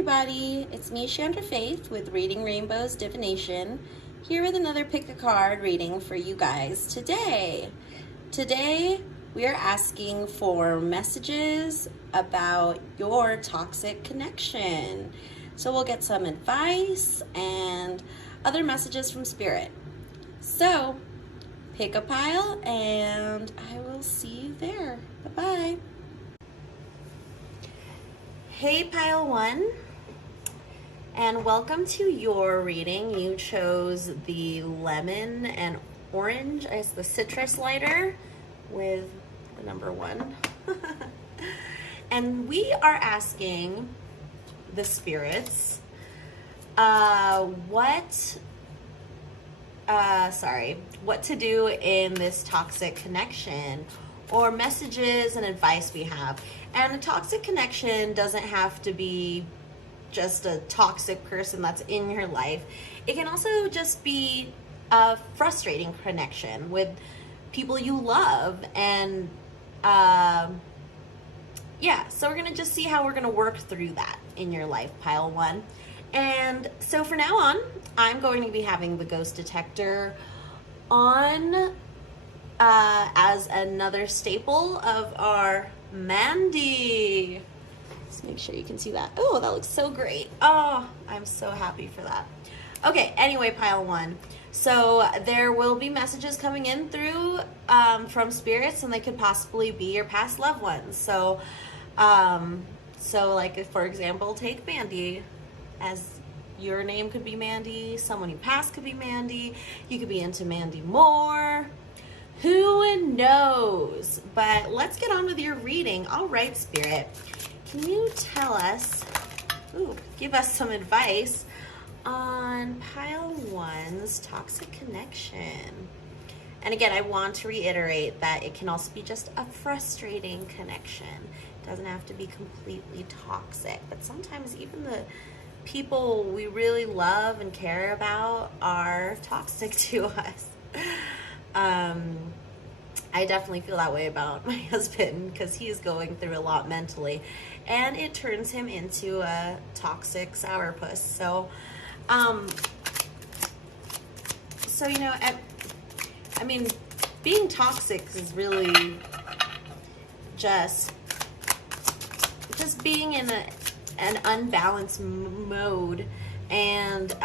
everybody, it's me, ShandrahFaith, with Reading Rainbow's Divination, here with another pick a card reading for you guys today. Today, we are asking for messages about your toxic connection. So we'll get some advice and other messages from Spirit. So, pick a pile and I will see you there. Bye-bye. Hey Pile 1, and welcome to your reading. You chose the lemon and orange as the citrus lighter with the number 1. And we are asking the spirits what to do in this toxic connection, or messages and advice we have. And a toxic connection doesn't have to be just a toxic person that's in your life. It can also just be a frustrating connection with people you love. And so we're gonna just see how we're gonna work through that in your life, Pile 1. And so for now on, I'm going to be having the ghost detector on as another staple of our Mandy. Let's make sure you can see that. Oh, that looks so great. Oh, I'm so happy for that. Okay, anyway, Pile 1. So there will be messages coming in through from spirits, and they could possibly be your past loved ones. So, like if, for example, take Mandy, as your name could be Mandy, someone you passed could be Mandy, you could be into Mandy more. Who knows? But let's get on with your reading. All right, Spirit, can you tell us, give us some advice on Pile 1's toxic connection? And again, I want to reiterate that it can also be just a frustrating connection. It doesn't have to be completely toxic, but sometimes even the people we really love and care about are toxic to us. I definitely feel that way about my husband, because he's going through a lot mentally, and it turns him into a toxic sourpuss. So, I mean, being toxic is really just being in an unbalanced mode, and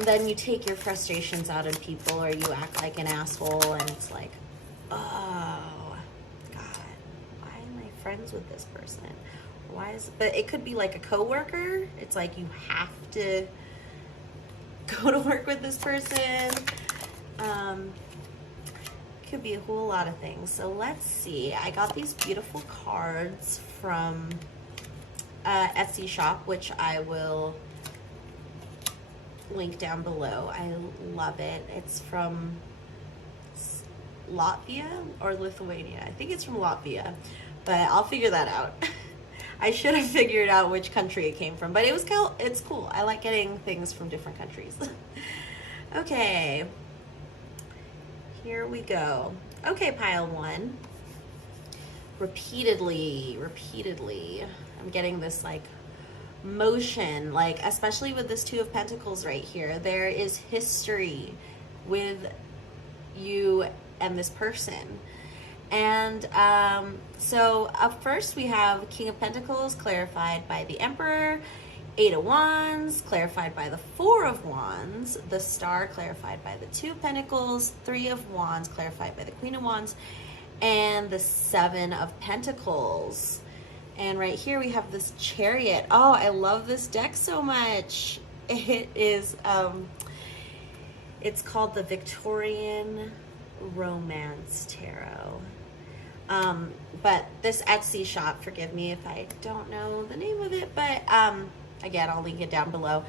then you take your frustrations out on people, or you act like an asshole, and it's like, oh God, why am I friends with this person? But it could be like a coworker. It's like you have to go to work with this person. Could be a whole lot of things. So let's see. I got these beautiful cards from Etsy shop, which I will link down below. I love it. It's from Latvia or Lithuania. I think it's from Latvia, but I'll figure that out. I should have figured out which country it came from, but it's cool. I like getting things from different countries. Okay, here we go. Okay, Pile 1. Repeatedly, I'm getting this like motion, like especially with this 2 of Pentacles right here. There is history with you and this person. And so up first we have King of Pentacles clarified by the Emperor, 8 of Wands clarified by the 4 of Wands, the Star clarified by the 2 of Pentacles, 3 of Wands clarified by the Queen of Wands, and the 7 of Pentacles. And right here we have this Chariot. Oh, I love this deck so much. It is, it's called the Victorian Romance Tarot. But this Etsy shop, forgive me if I don't know the name of it, but again, I'll link it down below,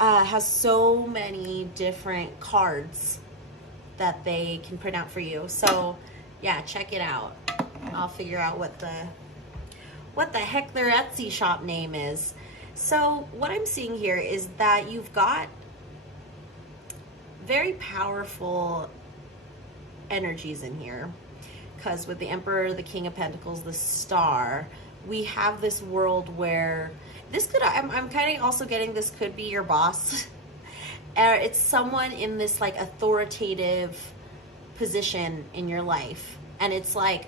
has so many different cards that they can print out for you. So yeah, check it out. I'll figure out what the heck their Etsy shop name is. So what I'm seeing here is that you've got very powerful energies in here because with the Emperor, the King of Pentacles, the Star, we have this world where this could, I'm kind of also getting this could be your boss. It's someone in this like authoritative position in your life. And it's like,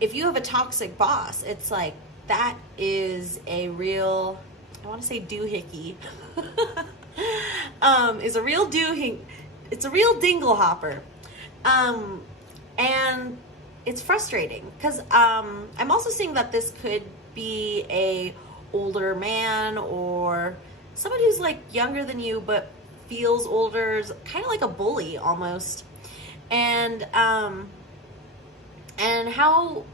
if you have a toxic boss, it's like, that is a real, I want to say doohickey. Is a real it's a real dingle hopper. And it's frustrating because I'm also seeing that this could be a older man or somebody who's like younger than you but feels older, kind of like a bully almost. And how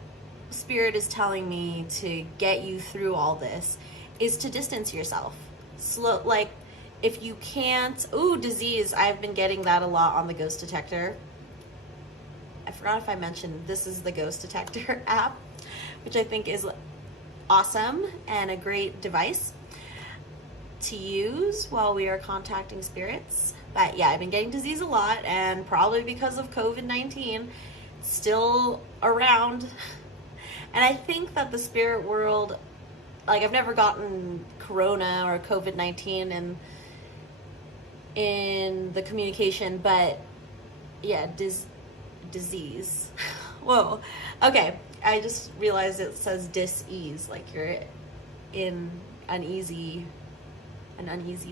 Spirit is telling me to get you through all this is to distance yourself. Slow, like if you can't, disease, I've been getting that a lot on the ghost detector. I forgot if I mentioned this is the ghost detector app, which I think is awesome and a great device to use while we are contacting spirits. But yeah, I've been getting disease a lot, and probably because of COVID-19, still around. And I think that the spirit world, like I've never gotten corona or COVID-19 in the communication, but yeah, disease. Whoa. Okay. I just realized it says dis-ease, like you're in an uneasy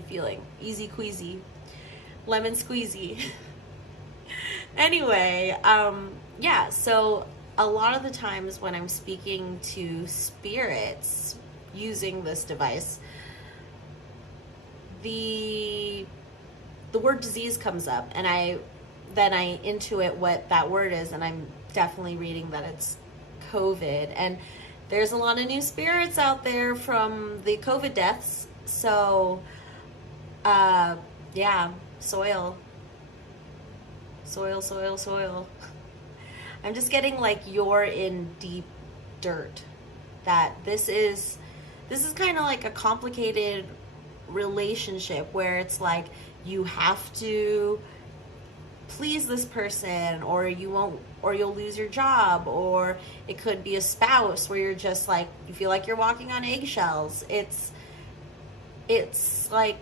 feeling. Easy queasy. Lemon squeezy. Anyway, yeah, so a lot of the times when I'm speaking to spirits using this device, the word disease comes up, and then I intuit what that word is, and I'm definitely reading that it's COVID. And there's a lot of new spirits out there from the COVID deaths. So, yeah, soil. I'm just getting like you're in deep dirt. That this is kind of like a complicated relationship where it's like you have to please this person, or you won't, or you'll lose your job, or it could be a spouse where you're just like, you feel like you're walking on eggshells. It's like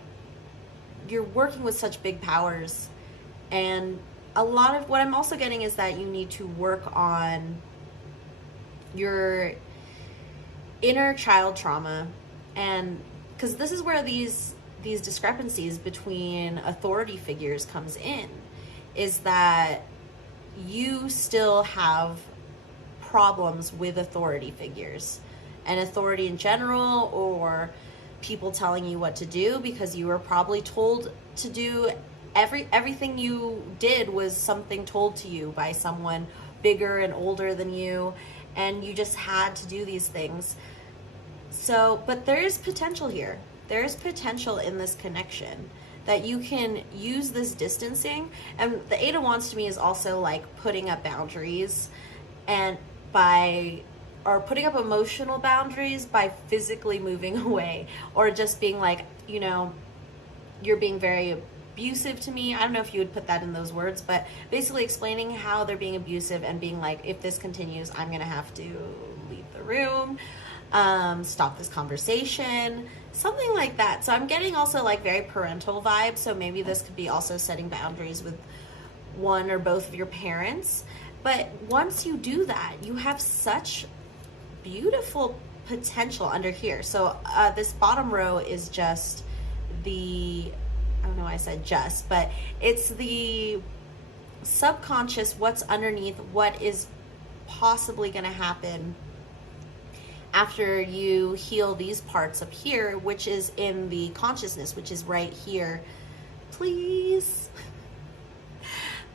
you're working with such big powers, and a lot of what I'm also getting is that you need to work on your inner child trauma. And because this is where these discrepancies between authority figures comes in, is that you still have problems with authority figures and authority in general, or people telling you what to do because you were probably told to do everything you did was something told to you by someone bigger and older than you, and you just had to do these things. So, but there is potential here. There is potential in this connection that you can use this distancing. And the Eight of Wands to me is also like putting up boundaries, and putting up emotional boundaries by physically moving away, or just being like, you're being very abusive to me. I don't know if you would put that in those words, but basically explaining how they're being abusive and being like, if this continues, I'm gonna have to leave the room, stop this conversation, something like that. So I'm getting also like very parental vibes. So maybe this could be also setting boundaries with one or both of your parents. But once you do that, you have such beautiful potential under here. So this bottom row is just I don't know why I said just, but it's the subconscious, what's underneath, what is possibly going to happen after you heal these parts up here, which is in the consciousness, which is right here. Please.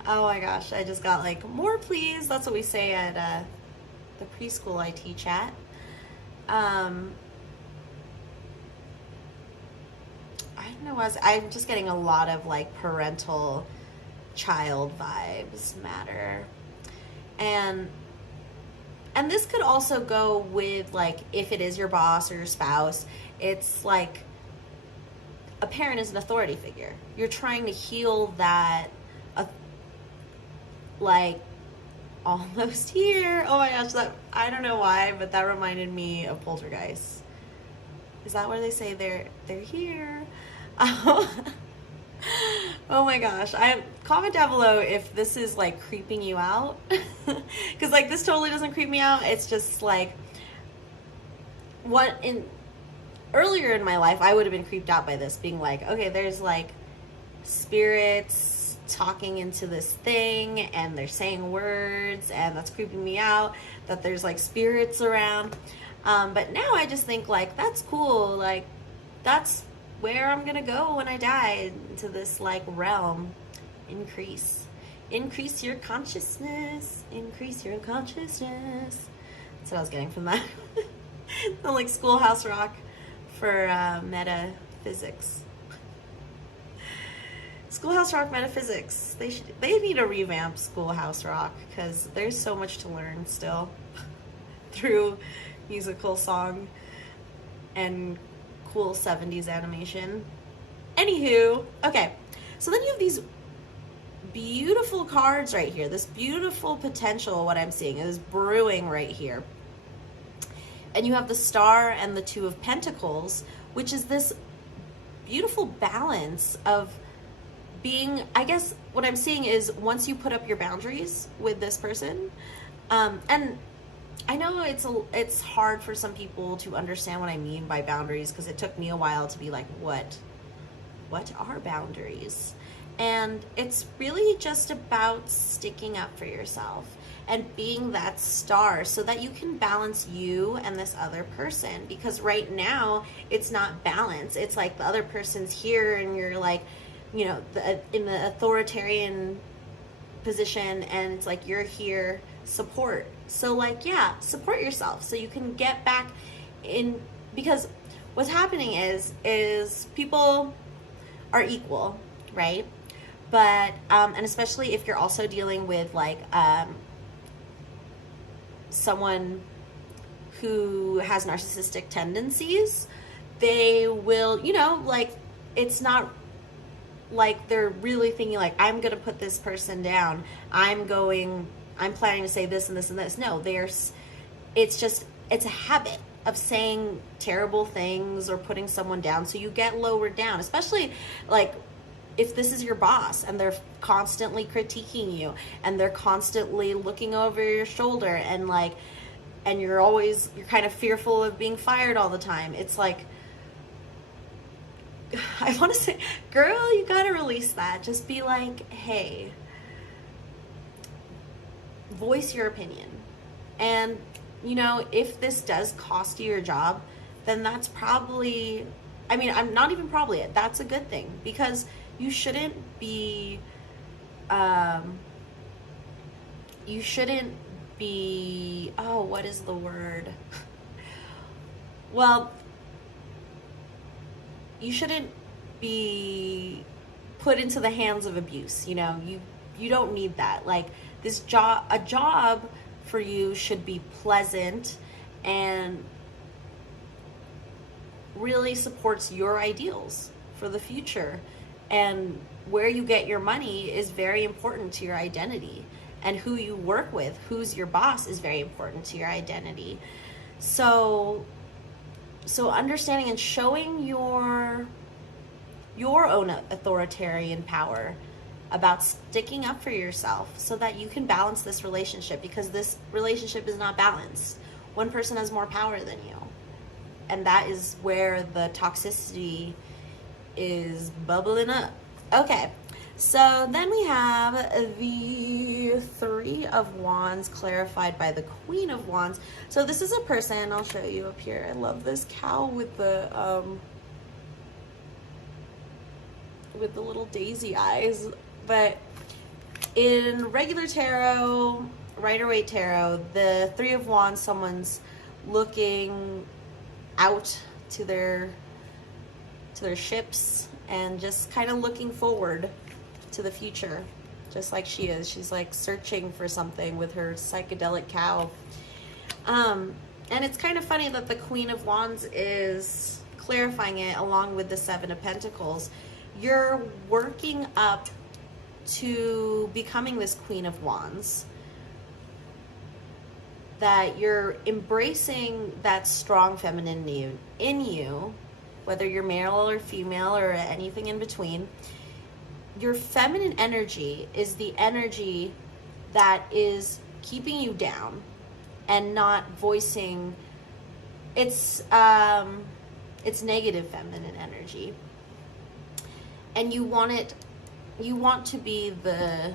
Oh my gosh, I just got like more please. That's what we say at the preschool I teach at. I don't know, I'm just getting a lot of like parental child vibes matter. And this could also go with like, if it is your boss or your spouse, it's like a parent is an authority figure. You're trying to heal that, like almost here. Oh my gosh, that, I don't know why, but that reminded me of Poltergeist. Is that where they say they're here? Oh my gosh. Comment down below if this is like creeping you out. Because like this totally doesn't creep me out. It's just like earlier in my life I would have been creeped out by this, being like, okay, there's like spirits talking into this thing and they're saying words and that's creeping me out, that there's like spirits around. But now I just think like, that's cool. Like that's where I'm gonna go when I die, into this like realm. Increase your consciousness, increase your consciousness. That's what I was getting from that. The like Schoolhouse Rock for metaphysics. Schoolhouse Rock metaphysics. They need to revamp Schoolhouse Rock, because there's so much to learn still through musical song and cool 70s animation. Anywho, okay, so then you have these beautiful cards right here. This beautiful potential, what I'm seeing is brewing right here. And you have the Star and the Two of Pentacles, which is this beautiful balance of being, I guess what I'm seeing is, once you put up your boundaries with this person, and I know it's hard for some people to understand what I mean by boundaries, because it took me a while to be like, what are boundaries? And it's really just about sticking up for yourself and being that star, so that you can balance you and this other person. Because right now it's not balanced. It's like the other person's here and you're like, you know, in the authoritarian position, and it's like you're here, support. So like, yeah, support yourself so you can get back in, because what's happening is people are equal, right? But and especially if you're also dealing with like someone who has narcissistic tendencies, they will, you know, like, it's not like they're really thinking like, I'm gonna put this person down, I'm planning to say this and this and this. No, it's a habit of saying terrible things or putting someone down, so you get lowered down. Especially like if this is your boss and they're constantly critiquing you and they're constantly looking over your shoulder, and like, and you're kind of fearful of being fired all the time. It's like, I want to say, girl, you gotta release that. Just be like, hey, voice your opinion. And you know, if this does cost you your job, then that's probably, I mean, I'm not even probably it, that's a good thing, because you shouldn't be oh, what is the word? Well, you shouldn't be put into the hands of abuse. You know, you don't need that. Like, a job for you should be pleasant and really supports your ideals for the future. And where you get your money is very important to your identity. And who you work with, who's your boss, is very important to your identity. So understanding and showing your own authoritarian power about sticking up for yourself, so that you can balance this relationship, because this relationship is not balanced. One person has more power than you, and that is where the toxicity is bubbling up. Okay, so then we have the Three of Wands clarified by the Queen of Wands. So this is a person, I'll show you up here. I love this cow with the little daisy eyes. But in regular tarot, Rider-Waite tarot, the Three of Wands, someone's looking out to their ships and just kind of looking forward to the future, just like she is. She's like searching for something with her psychedelic cow. And it's kind of funny that the Queen of Wands is clarifying it along with the Seven of Pentacles. You're working up to becoming this Queen of Wands, that you're embracing that strong femininity in you, whether you're male or female or anything in between. Your feminine energy is the energy that is keeping you down and not voicing its negative feminine energy. And you want to be the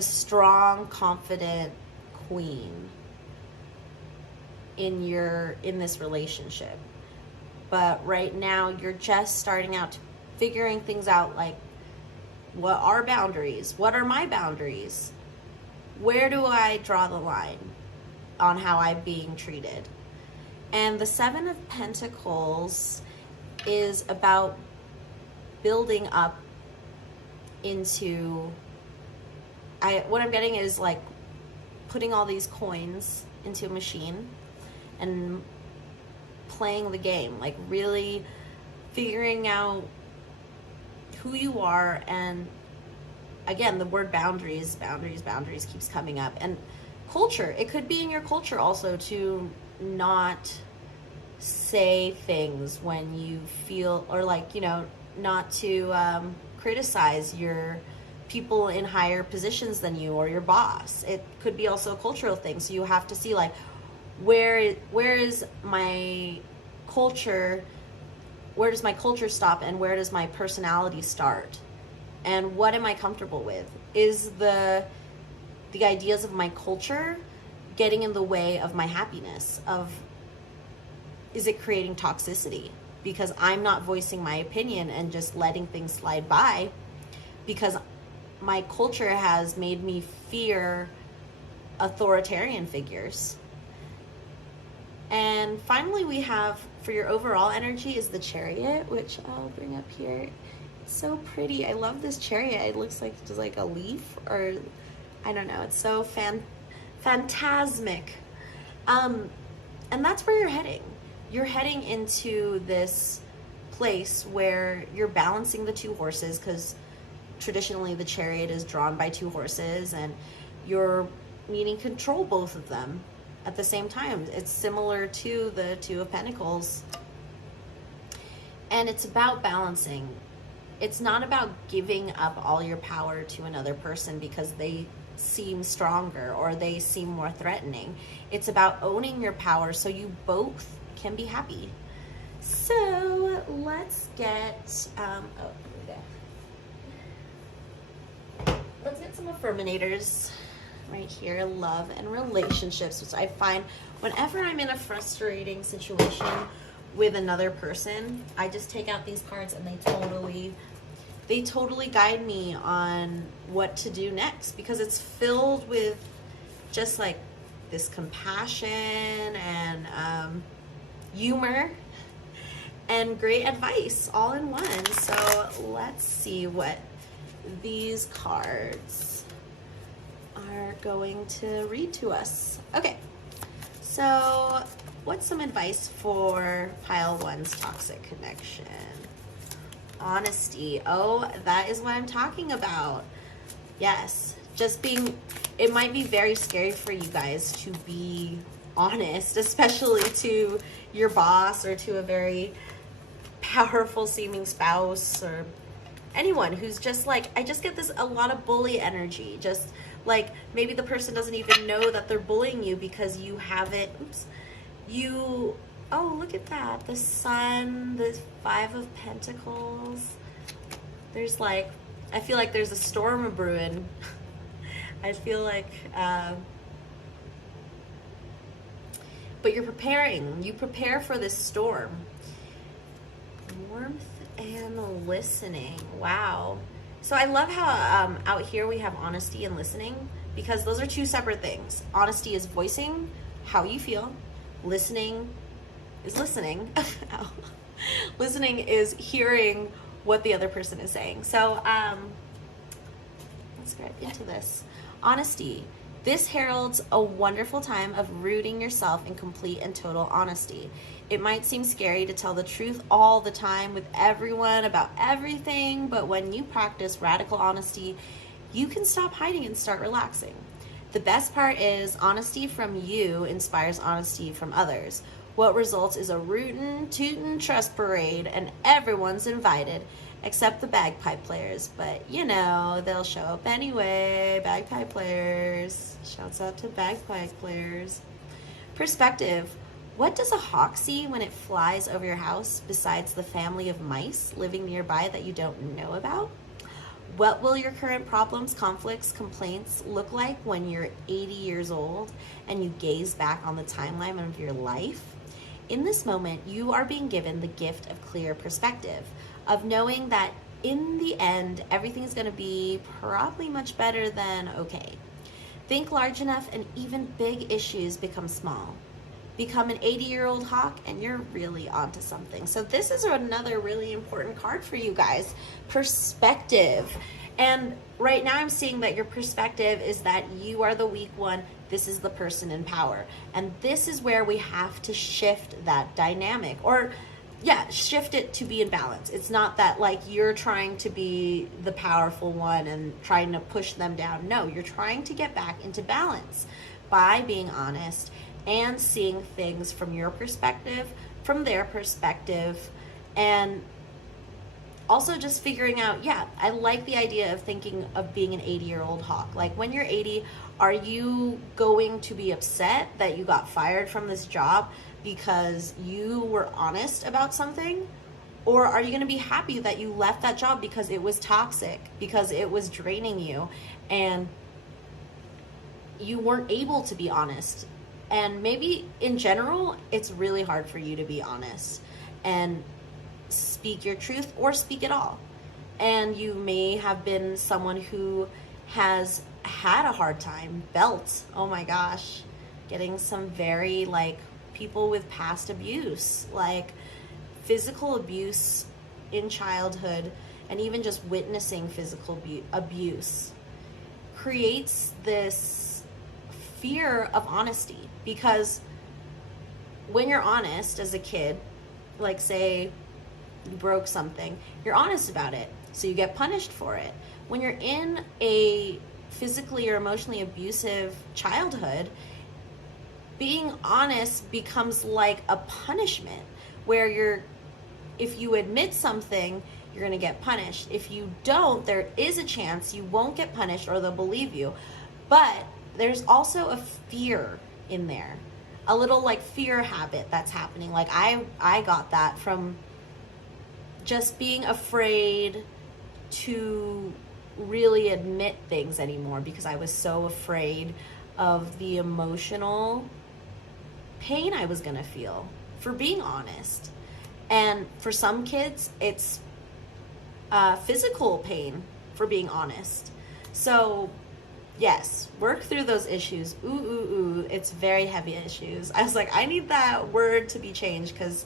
strong, confident queen in this relationship. But right now you're just starting out figuring things out, like, what are boundaries? What are my boundaries? Where do I draw the line on how I'm being treated? And the Seven of Pentacles is about building up into, what I'm getting is like putting all these coins into a machine and playing the game, like really figuring out who you are. And again, the word boundaries keeps coming up. And culture, it could be in your culture also to not say things when you feel, or like, you know, not to criticize your people in higher positions than you or your boss. It could be also a cultural thing. So you have to see, like, where is my culture, where does my culture stop and where does my personality start? And what am I comfortable with? Is the ideas of my culture getting in the way of my happiness? Is it creating toxicity? Because I'm not voicing my opinion and just letting things slide by because my culture has made me fear authoritarian figures. And finally, we have, for your overall energy, is the Chariot, which I'll bring up here. It's so pretty. I love this Chariot. It looks like just like a leaf, or I don't know. It's so phantasmic. And that's where you're heading. You're heading into this place where you're balancing the two horses, because traditionally the Chariot is drawn by two horses, and you're needing to control both of them at the same time. It's similar to the Two of Pentacles. And it's about balancing. It's not about giving up all your power to another person because they seem stronger or they seem more threatening. It's about owning your power so you both can be happy. So let's get let's get some affirminators right here. Love and relationships, which I find whenever I'm in a frustrating situation with another person, I just take out these cards and they totally guide me on what to do next, because it's filled with just like this compassion and humor and great advice all in one. So let's see what these cards are going to read to us. Okay, so what's some advice for pile one's toxic connection? Honesty. Oh, that is what I'm talking about. Yes, just being, it might be very scary for you guys to be honest, especially to your boss or to a very powerful seeming spouse or anyone who's just like, I just get this a lot of bully energy. Just like maybe the person doesn't even know that they're bullying you because you haven't, oh, look at that. The Sun, the Five of Pentacles. There's like, I feel like there's a storm brewing. I feel like, but you're preparing. You prepare for this storm. Warmth and listening. Wow. So I love how out here we have honesty and listening, because those are two separate things. Honesty is voicing how you feel. Listening is listening. Listening is hearing what the other person is saying. So let's get into this. Honesty. This heralds a wonderful time of rooting yourself in complete and total honesty. It might seem scary to tell the truth all the time with everyone about everything, but when you practice radical honesty, you can stop hiding and start relaxing. The best part is honesty from you inspires honesty from others. What results is a rootin' tootin' trust parade, and everyone's invited except the bagpipe players. But you know, they'll show up anyway. Bagpipe players. Shouts out to bagpipe players. Perspective. What does a hawk see when it flies over your house besides the family of mice living nearby that you don't know about? What will your current problems, conflicts, complaints look like when you're 80 years old and you gaze back on the timeline of your life? In this moment, you are being given the gift of clear perspective, of knowing that in the end, everything is going to be probably much better than okay. Think large enough and even big issues become small. Become an 80-year-old hawk and you're really onto something. So this is another really important card for you guys. Perspective. And right now I'm seeing that your perspective is that you are the weak one. This is the person in power. And this is where we have to shift that dynamic, or shift it to be in balance. It's not that like you're trying to be the powerful one and trying to push them down. No, you're trying to get back into balance by being honest and seeing things from your perspective, from their perspective, and also just figuring out, I like the idea of thinking of being an 80-year-old hawk. Like when you're 80, are you going to be upset that you got fired from this job because you were honest about something? Or are you going to be happy that you left that job because it was toxic, because it was draining you, and you weren't able to be honest? And maybe in general, it's really hard for you to be honest and speak your truth or speak it all. And you may have been someone who has had a hard time, oh my gosh, getting some very like people with past abuse, like physical abuse in childhood, and even just witnessing physical abuse creates this fear of honesty. Because when you're honest as a kid, like say you broke something, you're honest about it, so you get punished for it. When you're in a physically or emotionally abusive childhood, being honest becomes like a punishment, where if you admit something, you're going to get punished. If you don't, there is a chance you won't get punished or they'll believe you. But there's also a fear in there, a little like fear habit that's happening. Like I got that from just being afraid to really admit things anymore, because I was so afraid of the emotional pain I was gonna feel for being honest. And for some kids, it's physical pain for being honest. So yes, work through those issues. Ooh, it's very heavy issues. I was like, I need that word to be changed, because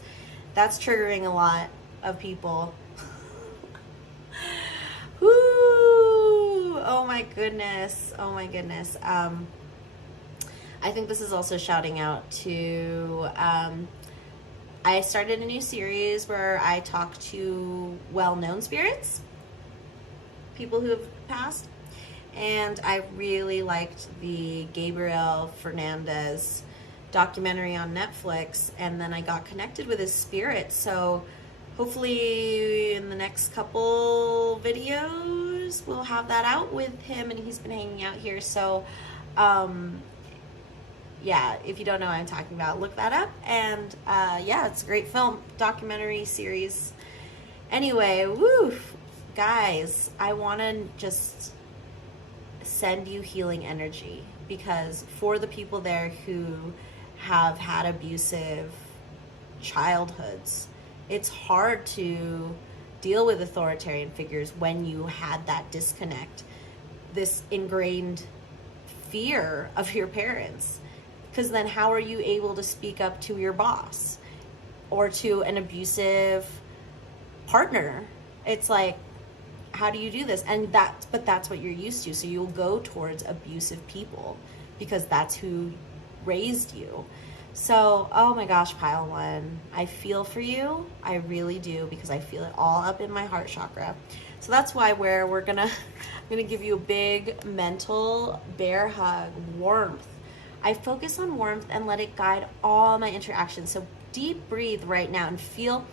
that's triggering a lot of people. Woo! Oh my goodness. I think this is also shouting out to, I started a new series where I talk to well-known spirits, people who have passed. And I really liked the Gabriel Fernandez documentary on Netflix, and then I got connected with his spirit. So hopefully in the next couple videos we'll have that out with him, and he's been hanging out here. So if you don't know what I'm talking about, look that up. And it's a great film, documentary series. Anyway, guys, I want to just send you healing energy, because for the people there who have had abusive childhoods, it's hard to deal with authoritarian figures when you had that disconnect, this ingrained fear of your parents. Because then how are you able to speak up to your boss or to an abusive partner? It's like, how do you do this? But that's what you're used to. So you'll go towards abusive people because that's who raised you. So, oh my gosh, pile one, I feel for you. I really do, because I feel it all up in my heart chakra. So that's why we're gonna, I'm gonna give you a big mental bear hug, warmth. I focus on warmth and let it guide all my interactions. So deep breathe right now and feel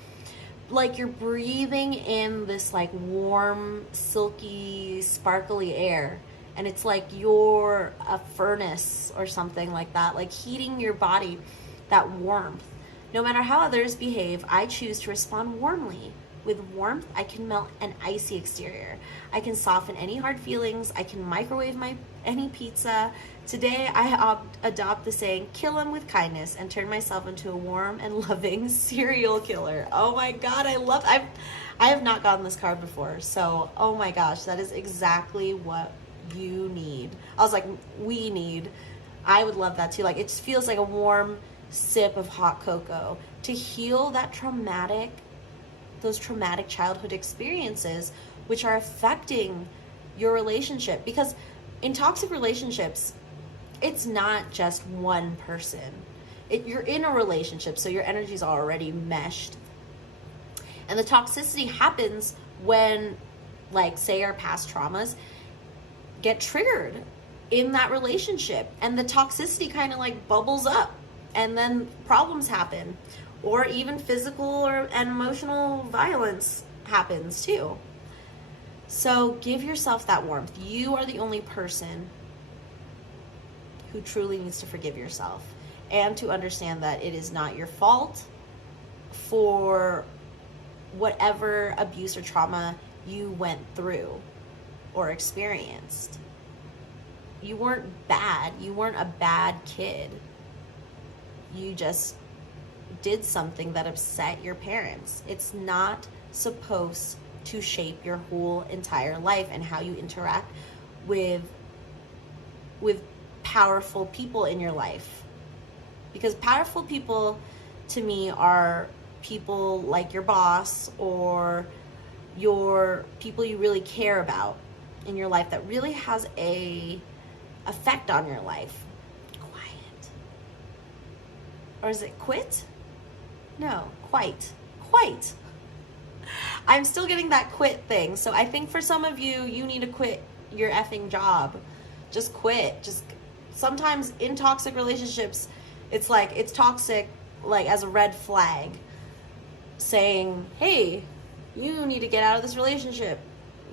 like you're breathing in this like warm, silky, sparkly air. And it's like you're a furnace or something like that, like heating your body, that warmth. No matter how others behave, I choose to respond warmly. With warmth, I can melt an icy exterior. I can soften any hard feelings. I can microwave any pizza. Today, I adopt the saying, kill them with kindness, and turn myself into a warm and loving serial killer. Oh my God, I have not gotten this card before. So, oh my gosh, that is exactly what you need. I was like, we need. I would love that too. Like, it just feels like a warm sip of hot cocoa to heal those traumatic childhood experiences which are affecting your relationship. Because in toxic relationships, it's not just one person. You're in a relationship, so your energy's already meshed. And the toxicity happens when, like, say our past traumas get triggered in that relationship, and the toxicity kind of like bubbles up, and then problems happen, or even physical and emotional violence happens too. So give yourself that warmth. You are the only person who truly needs to forgive yourself and to understand that it is not your fault for whatever abuse or trauma you went through or experienced. You weren't bad. You weren't a bad kid. You just did something that upset your parents. It's not supposed to shape your whole entire life and how you interact with powerful people in your life. Because powerful people, to me, are people like your boss or your people you really care about in your life that really has a effect on your life. Quiet. Or is it quit? No, quite. I'm still getting that quit thing. So I think for some of you, you need to quit your effing job. Just quit. Just sometimes in toxic relationships, it's like, it's toxic, like as a red flag saying, hey, you need to get out of this relationship.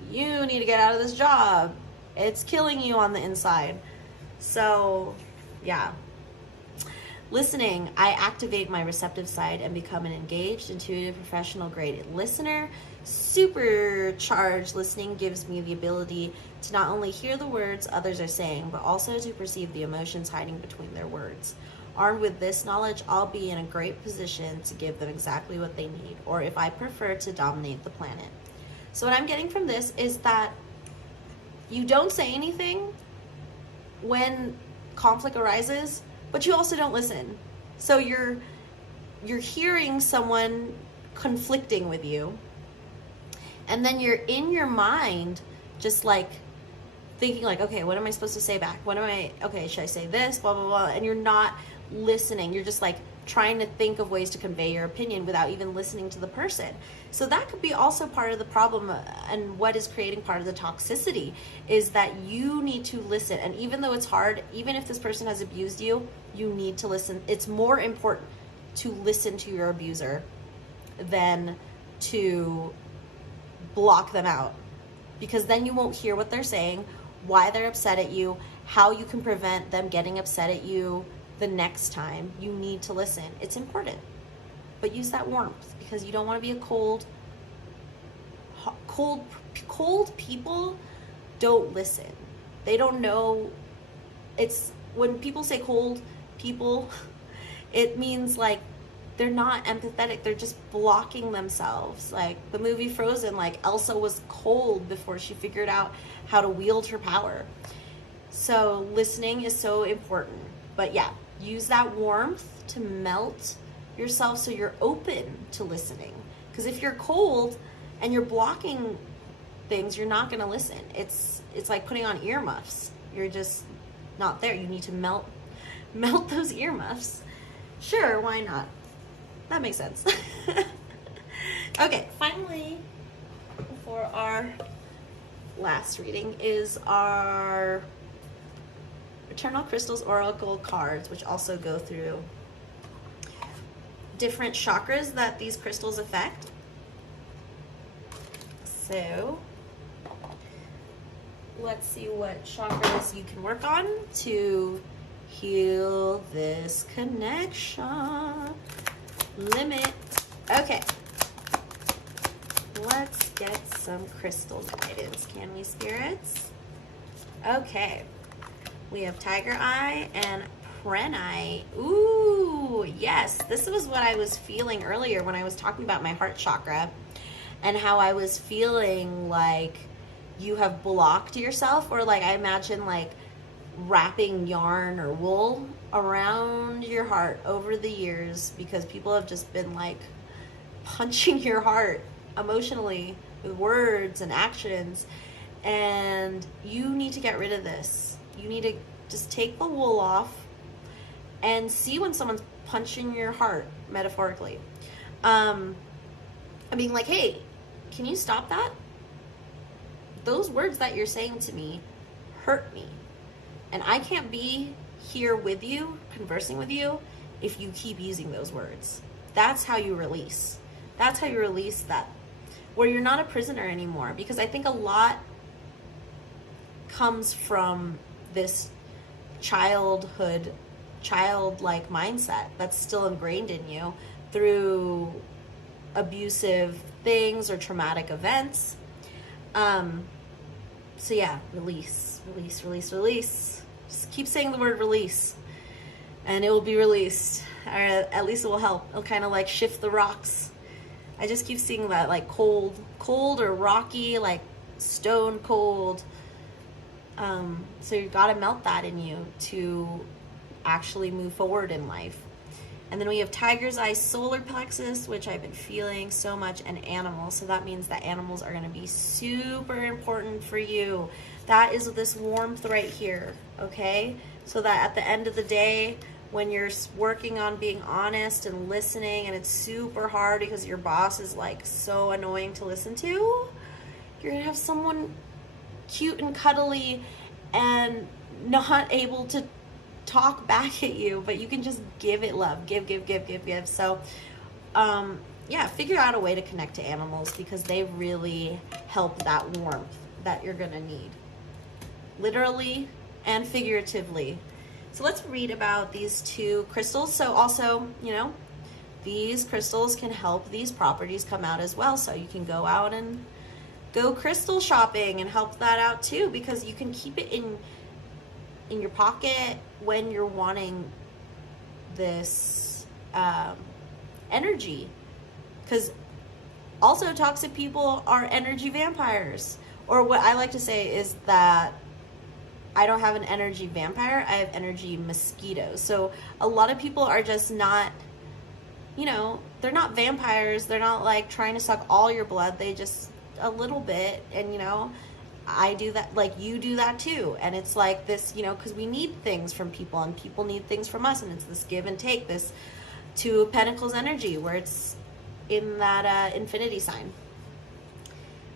You need to get out of this job. It's killing you on the inside. So, yeah. Listening, I activate my receptive side and become an engaged, intuitive, professional grade listener. Supercharged listening gives me the ability to not only hear the words others are saying, but also to perceive the emotions hiding between their words. Armed with this knowledge, I'll be in a great position to give them exactly what they need, or if I prefer, to dominate the planet. So what I'm getting from this is that you don't say anything when conflict arises, but you also don't listen. So you're hearing someone conflicting with you, and then you're in your mind just like thinking like, okay, what am I supposed to say back? Okay, should I say this? Blah, blah, blah. And you're not listening. You're just like trying to think of ways to convey your opinion without even listening to the person. So that could be also part of the problem, and what is creating part of the toxicity is that you need to listen. And even though it's hard, even if this person has abused you, you need to listen. It's more important to listen to your abuser than to block them out, because then you won't hear what they're saying, why they're upset at you, how you can prevent them getting upset at you the next time. You need to listen. It's important, but use that warmth, because you don't want to be a cold people don't listen. They don't know. It's when people say cold people, it means like they're not empathetic. They're just blocking themselves. Like the movie Frozen, like Elsa was cold before she figured out how to wield her power. So listening is so important. But yeah, use that warmth to melt yourself so you're open to listening. Because if you're cold and you're blocking things, you're not going to listen. It's like putting on earmuffs. You're just not there. You need to melt those earmuffs. Sure, why not? That makes sense. Okay, finally, for our last reading is our Eternal Crystals Oracle cards, which also go through different chakras that these crystals affect. So let's see what chakras you can work on to heal this connection. Limit. Okay. Let's get some crystal guidance, can we, spirits? Okay. We have Tiger Eye and Prenite. Ooh, yes. This was what I was feeling earlier when I was talking about my heart chakra and how I was feeling like you have blocked yourself, or like I imagine like wrapping yarn or wool around your heart over the years because people have just been like punching your heart emotionally with words and actions, and you need to get rid of this. You need to just take the wool off and see when someone's punching your heart, metaphorically. And being like, hey, can you stop that? Those words that you're saying to me hurt me. And I can't be here with you, conversing with you, if you keep using those words. That's how you release. That's how you release that, where you're not a prisoner anymore. Because I think a lot comes from this childlike mindset that's still ingrained in you through abusive things or traumatic events. So yeah, release. Just keep saying the word release and it will be released, or at least it will help. It'll kind of like shift the rocks. I just keep seeing that like cold or rocky, like stone cold. So you gotta melt that in you to actually move forward in life. And then we have Tiger's Eye solar plexus, which I've been feeling so much, and animals. So that means that animals are going to be super important for you. That is this warmth right here, okay? So that at the end of the day, when you're working on being honest and listening, and it's super hard because your boss is like so annoying to listen to, you're going to have someone cute and cuddly and not able to talk back at you, but you can just give it love. Give. So yeah, figure out a way to connect to animals because they really help that warmth that you're gonna need, literally and figuratively. So let's read about these two crystals. So also, you know, these crystals can help these properties come out as well, so you can go out and go crystal shopping and help that out too, because you can keep it in your pocket when you're wanting this energy. Because also toxic people are energy vampires. Or what I like to say is that I don't have an energy vampire, I have energy mosquitoes. So a lot of people are just not, you know, they're not vampires. They're not like trying to suck all your blood. They just a little bit, and you know, I do that, like you do that too. And it's like this, you know, because we need things from people and people need things from us, and it's this give and take, this Two of Pentacles energy where it's in that infinity sign.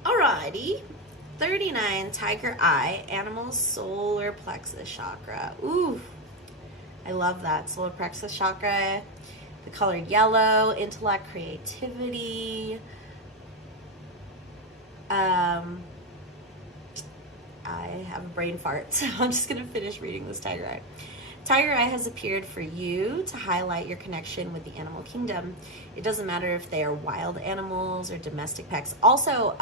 Alrighty, 39, Tiger Eye, animal solar plexus chakra. Ooh, I love that. Solar plexus chakra, the color yellow, intellect, creativity. I have a brain fart, so I'm just going to finish reading this Tiger Eye. Tiger Eye has appeared for you to highlight your connection with the animal kingdom. It doesn't matter if they are wild animals or domestic pets. Also,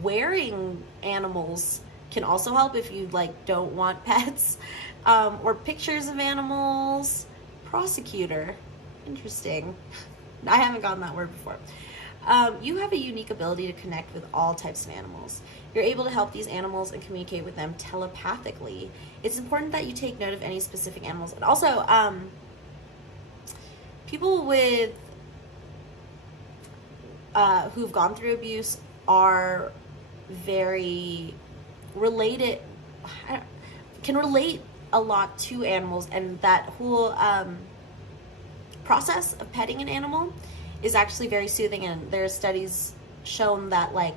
wearing animals can also help if you like don't want pets, or pictures of animals. Prosecutor, interesting. I haven't gotten that word before. You have a unique ability to connect with all types of animals. You're able to help these animals and communicate with them telepathically. It's important that you take note of any specific animals. And also, people with who've gone through abuse are very related, can relate a lot to animals, and that whole process of petting an animal is actually very soothing, and there are studies shown that like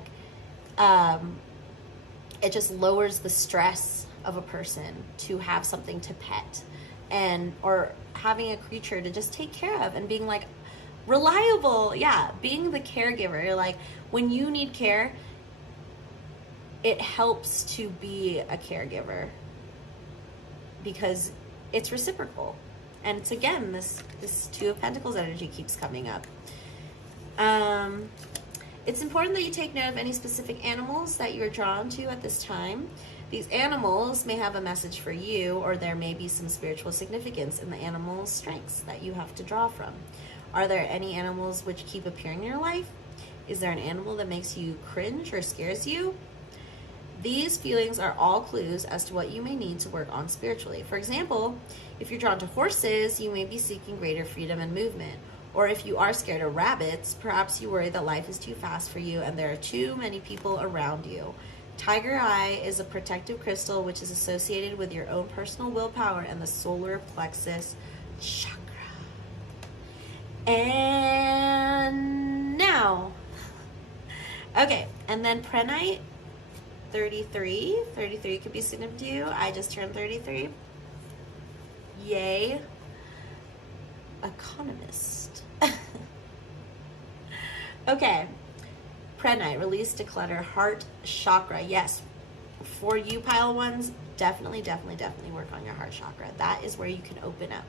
it just lowers the stress of a person to have something to pet, and or having a creature to just take care of, and being like reliable. Yeah, being the caregiver. Like when you need care, it helps to be a caregiver because it's reciprocal. And it's, again, this Two of Pentacles energy keeps coming up. It's important that you take note of any specific animals that you're drawn to at this time. These animals may have a message for you, or there may be some spiritual significance in the animal's strengths that you have to draw from. Are there any animals which keep appearing in your life? Is there an animal that makes you cringe or scares you? These feelings are all clues as to what you may need to work on spiritually. For example, if you're drawn to horses, you may be seeking greater freedom and movement. Or if you are scared of rabbits, perhaps you worry that life is too fast for you and there are too many people around you. Tiger Eye is a protective crystal which is associated with your own personal willpower and the solar plexus chakra. And now, okay, and then Prenite 33. 33 could be significant to you. I just turned 33. Yay. Economist. Okay. Prenite, release, declutter, heart chakra. Yes. For you pile ones, definitely work on your heart chakra. That is where you can open up.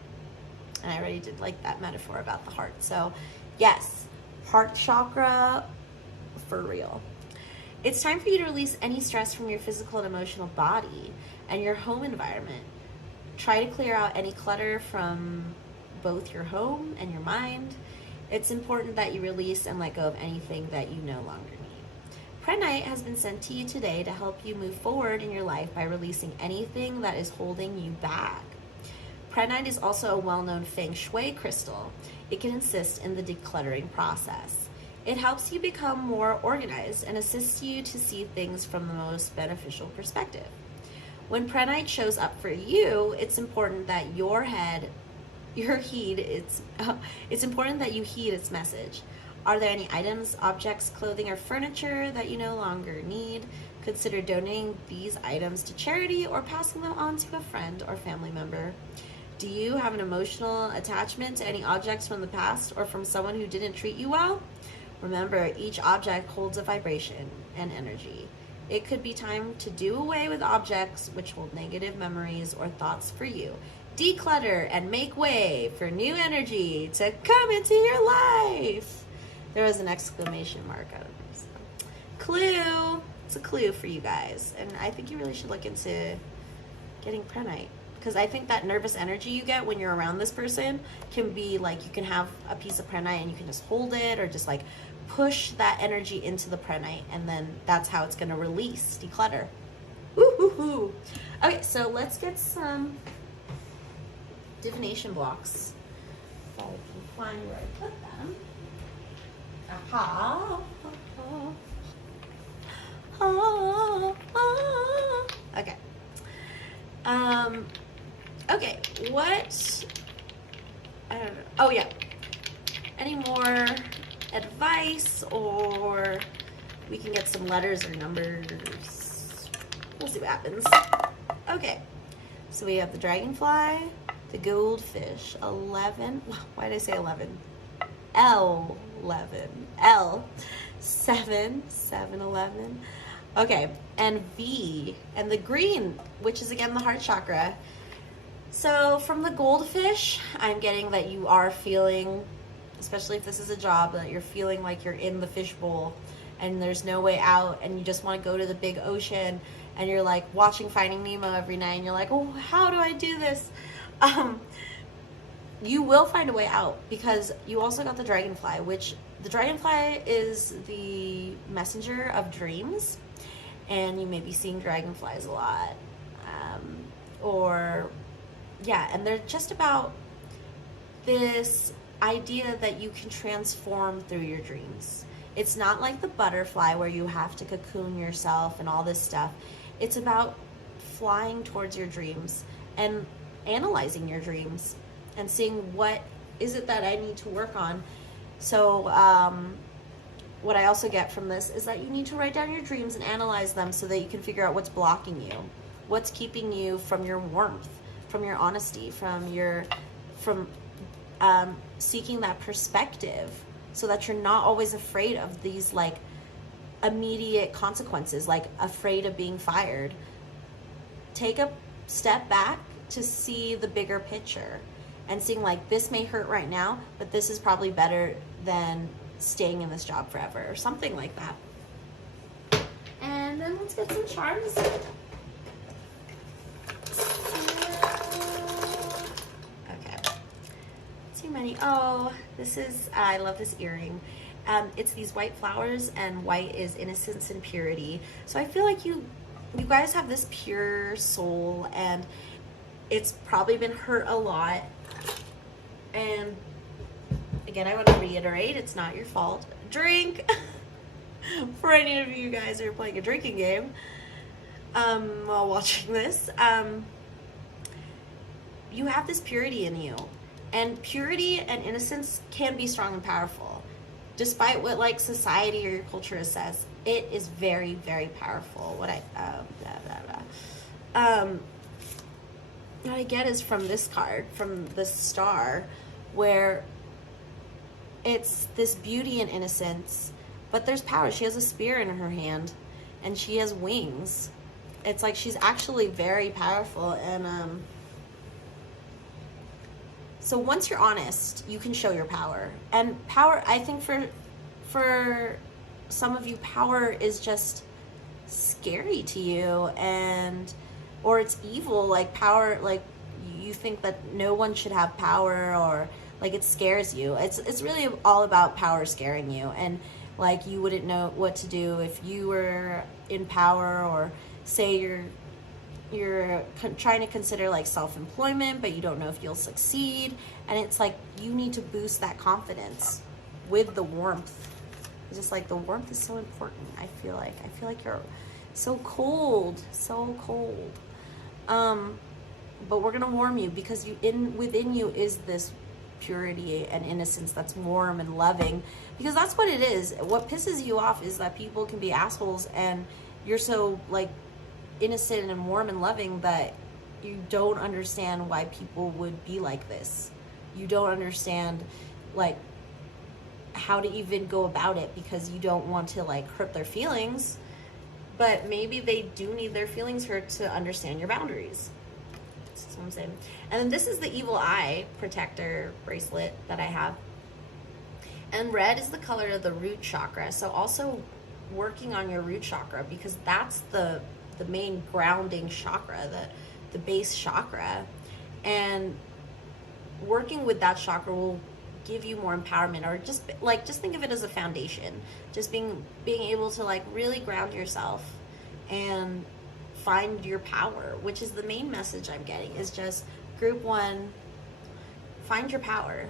And I already did like that metaphor about the heart. So yes, heart chakra for real. It's time for you to release any stress from your physical and emotional body and your home environment. Try to clear out any clutter from both your home and your mind. It's important that you release and let go of anything that you no longer need. Prenite has been sent to you today to help you move forward in your life by releasing anything that is holding you back. Prenite is also a well-known feng shui crystal. It can assist in the decluttering process. It helps you become more organized and assists you to see things from the most beneficial perspective. When Prenite shows up for you, it's important that it's important that you heed its message. Are there any items, objects, clothing, or furniture that you no longer need? Consider donating these items to charity or passing them on to a friend or family member. Do you have an emotional attachment to any objects from the past or from someone who didn't treat you well? Remember, each object holds a vibration and energy. It could be time to do away with objects which hold negative memories or thoughts for you. Declutter and make way for new energy to come into your life. There was an exclamation mark out of this. Clue. It's a clue for you guys. And I think you really should look into getting Prenite. Because I think that nervous energy you get when you're around this person can be like, you can have a piece of Prenite and you can just hold it or just like push that energy into the Prenite, and then that's how it's going to release, declutter. Woo-hoo-hoo. Okay, so let's get some divination blocks. If I can find where I put them. Aha. Okay. Okay, what, I don't know. Oh yeah. Any more advice, or we can get some letters or numbers. We'll see what happens. Okay, so we have the dragonfly, the goldfish, 11. Why did I say 11? L, 11. L, 7, 7, 11. Okay, and V, and the green, which is again the heart chakra. So from the goldfish, I'm getting that you are feeling, especially if this is a job, that you're feeling like you're in the fishbowl and there's no way out, and you just want to go to the big ocean, and you're like watching Finding Nemo every night and you're like, oh, how do I do this? You will find a way out, because you also got the dragonfly, which the dragonfly is the messenger of dreams, and you may be seeing dragonflies a lot. And they're just about this idea that you can transform through your dreams. It's not like the butterfly where you have to cocoon yourself and all this stuff. It's about flying towards your dreams and analyzing your dreams and seeing what is it that I need to work on? So what I also get from this is that you need to write down your dreams and analyze them so that you can figure out what's blocking you, what's keeping you from your warmth, from your honesty, from seeking that perspective, so that you're not always afraid of these like immediate consequences, like afraid of being fired. Take a step back to see the bigger picture and seeing like, this may hurt right now, but this is probably better than staying in this job forever, or something like that. And then let's get some charms. Okay. Too many. Oh, this is, I love this earring. It's these white flowers, and white is innocence and purity. So I feel like you guys have this pure soul, and it's probably been hurt a lot. And again, I want to reiterate, it's not your fault. Drink! For any of you guys who are playing a drinking game while watching this. You have this purity in you. And purity and innocence can be strong and powerful. Despite what like society or your culture says, it is very, very powerful. What I get is from this card, from the star, where it's this beauty and innocence, but there's power. She has a spear in her hand, and she has wings. It's like she's actually very powerful, and so once you're honest, you can show your power. And power, I think for some of you, power is just scary to you, and or it's evil. Like power, like you think that no one should have power, or like it scares you. It's really all about power scaring you, and like you wouldn't know what to do if you were in power, or say you're trying to consider like self-employment, but you don't know if you'll succeed. And it's like you need to boost that confidence with the warmth. It's just like the warmth is so important. I feel like you're so cold, so cold. But we're gonna warm you, because within you is this purity and innocence that's warm and loving, because that's what it is. What pisses you off is that people can be assholes, and you're so like innocent and warm and loving that you don't understand why people would be like this. You don't understand like how to even go about it, because you don't want to like hurt their feelings, but maybe they do need their feelings hurt to understand your boundaries. That's what I'm saying. And then this is the evil eye protector bracelet that I have, and red is the color of the root chakra. So also working on your root chakra, because that's the main grounding chakra, the base chakra, and working with that chakra will give you more empowerment, or just think of it as a foundation. Just being able to like really ground yourself and find your power, which is the main message I'm getting, is just group 1, find your power.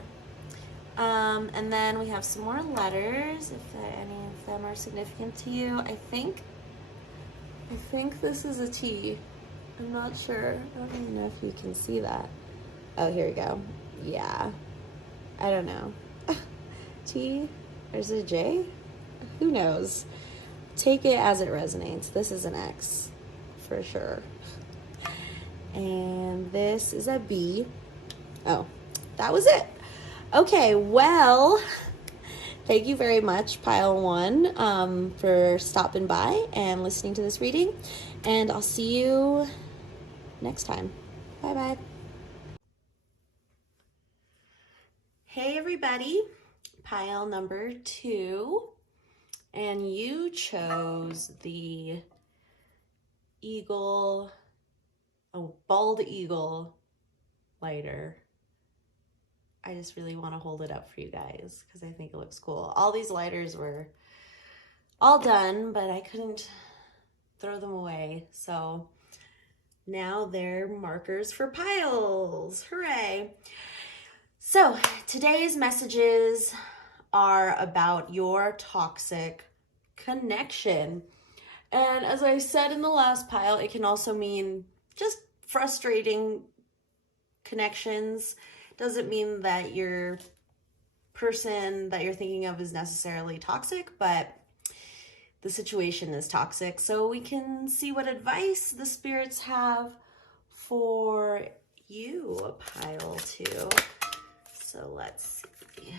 And then we have some more letters, if any of them are significant to you. I think this is a T. I'm not sure. I don't even know if you can see that. Oh, here we go. Yeah. I don't know. T? There's a J? Who knows? Take it as it resonates. This is an X, for sure. And this is a B. Oh, that was it. Okay, well, thank you very much, Pile 1, for stopping by and listening to this reading. And I'll see you next time. Bye-bye. Hey, everybody. Pile number 2. And you chose the eagle, bald eagle lighter. I just really want to hold it up for you guys because I think it looks cool. All these lighters were all done, but I couldn't throw them away. So now they're markers for piles. Hooray. So today's messages are about your toxic connection. And as I said in the last pile, it can also mean just frustrating connections. Doesn't mean that your person that you're thinking of is necessarily toxic, but the situation is toxic. So we can see what advice the spirits have for you, pile 2. So let's see.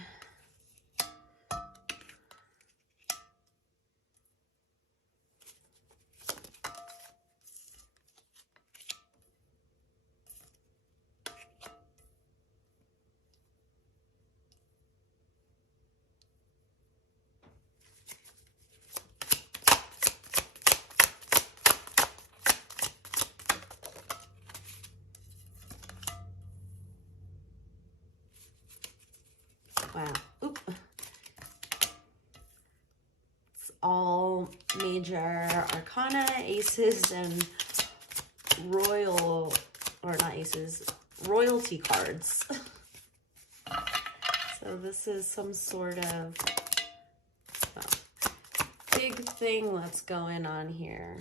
Wow. Oop. It's all major arcana, aces, and royal, or not aces, royalty cards. So this is some sort of big thing that's going on here.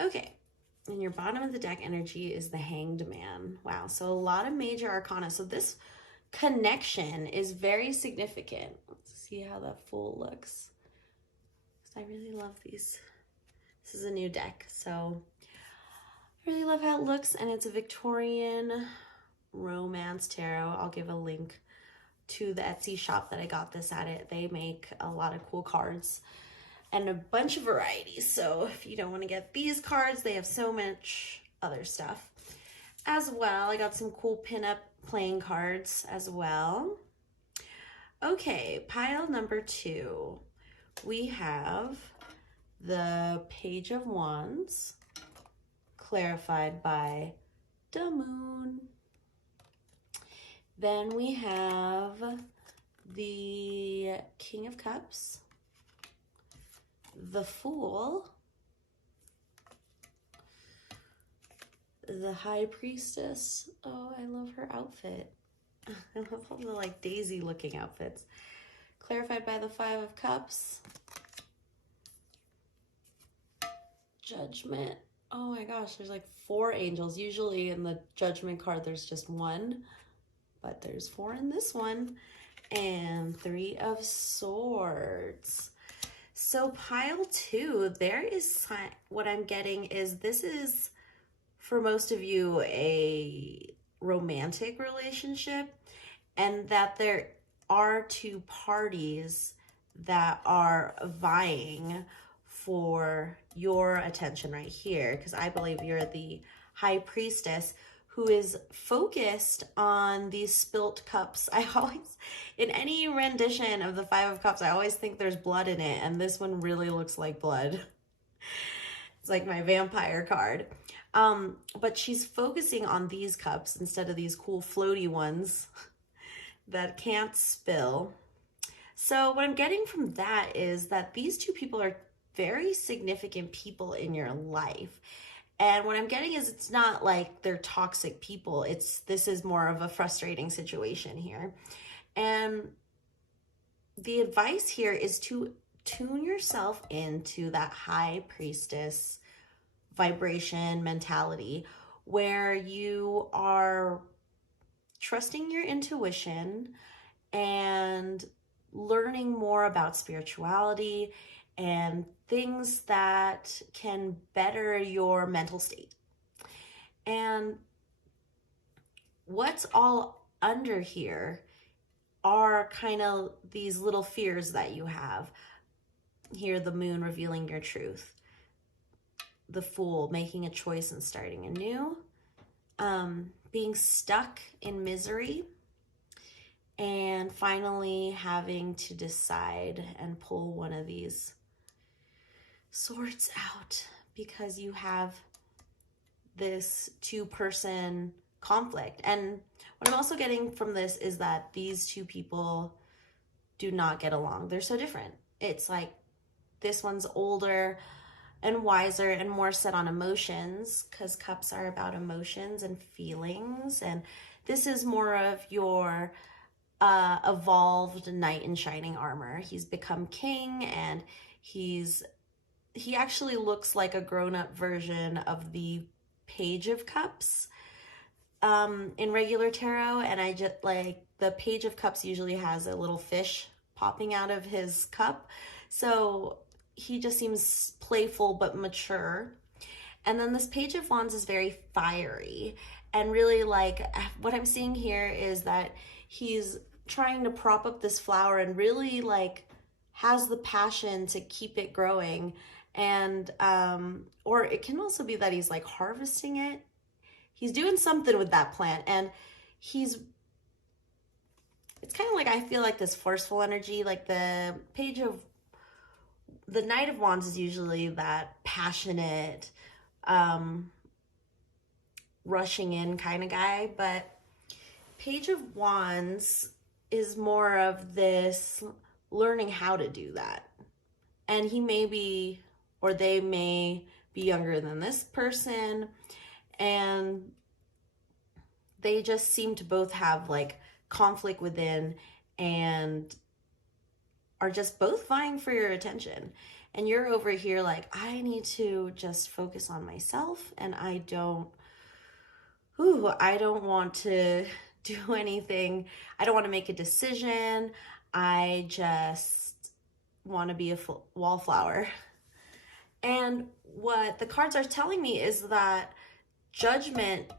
Okay, and your bottom of the deck energy is the Hanged Man. Wow, so a lot of major arcana. So this connection is very significant. Let's see how that Fool looks. I really love these. This is a new deck, so I really love how it looks, and it's a Victorian romance tarot. I'll give a link to the Etsy shop that I got this at. They make a lot of cool cards and a bunch of varieties. So if you don't want to get these cards, they have so much other stuff as well. I got some cool pinup playing cards as well. Okay, pile number 2. We have the Page of Wands, clarified by the Moon. Then we have the King of Cups, the Fool, the High Priestess. Oh, I love her outfit. I love all the like daisy looking outfits. Clarified by the 5 of Cups. Judgment. Oh my gosh, there's like 4 angels. Usually in the Judgment card there's just 1, but there's 4 in this one. And 3 of Swords. So pile 2, there is, what I'm getting is this is, for most of you, a romantic relationship, and that there are 2 parties that are vying for your attention right here, because I believe you're the High Priestess who is focused on these spilt cups. I always, in any rendition of the 5 of Cups, I always think there's blood in it, and this one really looks like blood. It's like my vampire card. But she's focusing on these cups instead of these cool floaty ones that can't spill. So what I'm getting from that is that these 2 people are very significant people in your life. And what I'm getting is it's not like they're toxic people. This is more of a frustrating situation here. And the advice here is to tune yourself into that High Priestess vibration mentality, where you are trusting your intuition and learning more about spirituality and things that can better your mental state. And what's all under here are kind of these little fears that you have. Here, the Moon revealing your truth. The Fool, making a choice and starting anew. Being stuck in misery. And finally having to decide and pull one of these swords out, because you have this 2-person conflict. And what I'm also getting from this is that these 2 people do not get along. They're so different. It's like this one's older and wiser and more set on emotions, because cups are about emotions and feelings. And this is more of your evolved knight in shining armor. He's become king, and he actually looks like a grown-up version of the Page of Cups in regular tarot. And I just like, the Page of Cups usually has a little fish popping out of his cup, so he just seems playful but mature. And then this Page of Wands is very fiery, and really, like, what I'm seeing here is that he's trying to prop up this flower and really, like, has the passion to keep it growing. And or it can also be that he's like harvesting it. He's doing something with that plant, and it's kind of like, I feel like this forceful energy. Like the Knight of Wands is usually that passionate, rushing in kind of guy, but Page of Wands is more of this learning how to do that. And he may be, or they may be younger than this person, and they just seem to both have like conflict within and are just both vying for your attention. And you're over here like, I need to just focus on myself, and I don't want to do anything. I don't want to make a decision. I just want to be a wallflower. And what the cards are telling me is that judgment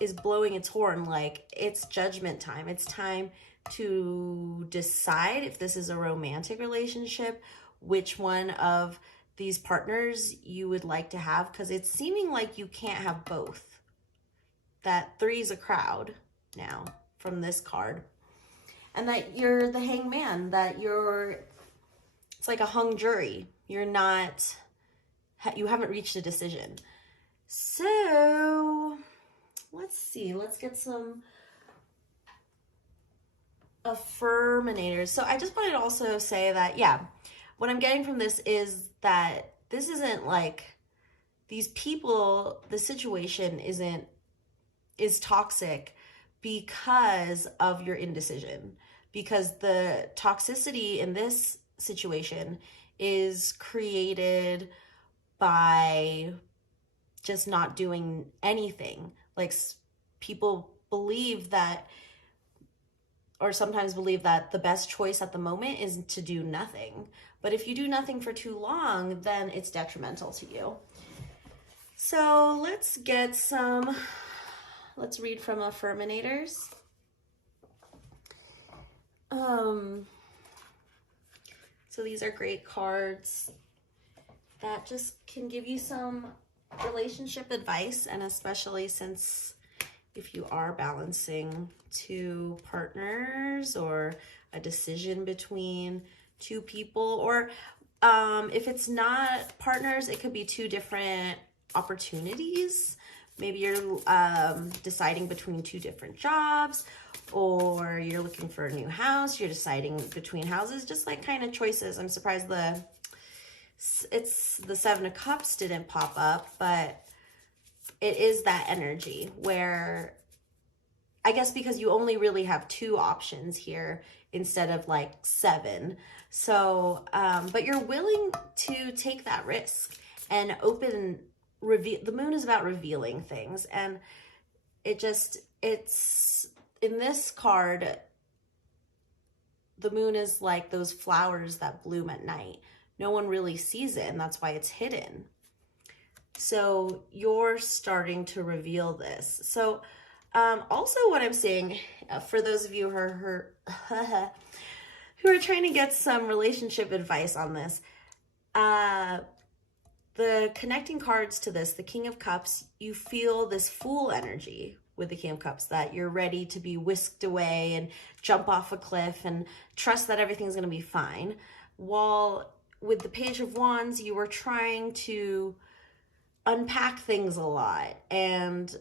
is blowing its horn. Like, it's judgment time. It's time to decide if this is a romantic relationship, which one of these partners you would like to have, because it's seeming like you can't have both. That 3 is a crowd now from this card. And that you're the hangman, that it's like a hung jury. You haven't reached a decision. So let's see, let's get some affirminators. So I just wanted to also say that, yeah, what I'm getting from this is that this isn't like these people, the situation is toxic because of your indecision, because the toxicity in this situation is created by just not doing anything. Like, people believe that, or sometimes believe that the best choice at the moment is to do nothing. But if you do nothing for too long, then it's detrimental to you. So let's read from affirminators. So these are great cards that just can give you some relationship advice, and especially since if you are balancing 2 partners or a decision between 2 people, or if it's not partners, it could be 2 different opportunities. Maybe you're deciding between 2 different jobs, or you're looking for a new house, you're deciding between houses, just like kind of choices. I'm surprised the 7 of Cups didn't pop up, but it is that energy where, I guess because you only really have 2 options here instead of like 7. So, but you're willing to take that risk and reveal. The moon is about revealing things, and it's in this card, the moon is like those flowers that bloom at night. No one really sees it, and that's why it's hidden. So you're starting to reveal this. So also what I'm seeing, for those of you who are trying to get some relationship advice on this, the connecting cards to this, the King of Cups, you feel this Fool energy with the King of Cups, that you're ready to be whisked away and jump off a cliff and trust that everything's going to be fine. While with the Page of Wands, you were trying to unpack things a lot and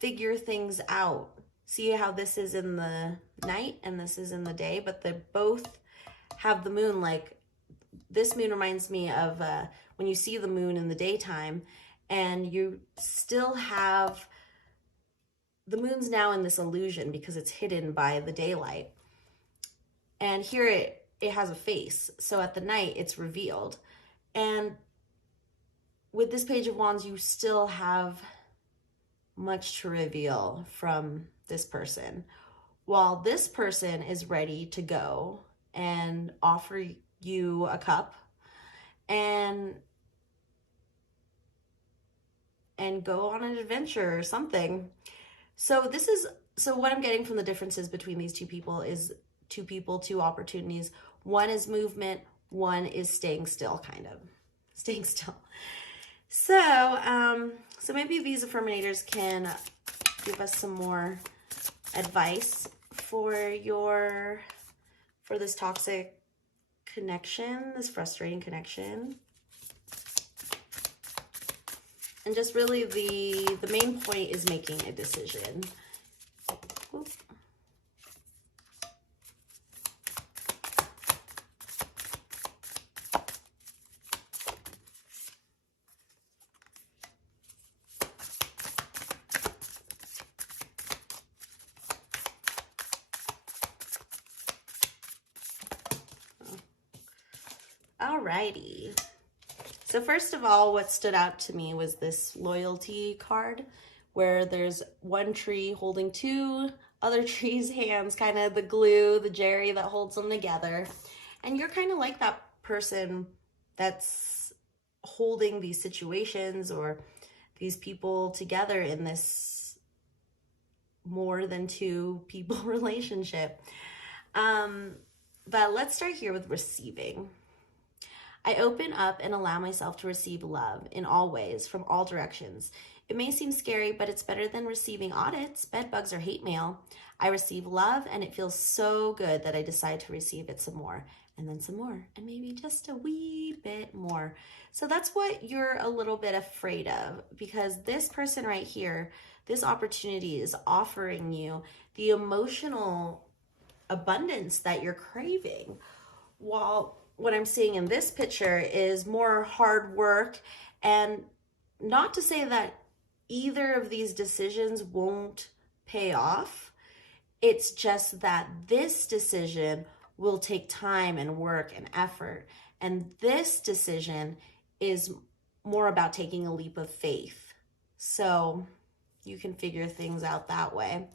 figure things out. See how this is in the night and this is in the day, but they both have the moon. Like, this moon reminds me of when you see the moon in the daytime and you still have, the moon's now in this illusion because it's hidden by the daylight. And here it has a face. So at the night it's revealed. And with this Page of Wands, you still have much to reveal from this person. While this person is ready to go and offer you a cup and go on an adventure or something. So what I'm getting from the differences between these two people is two people, two opportunities. One is movement, one is staying still, kind of. Staying still. So, so maybe these affirminators can give us some more advice for this toxic connection, this frustrating connection. And just really the main point is making a decision. Oop. Alrighty. So first of all, what stood out to me was this loyalty card where there's one tree holding two other trees' hands, kind of the glue, the Jerry that holds them together. And you're kind of like that person that's holding these situations or these people together in this more than two people relationship. But let's start here with receiving. I open up and allow myself to receive love in all ways, from all directions. It may seem scary, but it's better than receiving audits, bedbugs, or hate mail. I receive love, and it feels so good that I decide to receive it some more, and then some more, and maybe just a wee bit more. So that's what you're a little bit afraid of, because this person right here, this opportunity is offering you the emotional abundance that you're craving, while what I'm seeing in this picture is more hard work. And not to say that either of these decisions won't pay off. It's just that this decision will take time and work and effort. And this decision is more about taking a leap of faith. So you can figure things out that way.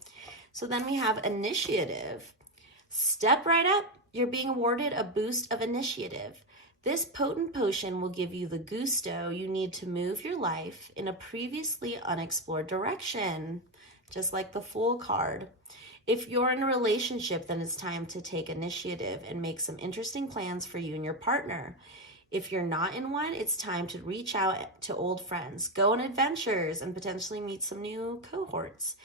So then we have initiative. Step right up. You're being awarded a boost of initiative. This potent potion will give you the gusto you need to move your life in a previously unexplored direction, just like the Fool card. If you're in a relationship, then it's time to take initiative and make some interesting plans for you and your partner. If you're not in one, it's time to reach out to old friends, go on adventures, and potentially meet some new cohorts.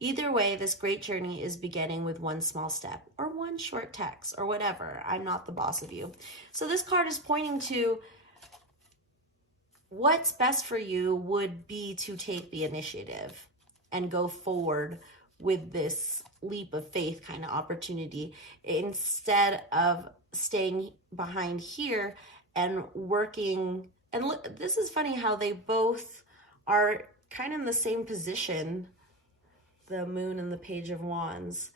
Either way, this great journey is beginning with one small step or one short text or whatever. I'm not the boss of you. So this card is pointing to what's best for you would be to take the initiative and go forward with this leap of faith kind of opportunity instead of staying behind here and working. And look, this is funny how they both are kind of in the same position, the Moon and the Page of Wands,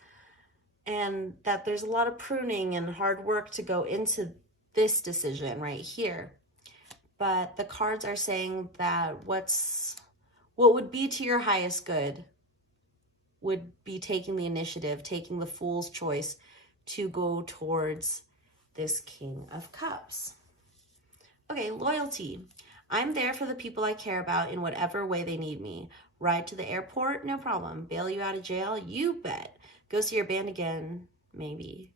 and that there's a lot of pruning and hard work to go into this decision right here. But the cards are saying that what would be to your highest good would be taking the initiative, taking the Fool's choice to go towards this King of Cups. Okay, loyalty. I'm there for the people I care about in whatever way they need me. Ride to the airport? No problem. Bail you out of jail? You bet. Go see your band again? Maybe.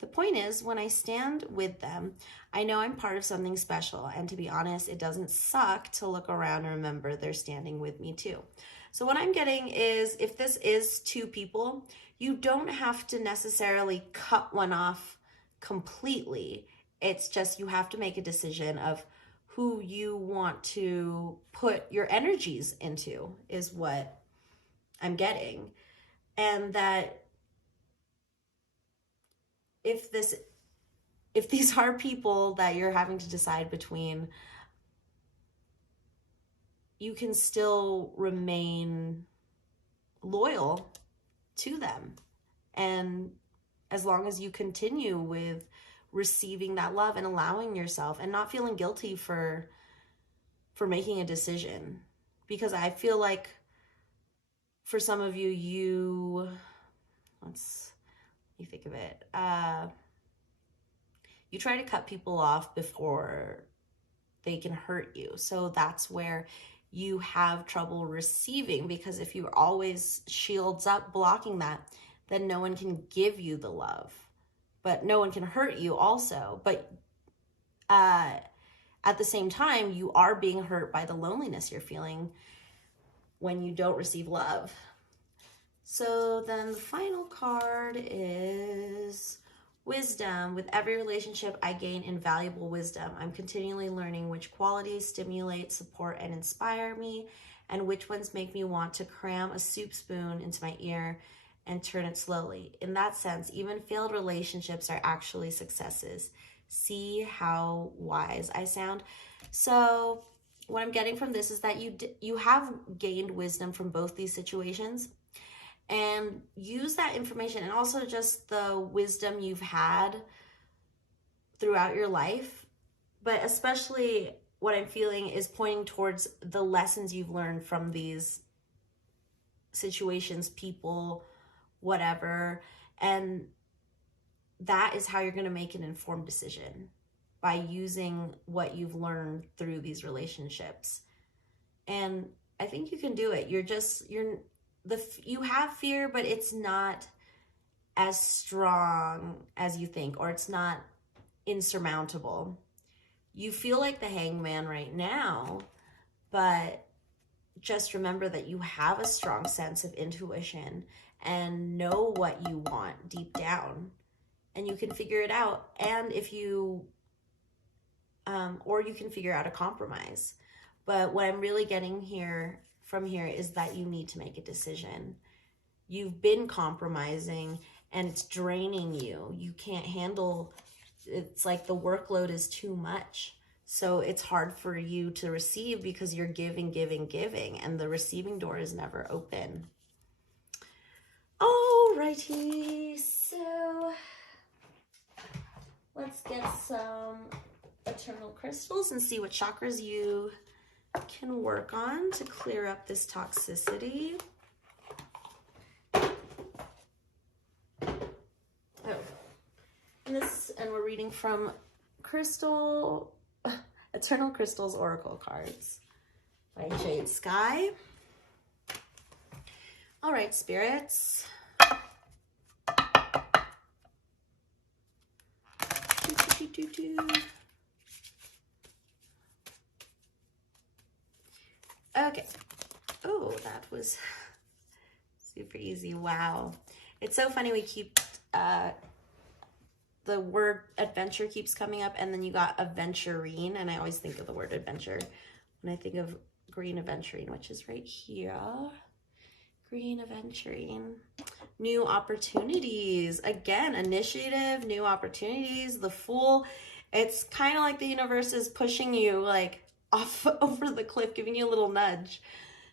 The point is, when I stand with them, I know I'm part of something special. And to be honest, it doesn't suck to look around and remember they're standing with me too. So what I'm getting is, if this is two people, you don't have to necessarily cut one off completely. It's just you have to make a decision of who you want to put your energies into, is what I'm getting. And that if this if these are people that you're having to decide between, you can still remain loyal to them. And as long as you continue with receiving that love and allowing yourself and not feeling guilty for making a decision. Because I feel like for some of you, let me think of it. You try to cut people off before they can hurt you. So that's where you have trouble receiving, because if you're always shields up blocking that, then no one can give you the love, but no one can hurt you also. But at the same time, you are being hurt by the loneliness you're feeling when you don't receive love. So then the final card is wisdom. With every relationship, I gain invaluable wisdom. I'm continually learning which qualities stimulate, support, and inspire me, and which ones make me want to cram a soup spoon into my ear and turn it slowly. In that sense, even failed relationships are actually successes. See how wise I sound? So what I'm getting from this is that you have gained wisdom from both these situations, and use that information and also just the wisdom you've had throughout your life. But especially what I'm feeling is pointing towards the lessons you've learned from these situations, people, whatever. And that is how you're going to make an informed decision, by using what you've learned through these relationships. And I think you can do it. You have fear, but it's not as strong as you think, or it's not insurmountable. You feel like the hangman right now, but just remember that you have a strong sense of intuition and know what you want deep down, and you can figure it out. And if you, or you can figure out a compromise. But what I'm really getting from here is that you need to make a decision. You've been compromising and it's draining you. You can't handle, it's like the workload is too much. So it's hard for you to receive because you're giving, and the receiving door is never open. Alrighty, so let's get some eternal crystals and see what chakras you can work on to clear up this toxicity. And we're reading from Eternal Crystals Oracle cards by Jade Sky. All right, spirits. Okay. Oh, that was super easy. Wow. It's so funny. We keep, the word adventure keeps coming up, and then you got aventurine, and I always think of the word adventure when I think of green aventurine, which is right here. Green aventurine. New opportunities. Again, initiative, new opportunities. The Fool. It's kind of like the universe is pushing you like off over the cliff, giving you a little nudge.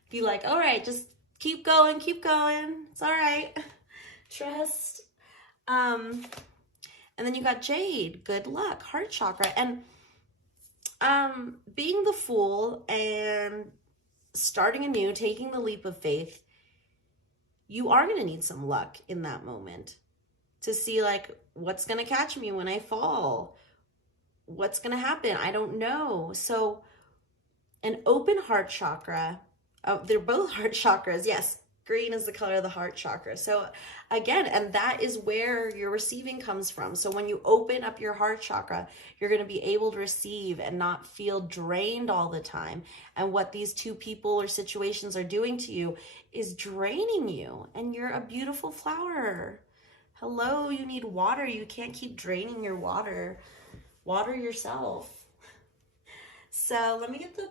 Be like, all right, just keep going. It's all right. Trust. And then you got Jade, good luck, heart chakra. And being the Fool and starting anew, taking the leap of faith, you are going to need some luck in that moment to see like, what's going to catch me when I fall? What's going to happen? I don't know. So an open heart chakra, they're both heart chakras. Yes, green is the color of the heart chakra. So again, and that is where your receiving comes from. So when you open up your heart chakra, you're going to be able to receive and not feel drained all the time. And what these two people or situations are doing to you is draining you. And you're a beautiful flower. Hello, you need water. You can't keep draining your water. Water yourself. So let me get the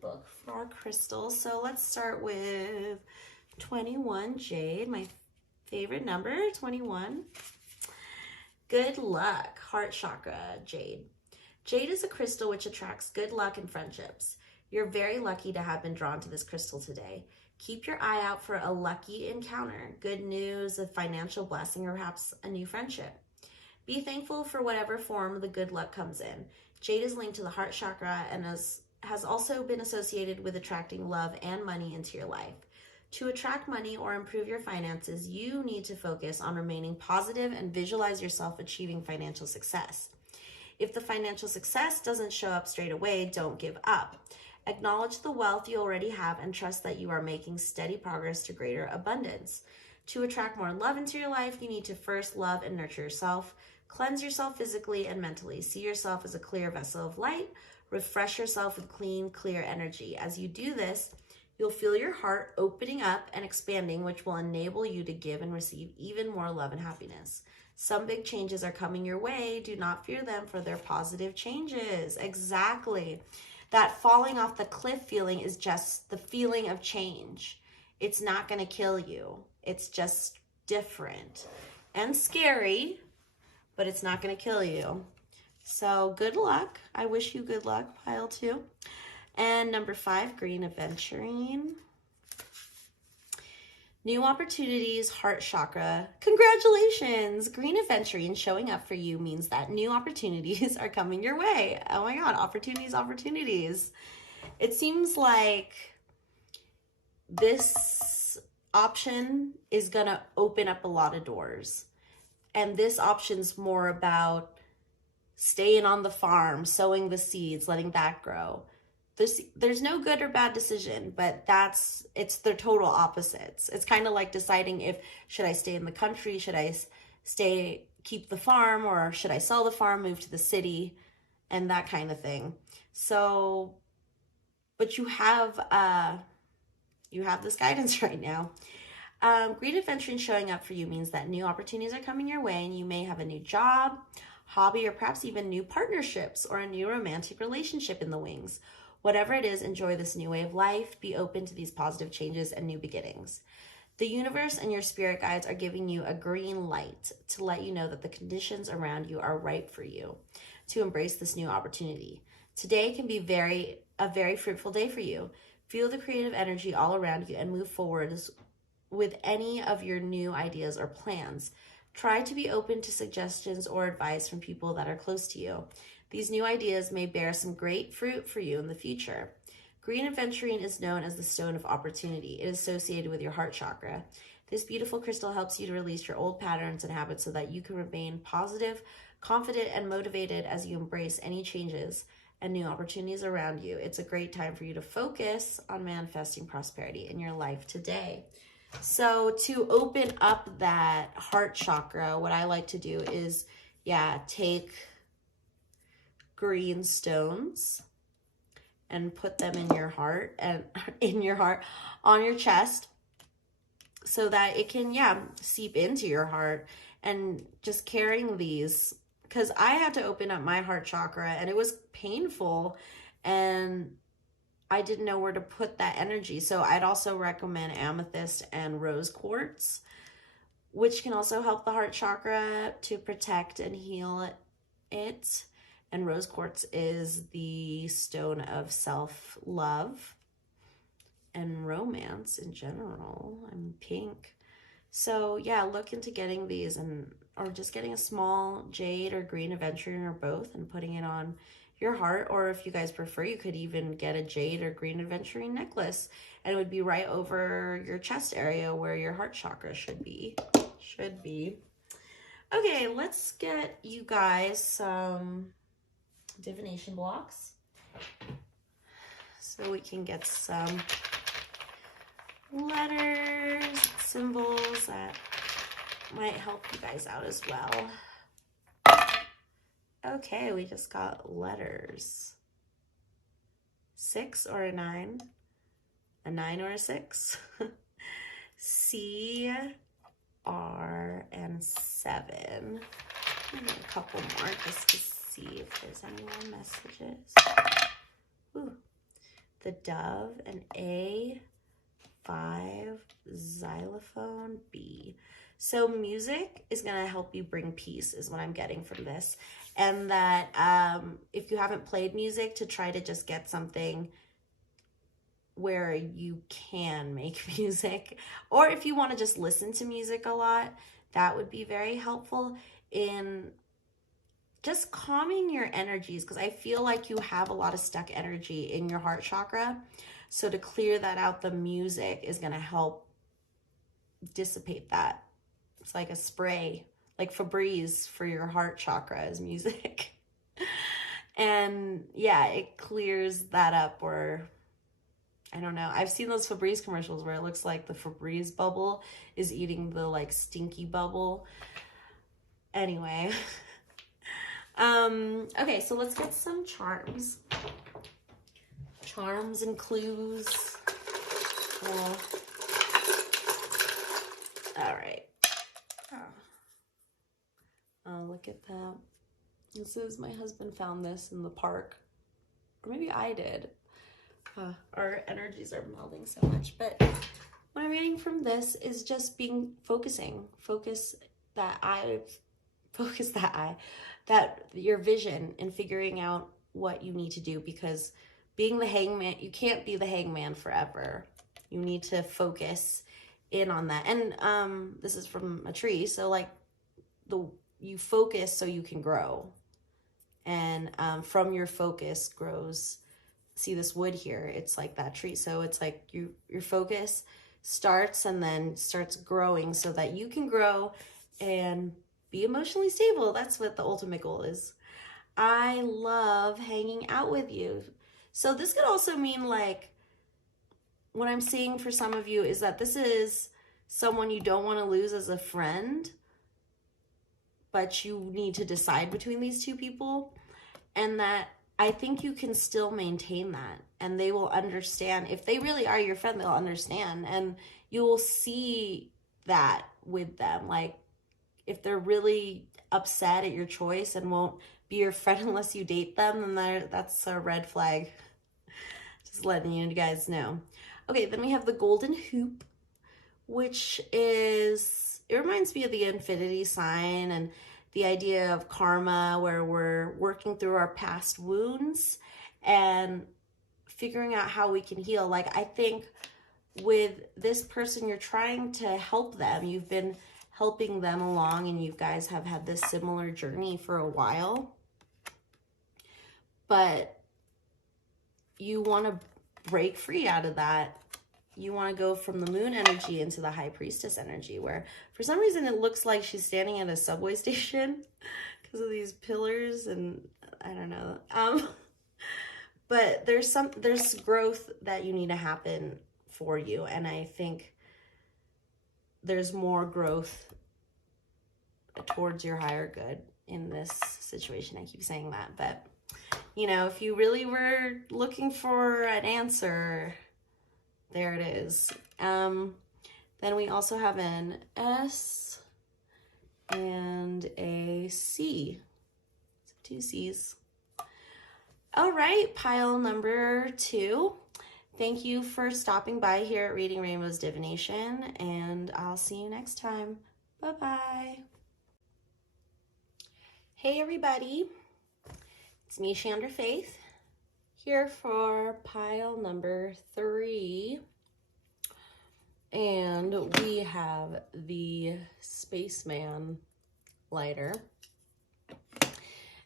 book for our crystals. So let's start with 21, Jade, my favorite number, 21. Good luck, heart chakra, jade. Jade is a crystal which attracts good luck and friendships. You're very lucky to have been drawn to this crystal today. Keep your eye out for a lucky encounter, good news, a financial blessing, or perhaps a new friendship. Be thankful for whatever form the good luck comes in. Jade is linked to the heart chakra and has also been associated with attracting love and money into your life. To attract money or improve your finances, you need to focus on remaining positive and visualize yourself achieving financial success. If the financial success doesn't show up straight away, don't give up. Acknowledge the wealth you already have and trust that you are making steady progress to greater abundance. To attract more love into your life, you need to first love and nurture yourself. Cleanse yourself physically and mentally. See yourself as a clear vessel of light. Refresh yourself with clean, clear energy. As you do this, you'll feel your heart opening up and expanding, which will enable you to give and receive even more love and happiness. Some big changes are coming your way. Do not fear them, for they're positive changes. Exactly. That falling off the cliff feeling is just the feeling of change. It's not going to kill you. It's just different and scary, but it's not going to kill you. So good luck. I wish you good luck, pile 2. And number 5, green aventurine. New opportunities, heart chakra. Congratulations! Green aventurine showing up for you means that new opportunities are coming your way. Oh my God, opportunities, opportunities. It seems like this option is going to open up a lot of doors. And this option's more about staying on the farm, sowing the seeds, letting that grow. There's no good or bad decision, but it's the total opposites. It's kind of like deciding should I stay in the country, should I keep the farm, or should I sell the farm, move to the city, and that kind of thing. So, but you have this guidance right now. Green aventurine showing up for you means that new opportunities are coming your way, and you may have a new job, hobby, or perhaps even new partnerships or a new romantic relationship in the wings. Whatever it is, enjoy this new way of life. Be open to these positive changes and new beginnings. The universe and your spirit guides are giving you a green light to let you know that the conditions around you are right for you to embrace this new opportunity. Today can be a very fruitful day for you. Feel the creative energy all around you and move forward with any of your new ideas or plans. Try to be open to suggestions or advice from people that are close to you. These new ideas may bear some great fruit for you in the future. Green aventurine is known as the stone of opportunity. It is associated with your heart chakra. This beautiful crystal helps you to release your old patterns and habits so that you can remain positive, confident, and motivated as you embrace any changes and new opportunities around you. It's a great time for you to focus on manifesting prosperity in your life today. So to open up that heart chakra, what I like to do is, take green stones and put them in your heart and on your chest so that it can, seep into your heart. And just carrying these, because I had to open up my heart chakra and it was painful and I didn't know where to put that energy. So I'd also recommend amethyst and rose quartz, which can also help the heart chakra to protect and heal it. And rose quartz is the stone of self-love and romance in general. I'm pink. So look into getting these or just getting a small jade or green aventurine or both and putting it on your heart. Or if you guys prefer, you could even get a jade or green aventurine necklace and it would be right over your chest area where your heart chakra should be. Okay, let's get you guys some divination blocks so we can get some letters, symbols that might help you guys out as well. Okay, we just got letters. 6 or a 9, a 9 or a 6, C, R, and 7. Maybe a couple more just to see if there's any more messages. Ooh. The dove, an A, 5, xylophone, B. So music is going to help you bring peace is what I'm getting from this. And that if you haven't played music, to try to just get something where you can make music. Or if you want to just listen to music a lot, that would be very helpful in just calming your energies, because I feel like you have a lot of stuck energy in your heart chakra. So to clear that out, the music is going to help dissipate that. It's like a spray, like Febreze for your heart chakra is music. And yeah, it clears that up. Or I don't know. I've seen those Febreze commercials where it looks like the Febreze bubble is eating the like stinky bubble. Anyway. Okay, so let's get some charms. Charms and clues. All right. Oh, look at that. This is, my husband found this in the park. Or maybe I did. Our energies are melding so much. But what I'm reading from this is just focus that your vision and figuring out what you need to do, because being the hangman, you can't be the hangman forever. You need to focus in on that. And this is from a tree, so like you focus so you can grow. And from your focus grows, see this wood here, it's like that tree. So it's like your focus starts and then starts growing so that you can grow and be emotionally stable. That's what the ultimate goal is. I love hanging out with you. So this could also mean, like, what I'm seeing for some of you is that this is someone you don't want to lose as a friend, but you need to decide between these two people. And that I think you can still maintain that, and they will understand. If they really are your friend, they'll understand, and you will see that with them. Like, if they're really upset at your choice and won't be your friend unless you date them, then that's a red flag. Just letting you guys know. Okay, then we have the golden hoop, which is, it reminds me of the infinity sign and the idea of karma, where we're working through our past wounds and figuring out how we can heal. Like, I think with this person, you're trying to help them. You've been helping them along, and you guys have had this similar journey for a while. But you want to break free out of that. You want to go from the moon energy into the high priestess energy, where for some reason it looks like she's standing at a subway station because of these pillars, and I don't know. But there's growth that you need to happen for you, and I think there's more growth towards your higher good in this situation. I keep saying that, but you know, if you really were looking for an answer, there it is. Then we also have an S and a C. So 2 C's. All right, pile number 2. Thank you for stopping by here at Reading Rainbow's Divination, and I'll see you next time. Bye-bye. Hey, everybody. It's me, ShandrahFaith, here for pile number 3. And we have the Spaceman lighter.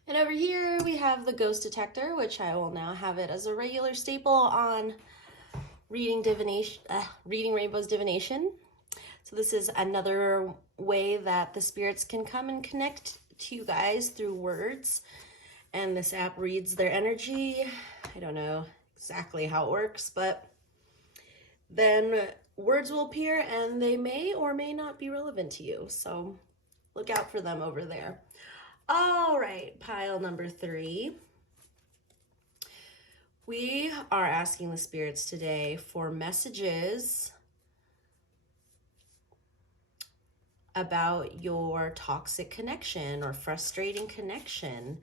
And over here we have the Ghost Detector, which I will now have it as a regular staple on Reading Rainbow's Divination. So this is another way that the spirits can come and connect to you guys through words. And this app reads their energy. I don't know exactly how it works, but then words will appear and they may or may not be relevant to you. So look out for them over there. All right, pile number 3. We are asking the spirits today for messages about your toxic connection or frustrating connection.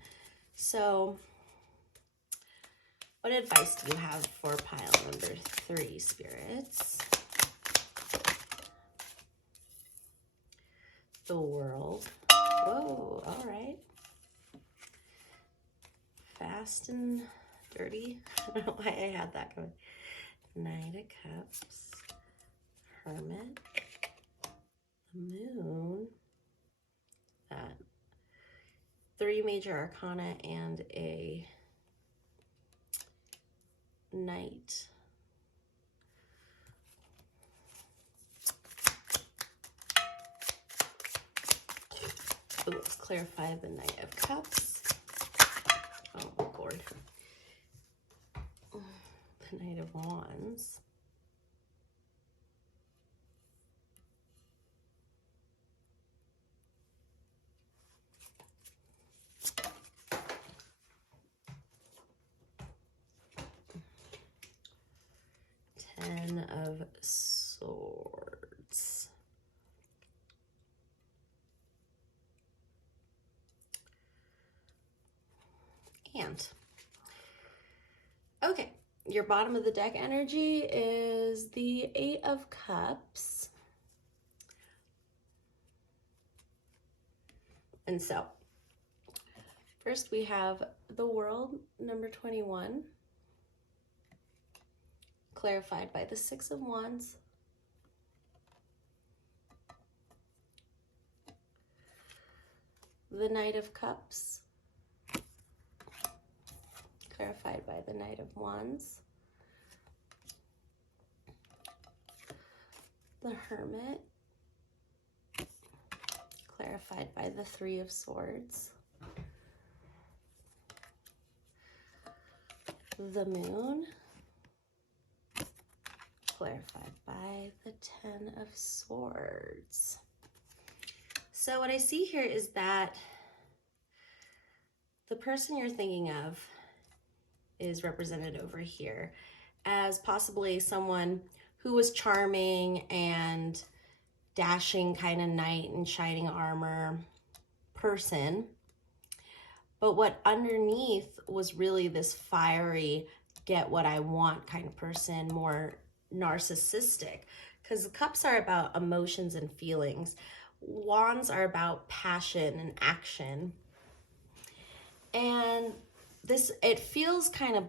So what advice do you have for pile number 3, spirits? the World. Whoa, all right. Fast and dirty. I don't know why I had that going. Knight of Cups, Hermit, Moon, that 3 major arcana and a Knight. So let's clarify the Knight of Cups. Oh, Lord. The Knight of Wands. Ten of Swords. And okay, your bottom of the deck energy is the 8 of Cups. And so, first we have the World, number 21, clarified by the 6 of Wands. The Knight of Cups, clarified by the Knight of Wands. The Hermit, clarified by the 3 of Swords. The Moon, clarified by the 10 of Swords. So what I see here is that the person you're thinking of is represented over here as possibly someone who was charming and dashing kind of knight in shining armor person. But what underneath was really this fiery, get what I want kind of person, more narcissistic. Because the cups are about emotions and feelings. Wands are about passion and action. And this, it feels kind of,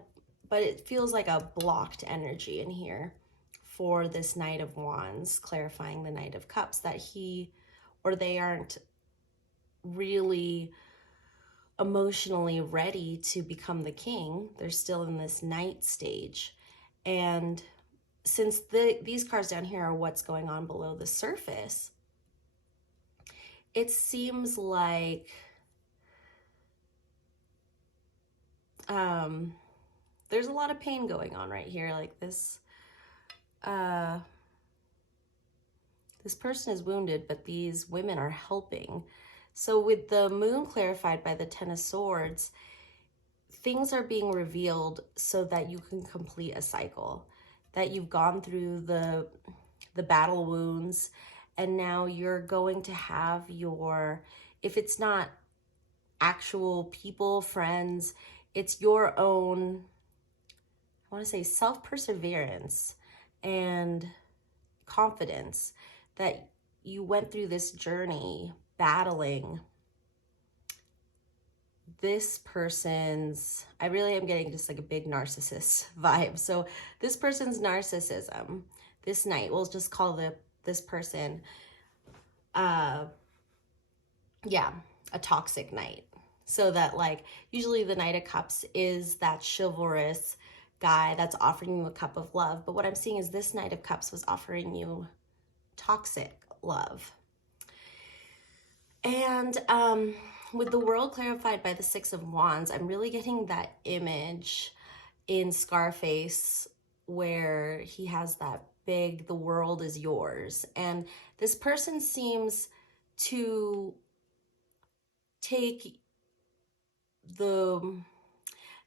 but it feels like a blocked energy in here for this Knight of Wands, clarifying the Knight of Cups, that he or they aren't really emotionally ready to become the king. They're still in this knight stage. And since these cards down here are what's going on below the surface, it seems like there's a lot of pain going on right here. Like this, this person is wounded, but these women are helping. So with the Moon clarified by the 10 of Swords, things are being revealed so that you can complete a cycle, that you've gone through the battle wounds, and now you're going to have your, if it's not actual people, friends, it's your own, I want to say self-perseverance and confidence that you went through this journey battling this person's, I really am getting just like a big narcissist vibe. So this person's narcissism, this Knight, we'll just call this person, yeah, a toxic Knight. So that like, usually the Knight of Cups is that chivalrous guy that's offering you a cup of love. But what I'm seeing is this Knight of Cups was offering you toxic love. And with the World clarified by the 6 of Wands, I'm really getting that image in Scarface where he has that big, the world is yours. And this person seems to take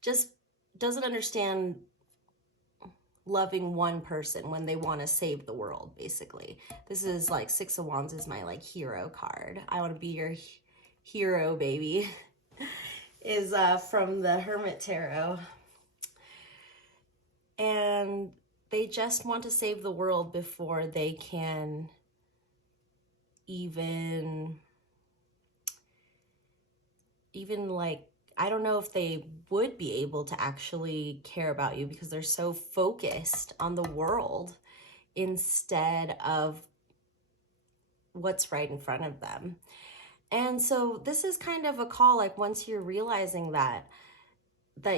just doesn't understand loving one person when they want to save the world, basically. This is like 6 of Wands is my like hero card. I want to be your hero, baby. Is from the Hermit Tarot. And they just want to save the world before they can even like, I don't know if they would be able to actually care about you because they're so focused on the world instead of what's right in front of them. And so this is kind of a call, like once you're realizing that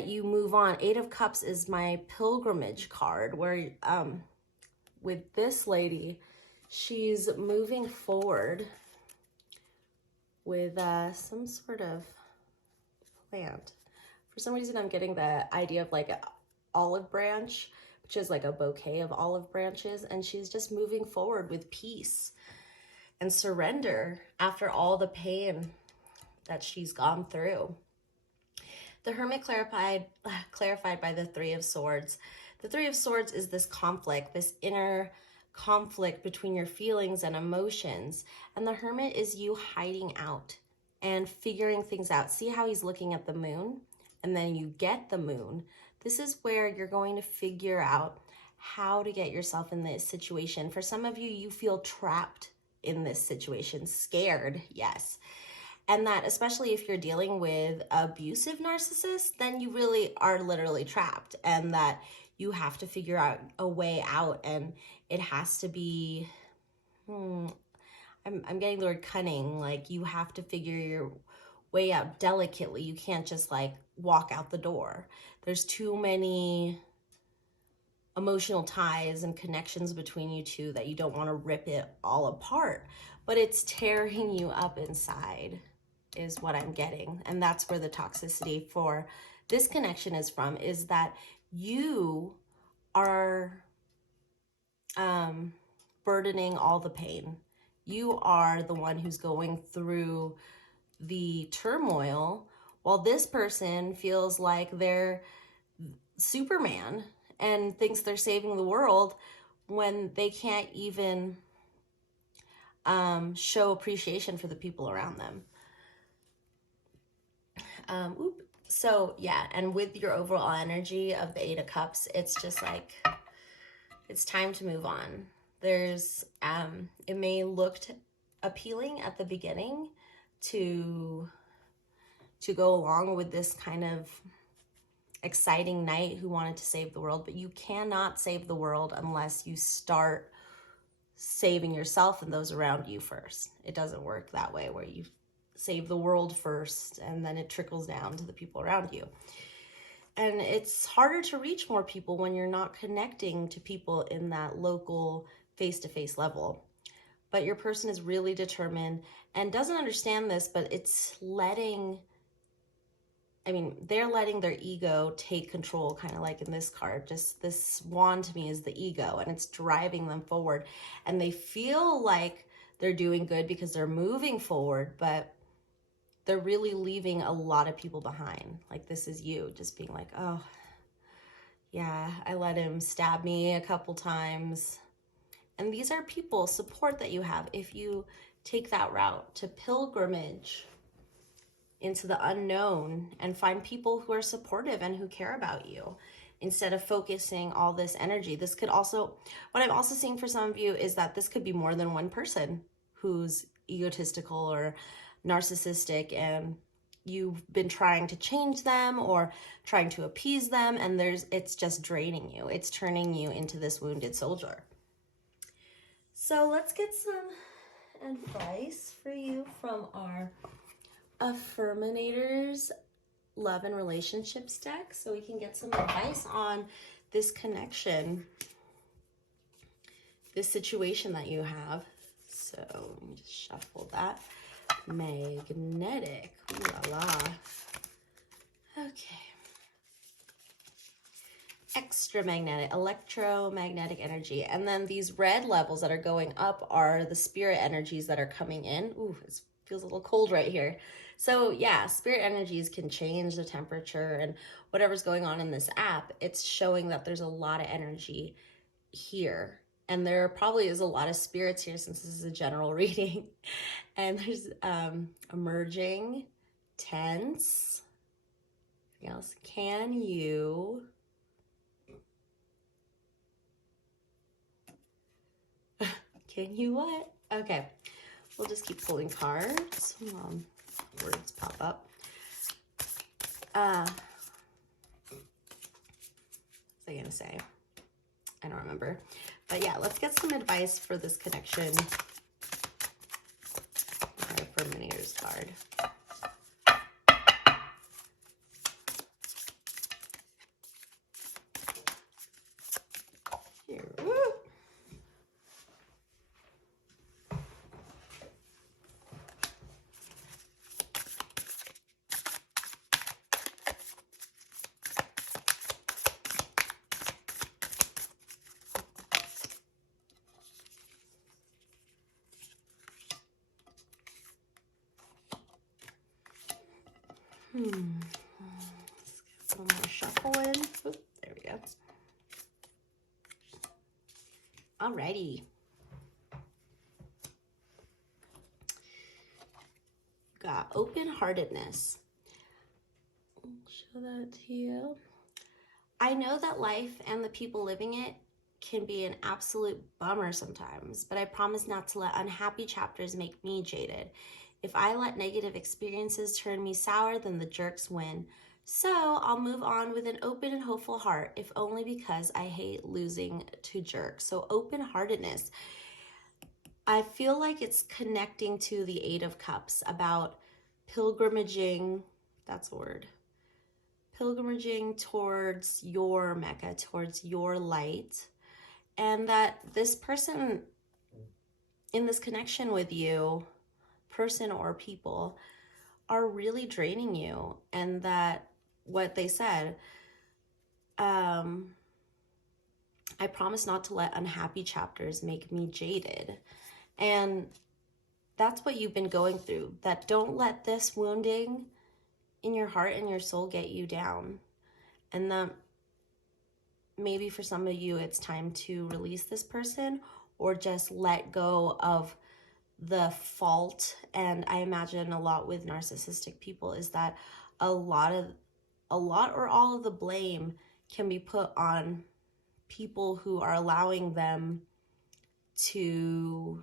you move on. 8 of Cups is my pilgrimage card, where with this lady, she's moving forward with some sort of plant. For some reason, I'm getting the idea of like an olive branch, which is like a bouquet of olive branches, and she's just moving forward with peace and surrender after all the pain that she's gone through. The Hermit clarified by the 3 of Swords. The 3 of Swords is this conflict, this inner conflict between your feelings and emotions. And the Hermit is you hiding out and figuring things out. See how he's looking at the moon? And then you get the moon. This is where you're going to figure out how to get yourself in this situation. For some of you, you feel trapped in this situation, scared, yes. And that, especially if you're dealing with abusive narcissists, then you really are literally trapped, and that you have to figure out a way out. And it has to be, I'm getting the word cunning, like you have to figure your way out delicately. You can't just like walk out the door. There's too many emotional ties and connections between you two that you don't want to rip it all apart, but it's tearing you up inside is what I'm getting. And that's where the toxicity for this connection is from, is that you are burdening all the pain. You are the one who's going through the turmoil, while this person feels like they're Superman and thinks they're saving the world when they can't even show appreciation for the people around them. So yeah, and with your overall energy of the 8 of Cups, it's just like, it's time to move on. There's, it may look appealing at the beginning to go along with this kind of exciting knight who wanted to save the world, but you cannot save the world unless you start saving yourself and those around you first. It doesn't work that way, where you save the world first and then it trickles down to the people around you. And it's harder to reach more people when you're not connecting to people in that local face-to-face level. But your person is really determined and doesn't understand this, but it's letting, they're letting their ego take control, kind of like in this card. Just this wand to me is the ego, and it's driving them forward. And they feel like they're doing good because they're moving forward, but they're really leaving a lot of people behind. Like, this is you just being like, oh, yeah, I let him stab me a couple times. And these are people, support that you have if you take that route to pilgrimage into the unknown and find people who are supportive and who care about you instead of focusing all this energy. This could also, what I'm also seeing for some of you is that this could be more than one person who's egotistical or narcissistic, and you've been trying to change them or trying to appease them, and it's just draining you. It's turning you into this wounded soldier. So let's get some advice for you from our Affirminators Love and Relationships deck, so we can get some advice on this connection, this situation that you have. So let me just shuffle that. Magnetic. Ooh la la. Okay. Extra magnetic, electromagnetic energy. And then these red levels that are going up are the spirit energies that are coming in. Ooh, it feels a little cold right here. So yeah, spirit energies can change the temperature and whatever's going on in this app. It's showing that there's a lot of energy here. And there probably is a lot of spirits here since this is a general reading. And there's emerging, tense. Anything else? Can you what? Okay. We'll just keep pulling cards. Words pop up. What was I gonna say? I don't remember. But yeah, let's get some advice for this connection. For Meteor's card. Here. Woo. Let's get a little more shuffle in. Oop, there we go. Alrighty. Got open-heartedness. I'll show that to you. I know that life and the people living it can be an absolute bummer sometimes, but I promise not to let unhappy chapters make me jaded. If I let negative experiences turn me sour, then the jerks win. So I'll move on with an open and hopeful heart, if only because I hate losing to jerks. So open-heartedness. I feel like it's connecting to the Eight of Cups, about pilgrimaging, that's a word, pilgrimaging towards your Mecca, towards your light, and that this person in this connection with you, person or people, are really draining you, and that what they said, I promise not to let unhappy chapters make me jaded. And that's what you've been going through, that don't let this wounding in your heart and your soul get you down. And that maybe for some of you, it's time to release this person or just let go of the fault. And I imagine a lot with narcissistic people is that a lot or all of the blame can be put on people who are allowing them to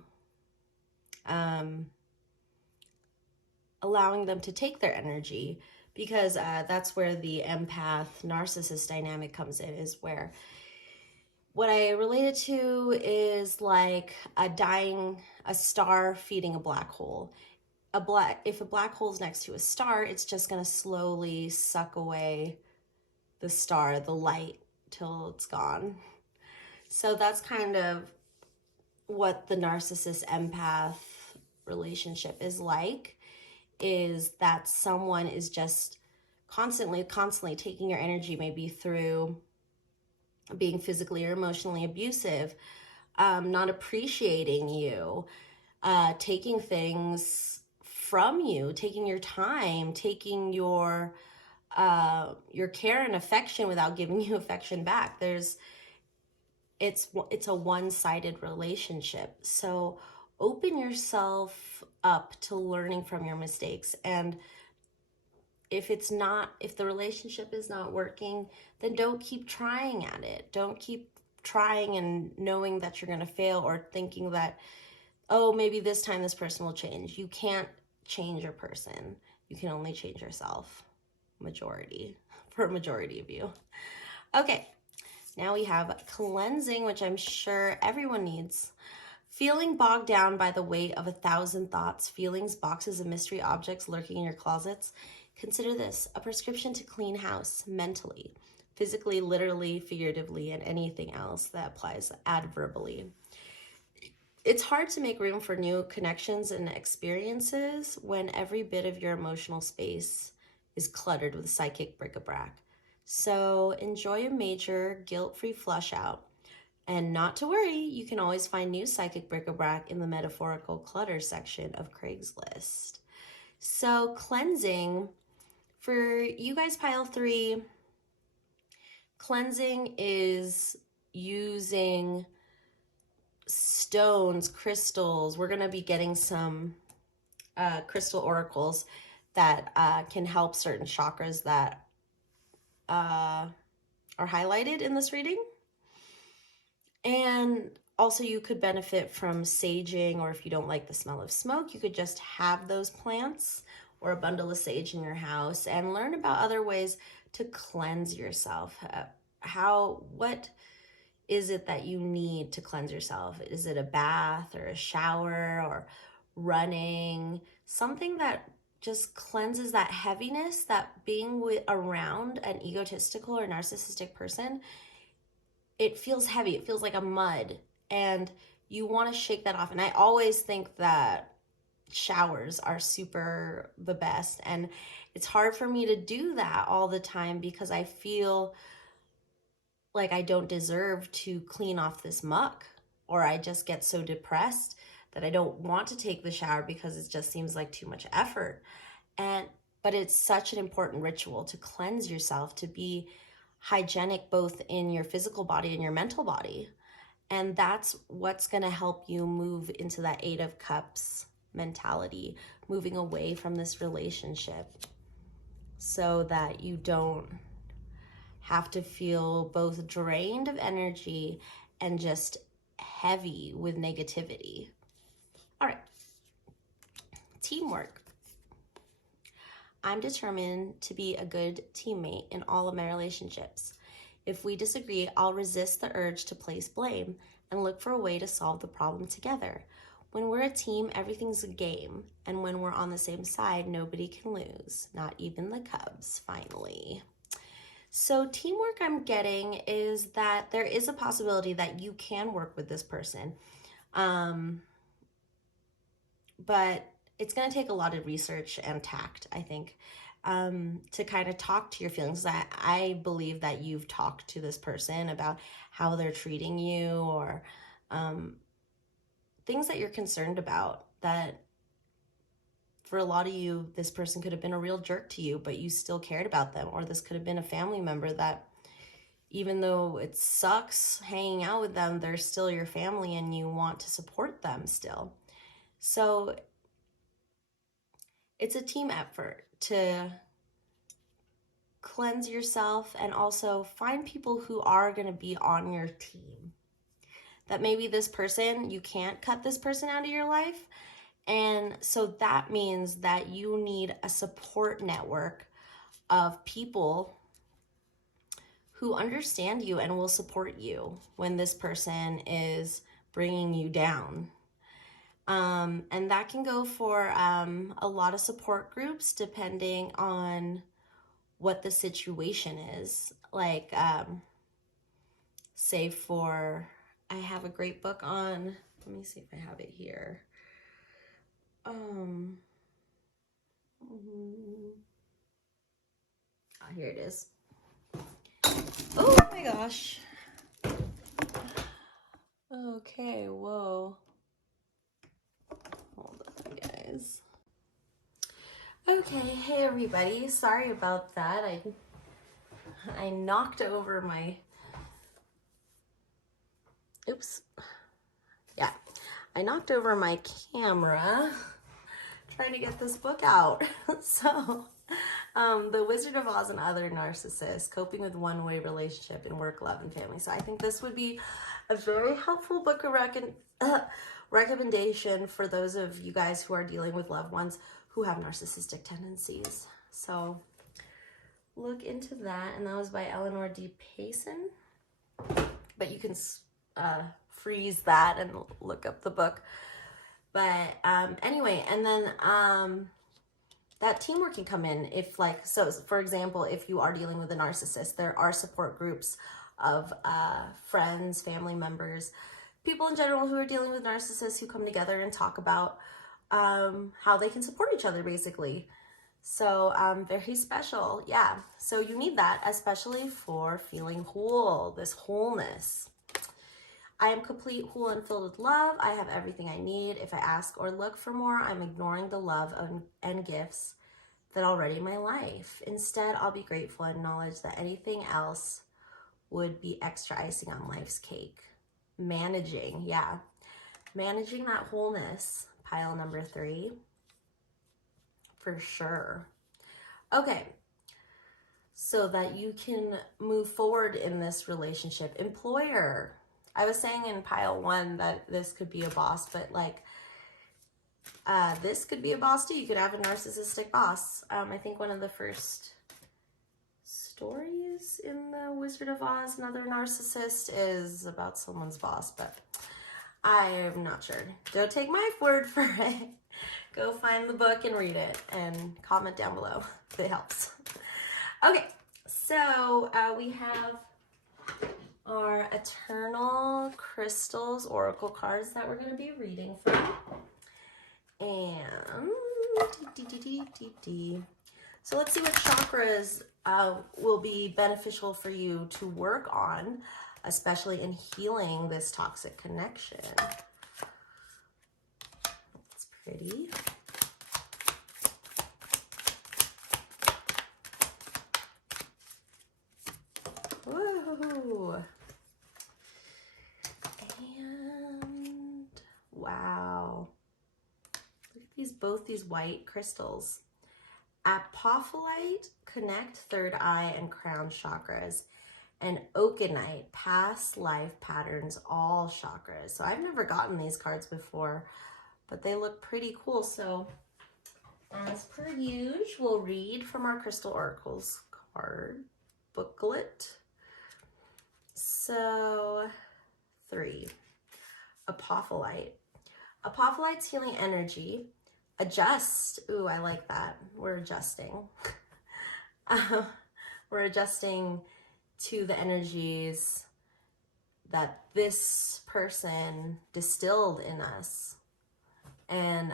take their energy, because that's where the empath narcissist dynamic comes in, is where what I relate it to is like a star feeding a black hole. If a black hole is next to a star, it's just going to slowly suck away the star, the light, till it's gone. So that's kind of what the narcissist empath relationship is like, is that someone is just constantly taking your energy, maybe through being physically or emotionally abusive, not appreciating you, taking things from you, taking your time, taking your care and affection without giving you affection back. It's a one-sided relationship. So open yourself up to learning from your mistakes. And if the relationship is not working, then don't keep trying at it. Don't keep trying and knowing that you're going to fail, or thinking that, oh, maybe this time this person will change. You can't change a person. You can only change yourself. For a majority of you. Okay, now we have cleansing, which I'm sure everyone needs. Feeling bogged down by the weight of 1,000 thoughts, feelings, boxes, and mystery objects lurking in your closets? Consider this a prescription to clean house mentally, physically, literally, figuratively, and anything else that applies adverbally. It's hard to make room for new connections and experiences when every bit of your emotional space is cluttered with psychic bric-a-brac. So enjoy a major guilt-free flush out. And not to worry, you can always find new psychic bric-a-brac in the metaphorical clutter section of Craigslist. So cleansing, for you guys, pile 3, cleansing is using stones, crystals. We're going to be getting some crystal oracles that can help certain chakras that are highlighted in this reading. And Also, you could benefit from saging, or if you don't like the smell of smoke, you could just have those plants or a bundle of sage in your house and learn about other ways to cleanse yourself. What is it that you need to cleanse yourself? Is it a bath or a shower or running? Something that just cleanses that heaviness that being around an egotistical or narcissistic person, it feels heavy. It feels like a mud, and you want to shake that off. And I always think that showers are super the best, and it's hard for me to do that all the time because I feel like I don't deserve to clean off this muck, or I just get so depressed that I don't want to take the shower because it just seems like too much effort. But it's such an important ritual to cleanse yourself, to be hygienic both in your physical body and your mental body. And that's what's going to help you move into that 8 of Cups mentality, moving away from this relationship so that you don't have to feel both drained of energy and just heavy with negativity. All right. Teamwork. I'm determined to be a good teammate in all of my relationships. If we disagree, I'll resist the urge to place blame and look for a way to solve the problem together. When we're a team, everything's a game. And when we're on the same side, nobody can lose, not even the Cubs, finally. So teamwork I'm getting is that there is a possibility that you can work with this person. But it's going to take a lot of research and tact, I think, to kind of talk to your feelings. I believe that you've talked to this person about how they're treating you, or things that you're concerned about, that for a lot of you, this person could have been a real jerk to you, but you still cared about them. Or this could have been a family member that, even though it sucks hanging out with them, they're still your family and you want to support them still. So it's a team effort to cleanse yourself and also find people who are going to be on your team. That maybe this person, you can't cut this person out of your life. And so that means that you need a support network of people who understand you and will support you when this person is bringing you down. And that can go for a lot of support groups depending on what the situation is. Like, say for, I have a great book on, let me see if I have it here. Here it is. Oh my gosh. Okay, whoa. Hold on, guys. Okay, hey everybody. Sorry about that. I knocked over my, oops. Yeah, I knocked over my camera trying to get this book out. So, The Wizard of Oz and Other Narcissists, Coping with One-Way Relationship in Work, Love, and Family. So I think this would be a very helpful book of recommendation for those of you guys who are dealing with loved ones who have narcissistic tendencies. So look into that. And that was by Eleanor D. Payson. But you can freeze that and look up the book. But anyway, and then that teamwork can come in if, like, so for example, if you are dealing with a narcissist, there are support groups of friends, family members, people in general who are dealing with narcissists who come together and talk about how they can support each other, basically. So very special. Yeah, so you need that, especially for feeling whole, this wholeness. I am complete, whole, and filled with love. I have everything I need. If I ask or look for more, I'm ignoring the love and gifts that are already in my life. Instead, I'll be grateful and acknowledge that anything else would be extra icing on life's cake. Managing, yeah. Managing that wholeness, pile number 3. For sure. Okay. So that you can move forward in this relationship. Employer. I was saying in pile 1 that this could be a boss, but like this could be a boss too. You could have a narcissistic boss. I think one of the first stories in the Wizard of Oz, another narcissist, is about someone's boss, but I am not sure. Don't take my word for it. Go find the book and read it and comment down below if it helps. Okay, so we have our Eternal Crystals Oracle cards that we're going to be reading from. And so let's see what chakras will be beneficial for you to work on, especially in healing this toxic connection. That's pretty. Whoa. And wow. Look at both these white crystals. Apophyllite, connect third eye and crown chakras. And oakenite, past life patterns, all chakras. So I've never gotten these cards before, but they look pretty cool. So as per usual, we'll read from our Crystal Oracles card booklet. So 3, Apophyllite. Apophyllite's healing energy. Adjust. Ooh, I like that. We're adjusting. We're adjusting to the energies that this person distilled in us, and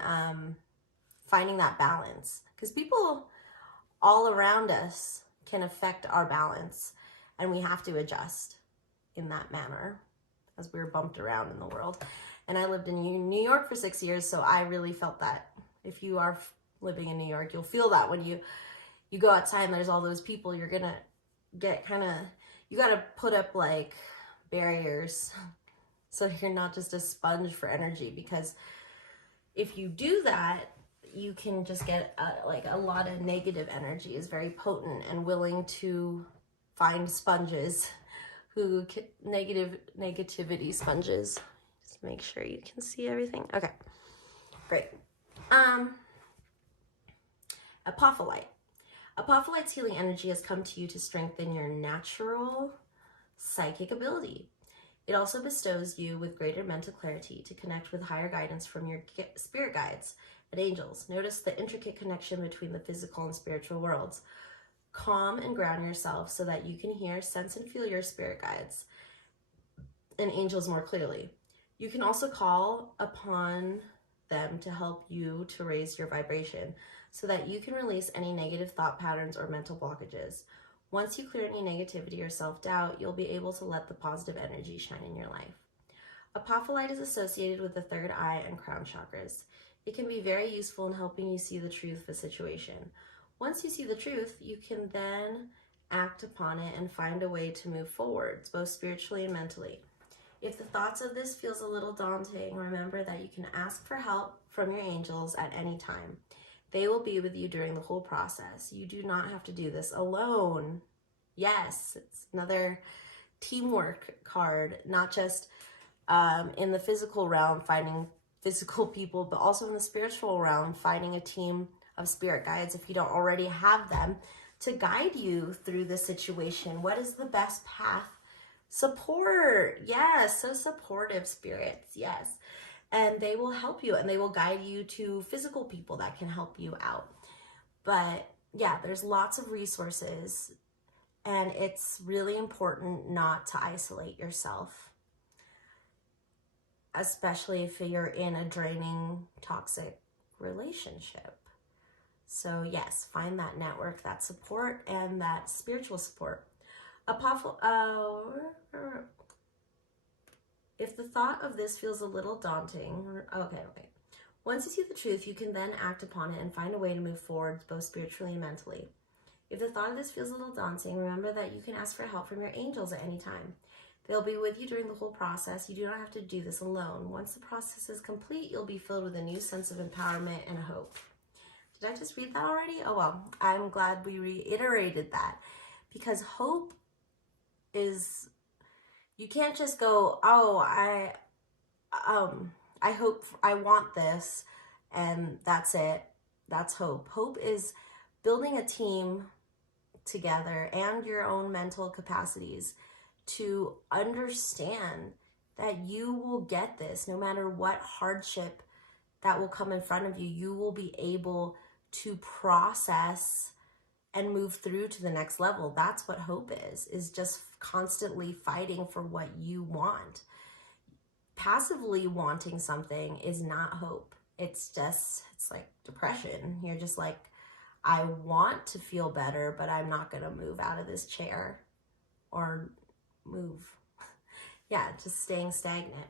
finding that balance, because people all around us can affect our balance, and we have to adjust in that manner as we're bumped around in the world. And I lived in New York for 6 years, so I really felt that. If you are living in New York, you'll feel that when you go outside and there's all those people, you're gonna get you gotta put up like barriers so you're not just a sponge for energy, because if you do that, you can just get like a lot of negative energy is very potent and willing to find sponges who negativity sponges. Just make sure you can see everything. Okay, great. Apophyllite. Apophyllite's healing energy has come to you to strengthen your natural psychic ability. It also bestows you with greater mental clarity to connect with higher guidance from your spirit guides and angels. Notice the intricate connection between the physical and spiritual worlds. Calm and ground yourself so that you can hear, sense, and feel your spirit guides and angels more clearly. You can also call upon them to help you to raise your vibration so that you can release any negative thought patterns or mental blockages. Once you clear any negativity or self-doubt, you'll be able to let the positive energy shine in your life. Apophyllite is associated with the third eye and crown chakras. It can be very useful in helping you see the truth of a situation. Once you see the truth, you can then act upon it and find a way to move forwards, both spiritually and mentally. If the thoughts of this feels a little daunting, remember that you can ask for help from your angels at any time. They will be with you during the whole process. You do not have to do this alone. Yes, it's another teamwork card, not just in the physical realm, finding physical people, but also in the spiritual realm, finding a team of spirit guides, if you don't already have them, to guide you through the situation. What is the best path? Support. Yes, so supportive spirits. Yes. And they will help you, and they will guide you to physical people that can help you out. But yeah, there's lots of resources, and it's really important not to isolate yourself, especially if you're in a draining, toxic relationship. So yes, find that network, that support, and that spiritual support. If the thought of this feels a little daunting, okay. Once you see the truth, you can then act upon it and find a way to move forward, both spiritually and mentally. If the thought of this feels a little daunting, remember that you can ask for help from your angels at any time. They'll be with you during the whole process. You do not have to do this alone. Once the process is complete, you'll be filled with a new sense of empowerment and hope. Did I just read that already? Oh well, I'm glad we reiterated that, because hope is you can't just go, oh, I hope, I want this, and that's it. That's hope. Hope is building a team together and your own mental capacities to understand that you will get this no matter what hardship that will come in front of you. You will be able to process and move through to the next level. That's what hope is just constantly fighting for what you want. Passively wanting something is not hope. It's like depression. You're just like, I want to feel better, but I'm not going to move out of this chair or move. Yeah, just staying stagnant.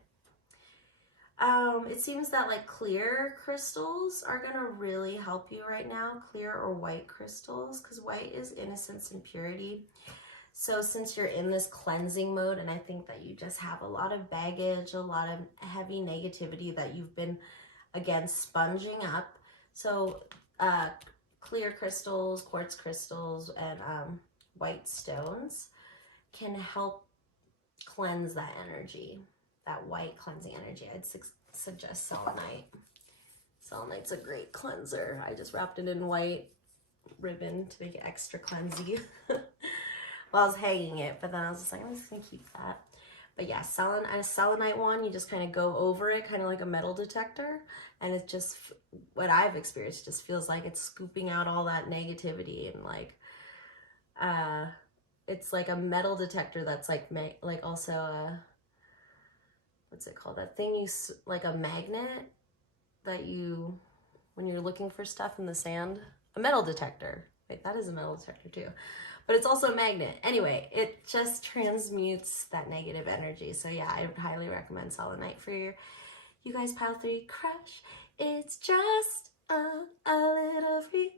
It seems that like clear crystals are going to really help you right now. Clear or white crystals, because white is innocence and purity. So since you're in this cleansing mode, and I think that you just have a lot of baggage, a lot of heavy negativity that you've been, again, sponging up. So clear crystals, quartz crystals, and white stones can help cleanse that energy, that white cleansing energy. I'd suggest selenite. Selenite's a great cleanser. I just wrapped it in white ribbon to make it extra cleansy. Well, I was hanging it, but then I was just like, I'm just gonna keep that. But yeah, a selenite one, you just kind of go over it, kind of like a metal detector, and it just, what I've experienced, just feels like it's scooping out all that negativity, and like, it's like a metal detector that's like also a, what's it called? That thing like a magnet that you, when you're looking for stuff in the sand, a metal detector. Wait, that is a metal detector too. But it's also a magnet. Anyway, it just transmutes that negative energy. So yeah, I would highly recommend selenite for you guys, pile 3 crush. It's just a little free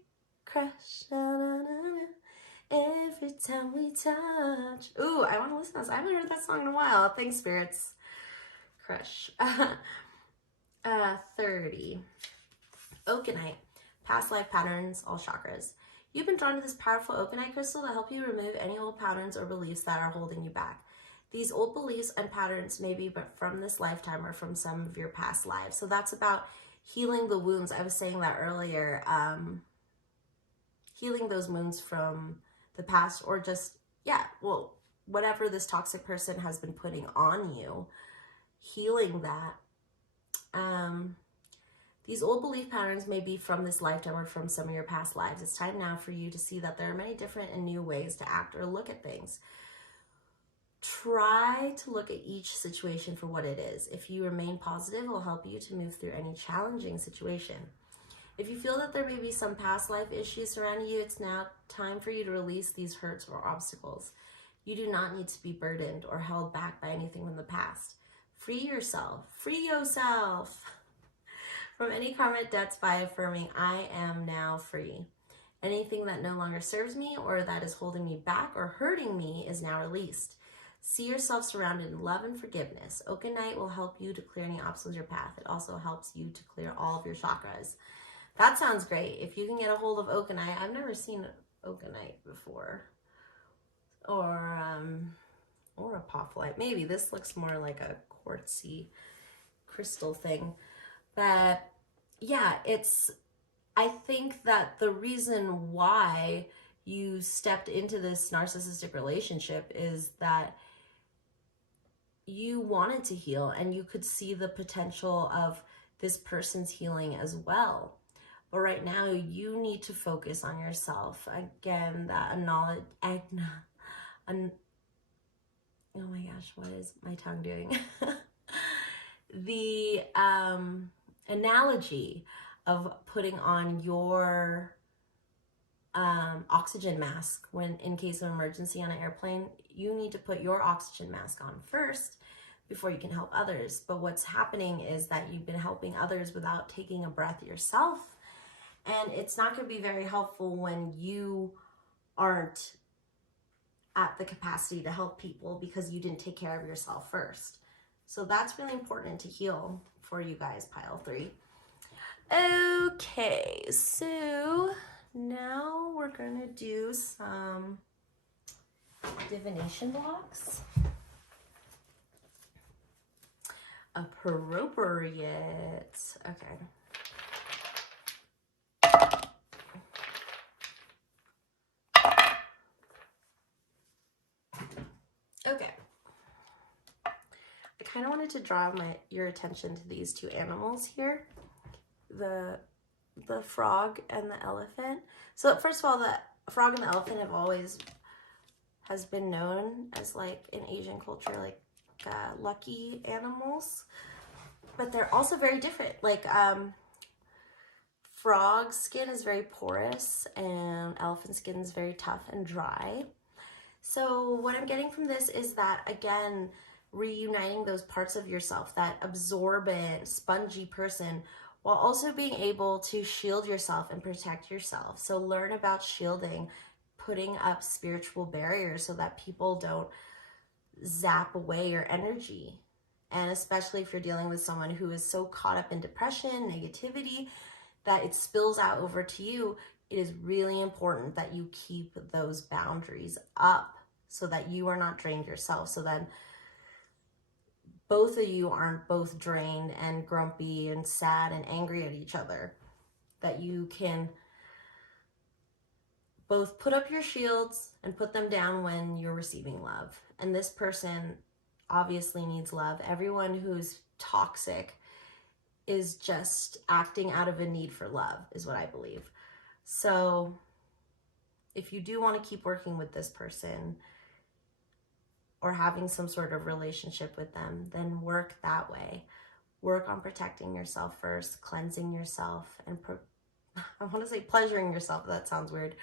crush. Na, na, na, na. Every time we touch. Ooh, I want to listen to this. I haven't heard that song in a while. Thanks, spirits. Crush. 30. Oakenite. Past life patterns, all chakras. You've been drawn to this powerful oakenite crystal to help you remove any old patterns or beliefs that are holding you back. These old beliefs and patterns may be from this lifetime or from some of your past lives. So that's about healing the wounds. I was saying that earlier. Healing those wounds from the past, or just, yeah, well, whatever this toxic person has been putting on you, healing that. These old belief patterns may be from this lifetime or from some of your past lives. It's time now for you to see that there are many different and new ways to act or look at things. Try to look at each situation for what it is. If you remain positive, it will help you to move through any challenging situation. If you feel that there may be some past life issues surrounding you, it's now time for you to release these hurts or obstacles. You do not need to be burdened or held back by anything from the past. Free yourself. Free yourself from any karmic debts by affirming, I am now free. Anything that no longer serves me or that is holding me back or hurting me is now released. See yourself surrounded in love and forgiveness. Oakenite will help you to clear any obstacles in your path. It also helps you to clear all of your chakras. That sounds great. If you can get a hold of oakenite, I've never seen oakenite before. Or apophyllite. Maybe this looks more like a quartzy crystal thing. But yeah, I think that the reason why you stepped into this narcissistic relationship is that you wanted to heal and you could see the potential of this person's healing as well. But right now you need to focus on yourself. Again, that knowledge, oh my gosh, what is my tongue doing? The analogy of putting on your oxygen mask when in case of emergency on an airplane, you need to put your oxygen mask on first before you can help others. But what's happening is that you've been helping others without taking a breath yourself, and it's not going to be very helpful when you aren't at the capacity to help people because you didn't take care of yourself first. So that's really important to heal for you guys, pile 3. Okay, so now we're gonna do some divination blocks. appropriate. Okay. Okay. I kind of wanted to draw your attention to these two animals here. The frog and the elephant. So first of all, the frog and the elephant has been known as, like, in Asian culture, like lucky animals, but they're also very different. Like frog skin is very porous and elephant skin is very tough and dry. So what I'm getting from this is that, again, reuniting those parts of yourself, that absorbent, spongy person, while also being able to shield yourself and protect yourself. So learn about shielding, putting up spiritual barriers so that people don't zap away your energy. And especially if you're dealing with someone who is so caught up in depression, negativity, that it spills out over to you, it is really important that you keep those boundaries up so that you are not drained yourself. So then both of you aren't both drained and grumpy and sad and angry at each other. That you can both put up your shields and put them down when you're receiving love. And this person obviously needs love. Everyone who's toxic is just acting out of a need for love, is what I believe. So if you do want to keep working with this person or having some sort of relationship with them, then work that way. Work on protecting yourself first, cleansing yourself, and I want to say pleasuring yourself. That sounds weird.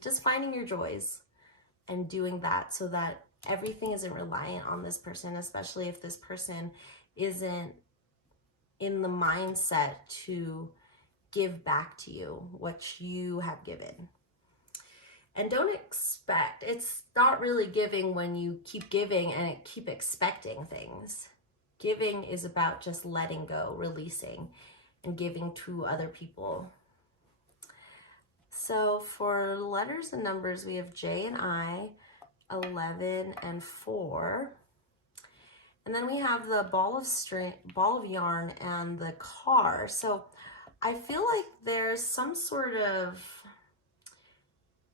Just finding your joys and doing that so that everything isn't reliant on this person, especially if this person isn't in the mindset to give back to you what you have given. And don't expect, it's not really giving when you keep giving and keep expecting things. Giving is about just letting go, releasing, and giving to other people. So for letters and numbers, we have J and I, 11 and 4. And then we have the ball of yarn and the car. So I feel like there's some sort of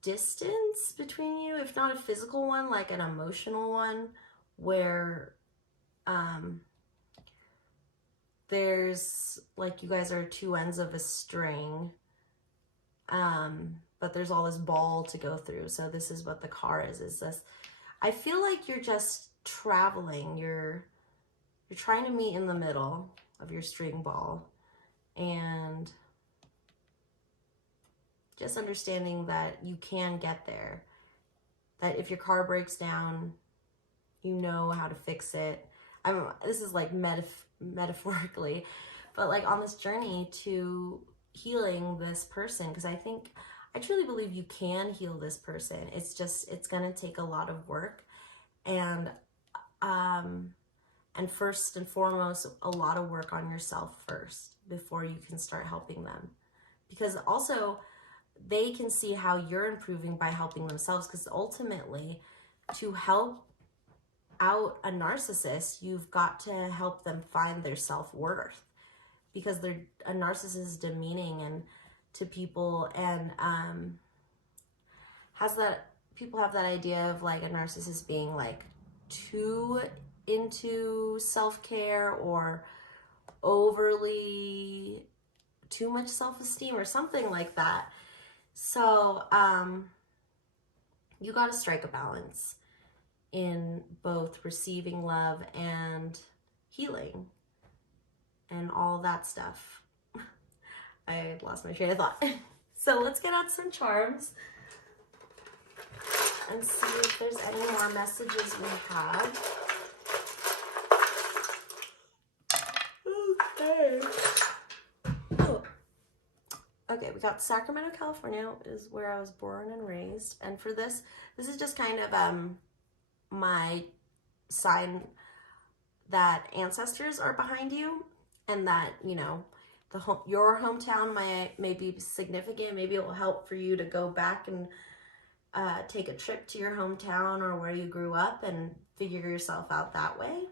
distance between you, if not a physical one, like an emotional one, where there's like you guys are two ends of a string, but there's all this ball to go through. So this is what the car is this. I feel like you're just traveling. You're trying to meet in the middle of your string ball, and just understanding that you can get there. That if your car breaks down, you know how to fix it. This is like metaphorically, but like on this journey to healing this person, because I truly believe you can heal this person. It's going to take a lot of work, and first and foremost, a lot of work on yourself first before you can start helping them. Because also, they can see how you're improving by helping themselves, because ultimately, to help out a narcissist, you've got to help them find their self-worth, because a narcissist is demeaning and to people, and people have that idea of like a narcissist being like too into self-care or overly too much self-esteem or something like that. So you got to strike a balance in both receiving love and healing and all that stuff. I lost my train of thought. So let's get out some charms and see if there's any more messages we have. Okay. Oh. Okay, we got Sacramento, California is where I was born and raised. And for this is just kind of my sign that ancestors are behind you, and that, you know, your hometown may be significant. Maybe it will help for you to go back and take a trip to your hometown or where you grew up and figure yourself out that way.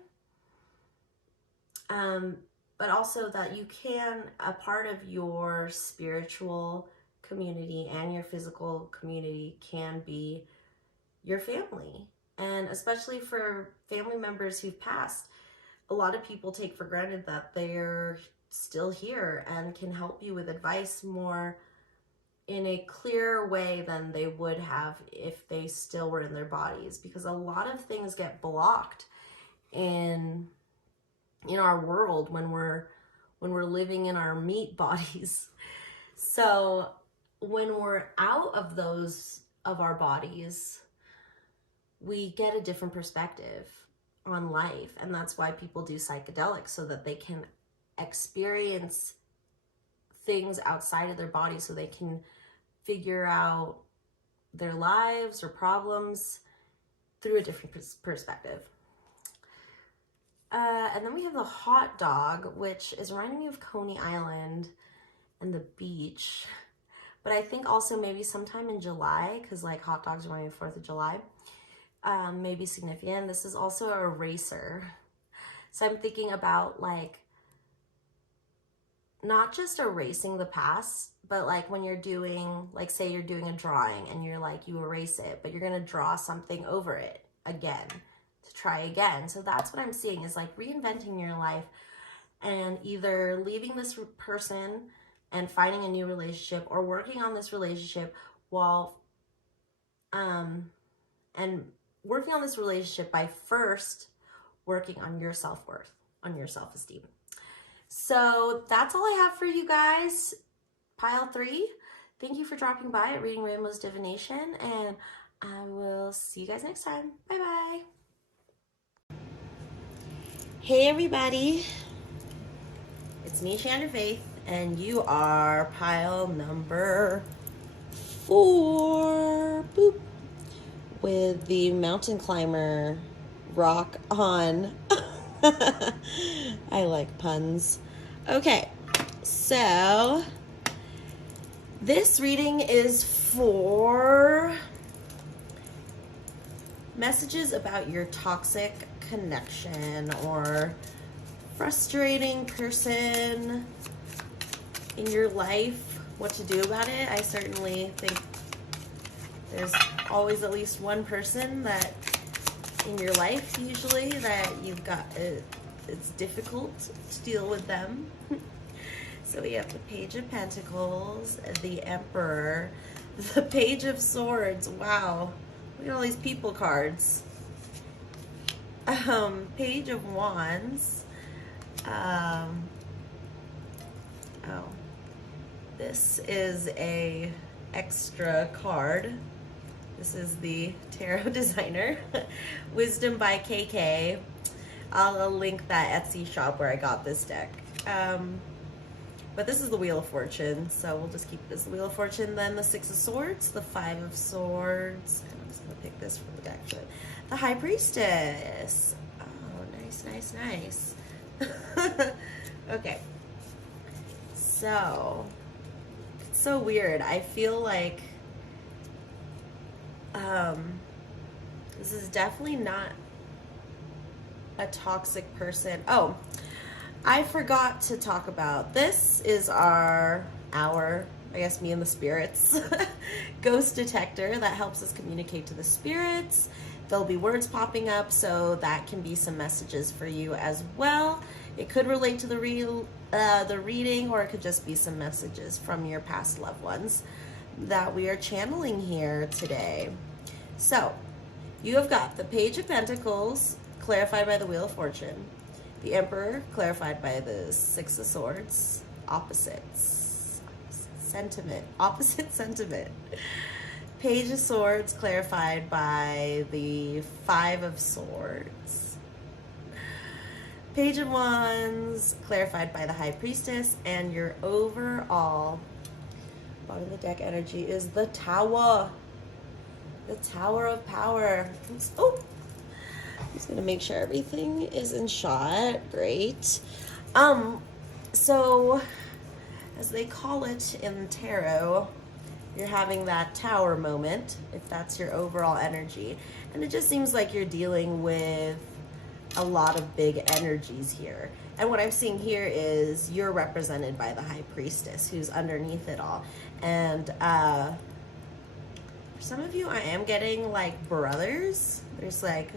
But also that you can, a part of your spiritual community and your physical community can be your family. And especially for family members who've passed, a lot of people take for granted that they're still here and can help you with advice more in a clearer way than they would have if they still were in their bodies, because a lot of things get blocked in our world when we're living in our meat bodies. So when we're out of our bodies, we get a different perspective on life. And that's why people do psychedelics, so that they can experience things outside of their body, so they can figure out their lives or problems through a different perspective. And then we have the hot dog, which is reminding me of Coney Island and the beach. But I think also maybe sometime in July, because like hot dogs remind me of 4th of July, maybe significant. This is also a eraser. So I'm thinking about like not just erasing the past, but like when you're doing, like say you're doing a drawing and you're like, you erase it, but you're going to draw something over it again to try again. So that's what I'm seeing, is like reinventing your life and either leaving this person and finding a new relationship, or working on this relationship while, and working on this relationship by first working on your self-worth, on your self-esteem. So that's all I have for you guys. Pile 3. Thank you for dropping by at Reading Rainbow's Divination, and I will see you guys next time. Bye-bye. Hey everybody, it's me, ShandrahFaith, and you are pile number 4, boop, with the mountain climber rock on. I like puns. Okay, so this reading is for messages about your toxic connection or frustrating person in your life, what to do about it. I certainly think there's always at least one person that in your life, usually, that you've got, it's difficult to deal with them. So we have the Page of Pentacles, the Emperor, the Page of Swords. Wow, look at all these people cards. Page of Wands. Oh, this is a extra card. This is the Tarot Designer, Wisdom by KK. I'll link that Etsy shop where I got this deck. But this is the Wheel of Fortune, so we'll just keep this the Wheel of Fortune. Then the Six of Swords, the Five of Swords, and I'm just gonna pick this from the deck. The High Priestess. Oh, nice, nice, nice. Okay. So, it's so weird. I feel like this is definitely not a toxic person. Oh, I forgot to talk about, this is our, I guess me and the spirits, ghost detector that helps us communicate to the spirits. There'll be words popping up, so that can be some messages for you as well. It could relate to the reading, or it could just be some messages from your past loved ones that we are channeling here today. So, you have got the Page of Pentacles, clarified by the Wheel of Fortune. The Emperor, clarified by the Six of Swords. Opposite sentiment. Page of Swords, clarified by the Five of Swords. Page of Wands, clarified by the High Priestess. And your overall bottom of the deck energy is the Tower. The Tower of Power. Oh! Just gonna make sure everything is in shot. Great. So, as they call it in tarot, you're having that tower moment, if that's your overall energy. And it just seems like you're dealing with a lot of big energies here. And what I'm seeing here is you're represented by the High Priestess, who's underneath it all. And for some of you, I am getting like brothers. There's like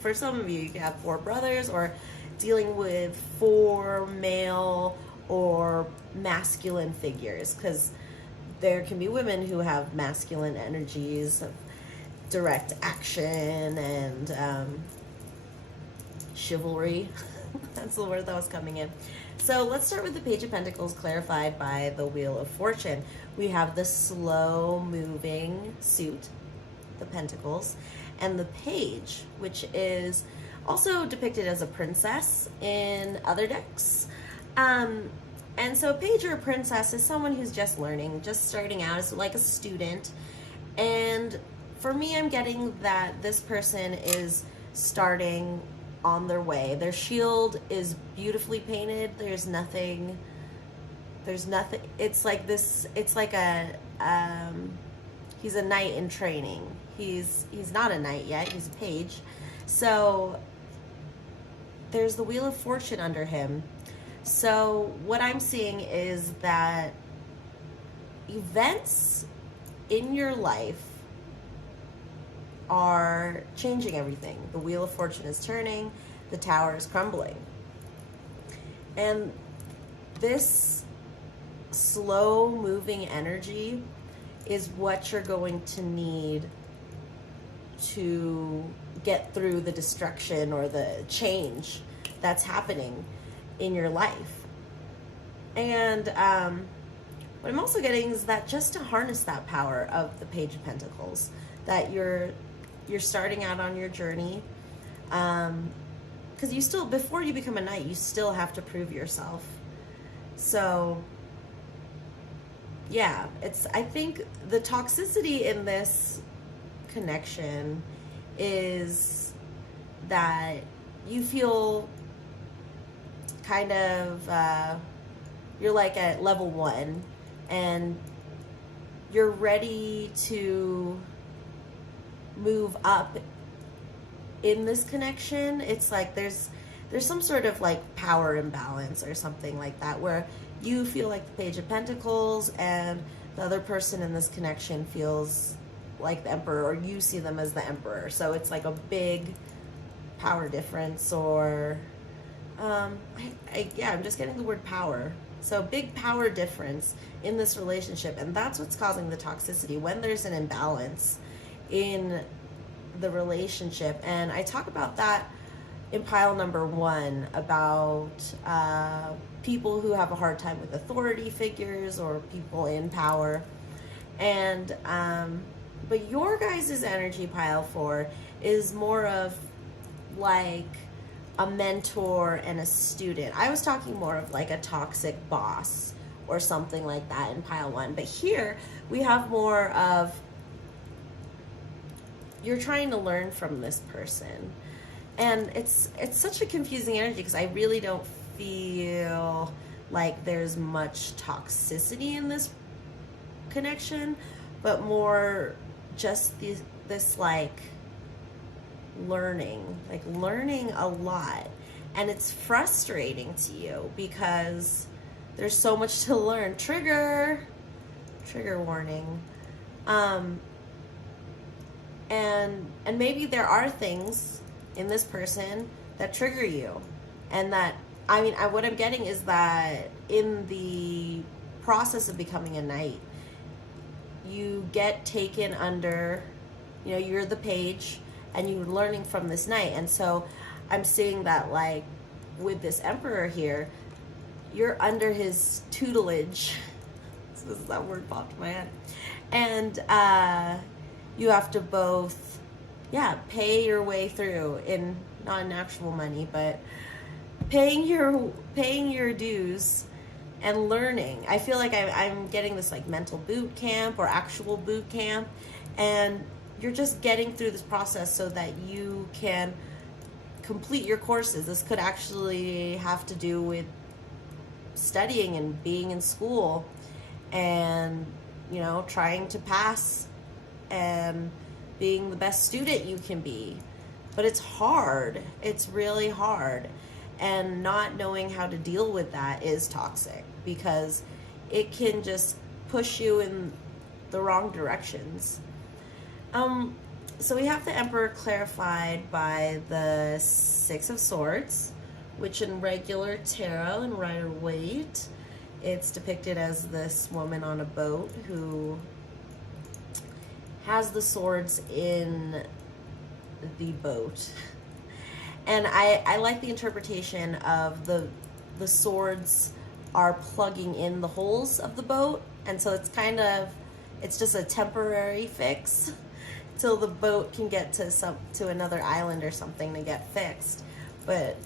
for some of you, you can have 4 brothers, or dealing with 4 male or masculine figures, because there can be women who have masculine energies of direct action and chivalry. That's the word that was coming in. So let's start with the Page of Pentacles clarified by the Wheel of Fortune. We have the slow moving suit, the Pentacles, and the Page, which is also depicted as a princess in other decks. And so a page or a princess is someone who's just learning, just starting out, as like a student. And for me, I'm getting that this person is starting on their way. Their shield is beautifully painted. There's nothing, it's like this, it's like he's a knight in training. He's not a knight yet, he's a page. So there's the Wheel of Fortune under him. So what I'm seeing is that events in your life are changing everything. The Wheel of Fortune is turning, the Tower is crumbling. And this slow moving energy is what you're going to need to get through the destruction or the change that's happening in your life. And what I'm also getting is that just to harness that power of the Page of Pentacles, that you're starting out on your journey, because you still, before you become a knight, you still have to prove yourself. So yeah, I think the toxicity in this connection is that you feel kind of you're like at level 1 and you're ready to move up in this connection. It's like there's some sort of like power imbalance or something like that, where you feel like the Page of Pentacles and the other person in this connection feels like the Emperor, or you see them as the Emperor. So it's like a big power difference, or I'm just getting the word power. So big power difference in this relationship, and that's what's causing the toxicity when there's an imbalance in the relationship. And I talk about that in pile number 1, about people who have a hard time with authority figures or people in power. And but your guys' energy, pile 4, is more of like a mentor and a student. I was talking more of like a toxic boss or something like that in pile 1. But here we have more of you're trying to learn from this person. And it's such a confusing energy, because I really don't feel like there's much toxicity in this connection, but more just this like learning a lot. And it's frustrating to you because there's so much to learn. Trigger warning. And maybe there are things in this person that trigger you, and that what I'm getting is that in the process of becoming a knight, you get taken under, you're the page and you're learning from this knight. And so I'm seeing that, like, with this Emperor here, you're under his tutelage. So that word popped in my head. And you have to both, pay your way through, in not in actual money, but paying your dues and learning. I feel like I'm getting this like mental boot camp or actual boot camp, and you're just getting through this process so that you can complete your courses. This could actually have to do with studying and being in school and, trying to pass and being the best student you can be. but it's hard. It's really hard. And not knowing how to deal with that is toxic, because it can just push you in the wrong directions. So we have the Emperor clarified by the Six of Swords, which in regular tarot and Rider-Waite, it's depicted as this woman on a boat who has the swords in the boat. And I like the interpretation of the swords are plugging in the holes of the boat, and so it's just a temporary fix till the boat can get to another island or something to get fixed. But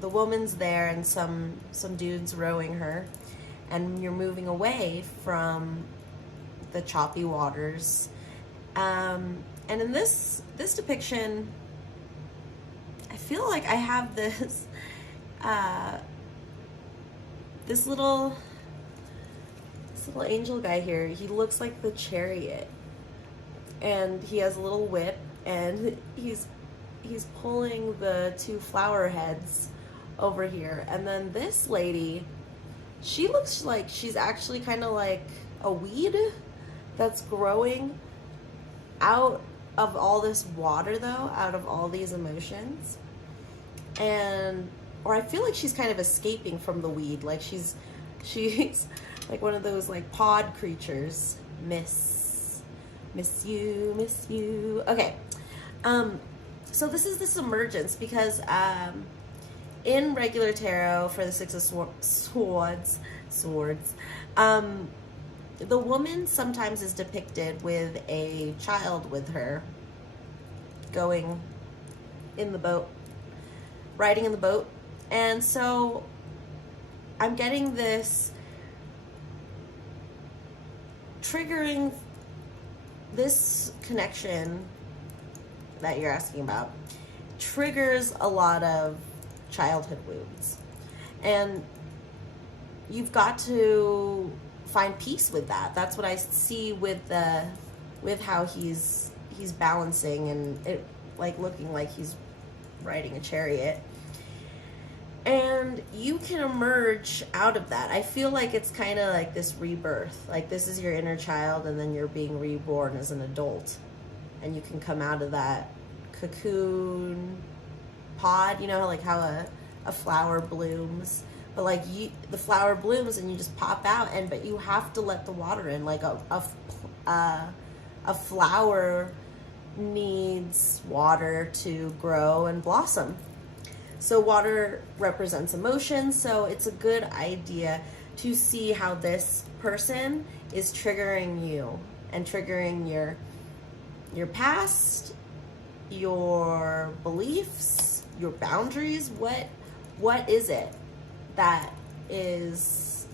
the woman's there and some dude's rowing her, and you're moving away from the choppy waters. And in this depiction, I feel like I have this this little angel guy here. He looks like the Chariot, and he has a little whip, and he's pulling the two flower heads over here. And then this lady, she looks like she's actually kind of like a weed that's growing out of all this water, though, out of all these emotions. Or I feel like she's kind of escaping from the weed, like she's like one of those like pod creatures. Miss you. Okay. So this is this emergence, because in regular tarot for the Six of Swords, the woman sometimes is depicted with a child with her, going in the boat, riding in the boat. And so I'm getting this triggering, this connection that you're asking about triggers a lot of childhood wounds, and you've got to find peace with that. That's what I see with how he's balancing, and it like looking like he's riding a chariot. And you can emerge out of that. I feel like it's kind of like this rebirth. Like this is your inner child, and then you're being reborn as an adult. And you can come out of that cocoon pod, you know, like how a flower blooms. But like the flower blooms and you just pop out, but you have to let the water in. Like a flower needs water to grow and blossom. So water represents emotion, so it's a good idea to see how this person is triggering you and triggering your past, your beliefs, your boundaries. What is it that is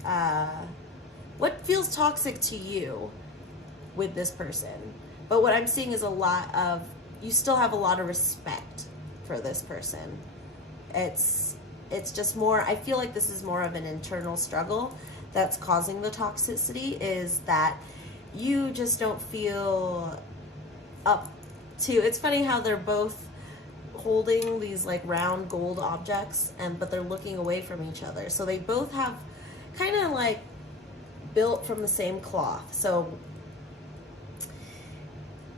what feels toxic to you with this person? But what I'm seeing is you still have a lot of respect for this person. It's just more, I feel like this is more of an internal struggle that's causing the toxicity, is that you just don't feel up to. It's funny how they're both holding these like round gold objects, but they're looking away from each other. So they both have kind of like built from the same cloth. So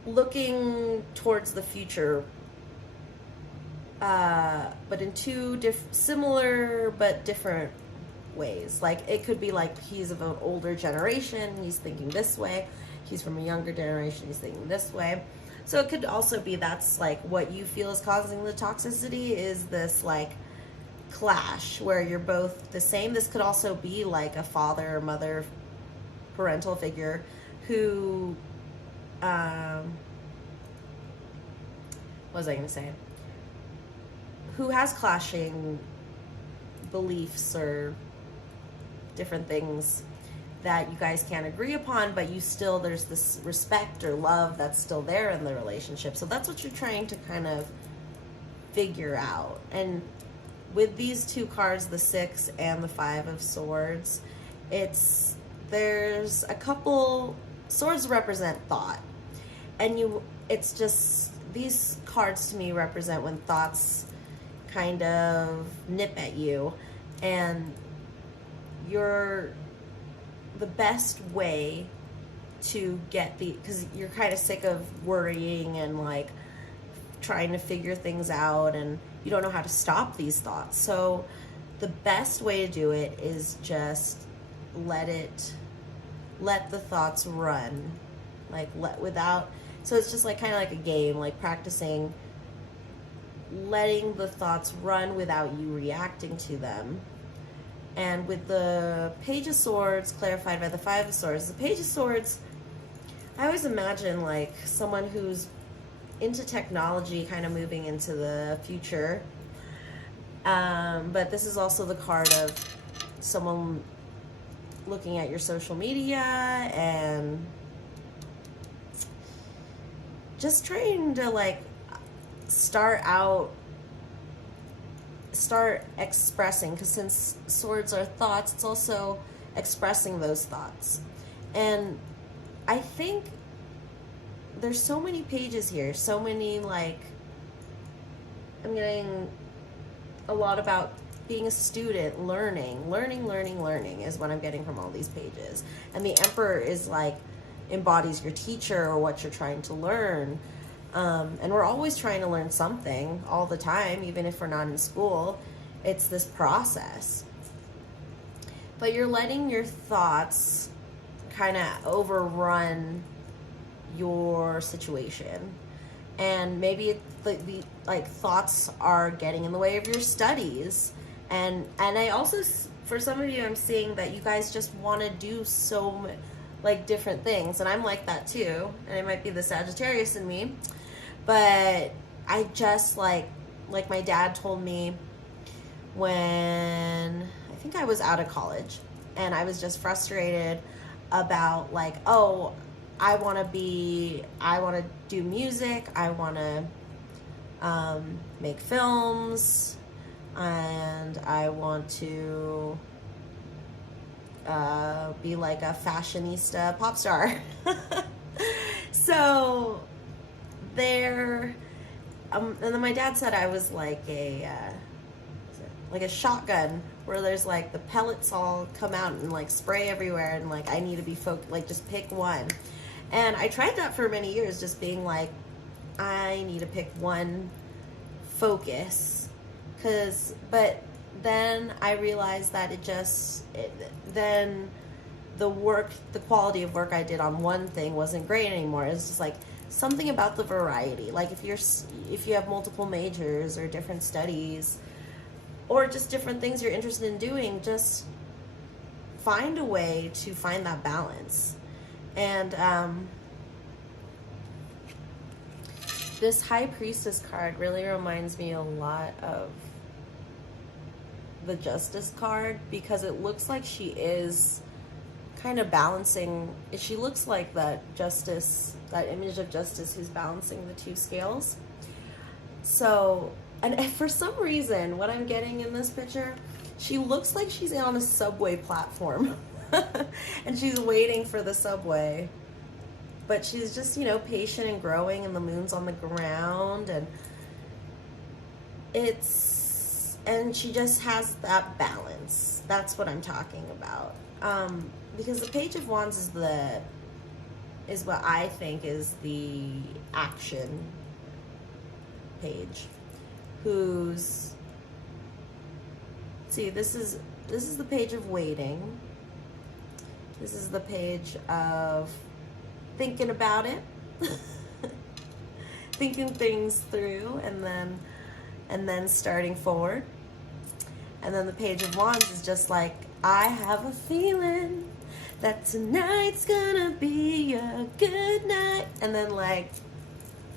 looking towards the future, but in two similar but different ways. Like it could be like he's of an older generation, he's thinking this way. He's from a younger generation, he's thinking this way. So it could also be that's like what you feel is causing the toxicity, is this like clash where you're both the same. This could also be like a father or mother, parental figure who, what was I going to say? Who has clashing beliefs or different things that you guys can't agree upon, but there's this respect or love that's still there in the relationship. So that's what you're trying to kind of figure out. And with these two cards, the Six and the Five of Swords, there's a couple, swords represent thought. And it's just these cards to me represent when thoughts kind of nip at you, and the best way to get because you're kind of sick of worrying and like trying to figure things out, and you don't know how to stop these thoughts. So the best way to do it is just let the thoughts run, like so it's just like kind of like a game, like practicing letting the thoughts run without you reacting to them. And with the Page of Swords clarified by the Five of Swords, the Page of Swords, I always imagine like someone who's into technology kind of moving into the future. But this is also the card of someone looking at your social media and just trying to like start expressing, because since swords are thoughts, it's also expressing those thoughts. And I think there's so many pages here, so many, like, I'm getting a lot about being a student, learning is what I'm getting from all these pages. And the Emperor is like embodies your teacher or what you're trying to learn. And we're always trying to learn something all the time, even if we're not in school. It's this process. But you're letting your thoughts kind of overrun your situation. And maybe the like thoughts are getting in the way of your studies. And I also, for some of you, I'm seeing that you guys just want to do so like different things. And I'm like that too. And it might be the Sagittarius in me. But I just like my dad told me when I think I was out of college and I was just frustrated about like, oh, I want to do music. I want to make films, and I want to be like a fashionista pop star. So there, and then my dad said I was like a shotgun where there's like the pellets all come out and like spray everywhere, and like I need to be like just pick one. And I tried that for many years, just being like, I need to pick one focus, but then I realized that then the quality of work I did on one thing wasn't great anymore. It's just like something about the variety. Like if you have multiple majors or different studies or just different things you're interested in doing, just find a way to find that balance. And this High Priestess card really reminds me a lot of the Justice card, because it looks like she is kind of balancing. She looks like that image of Justice who's balancing the two scales. So, and for some reason, what I'm getting in this picture, she looks like she's on a subway platform. And she's waiting for the subway, but she's just, patient and growing, and the moon's on the ground, and she just has that balance. That's what I'm talking about. Because the Page of Wands is what I think is the action page. This is the page of waiting. This is the page of thinking about it, thinking things through, and then starting forward. And then the Page of Wands is just like, I have a feeling that tonight's gonna be a good night. And then like,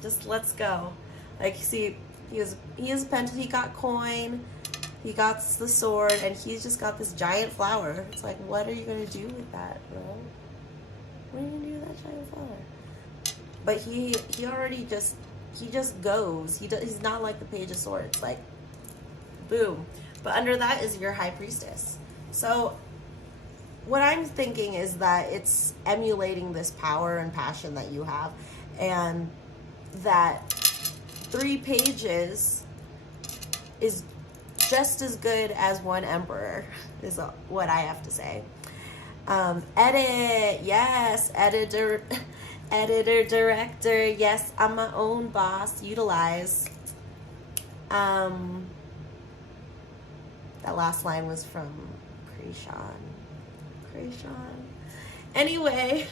just let's go. Like, see, he has a pentacle, he got coin, he got the sword, and he's just got this giant flower. It's like, what are you going to do with that, bro? What are you going to do with that giant flower? But he just goes. He's not like the Page of Swords, like, boom. But under that is your High Priestess. So what I'm thinking is that it's emulating this power and passion that you have, and that 3 pages is just as good as 1 emperor, is what I have to say. Edit, yes, editor, director, yes, I'm my own boss, utilize. That last line was from Krayshawn. Anyway,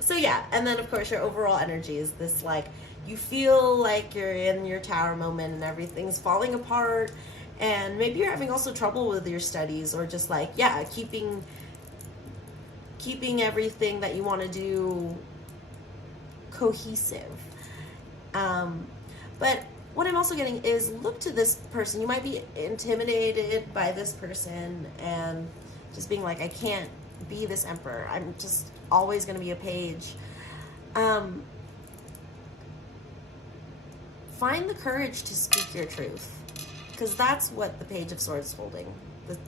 so yeah, and then of course your overall energy is this, like, you feel like you're in your tower moment and everything's falling apart, and maybe you're having also trouble with your studies, or just like, yeah, keeping everything that you want to do cohesive. But what I'm also getting is, look to this person. You might be intimidated by this person and just being like, I can't be this emperor. I'm just always going to be a page. Find the courage to speak your truth, because that's what the Page of Swords is holding. The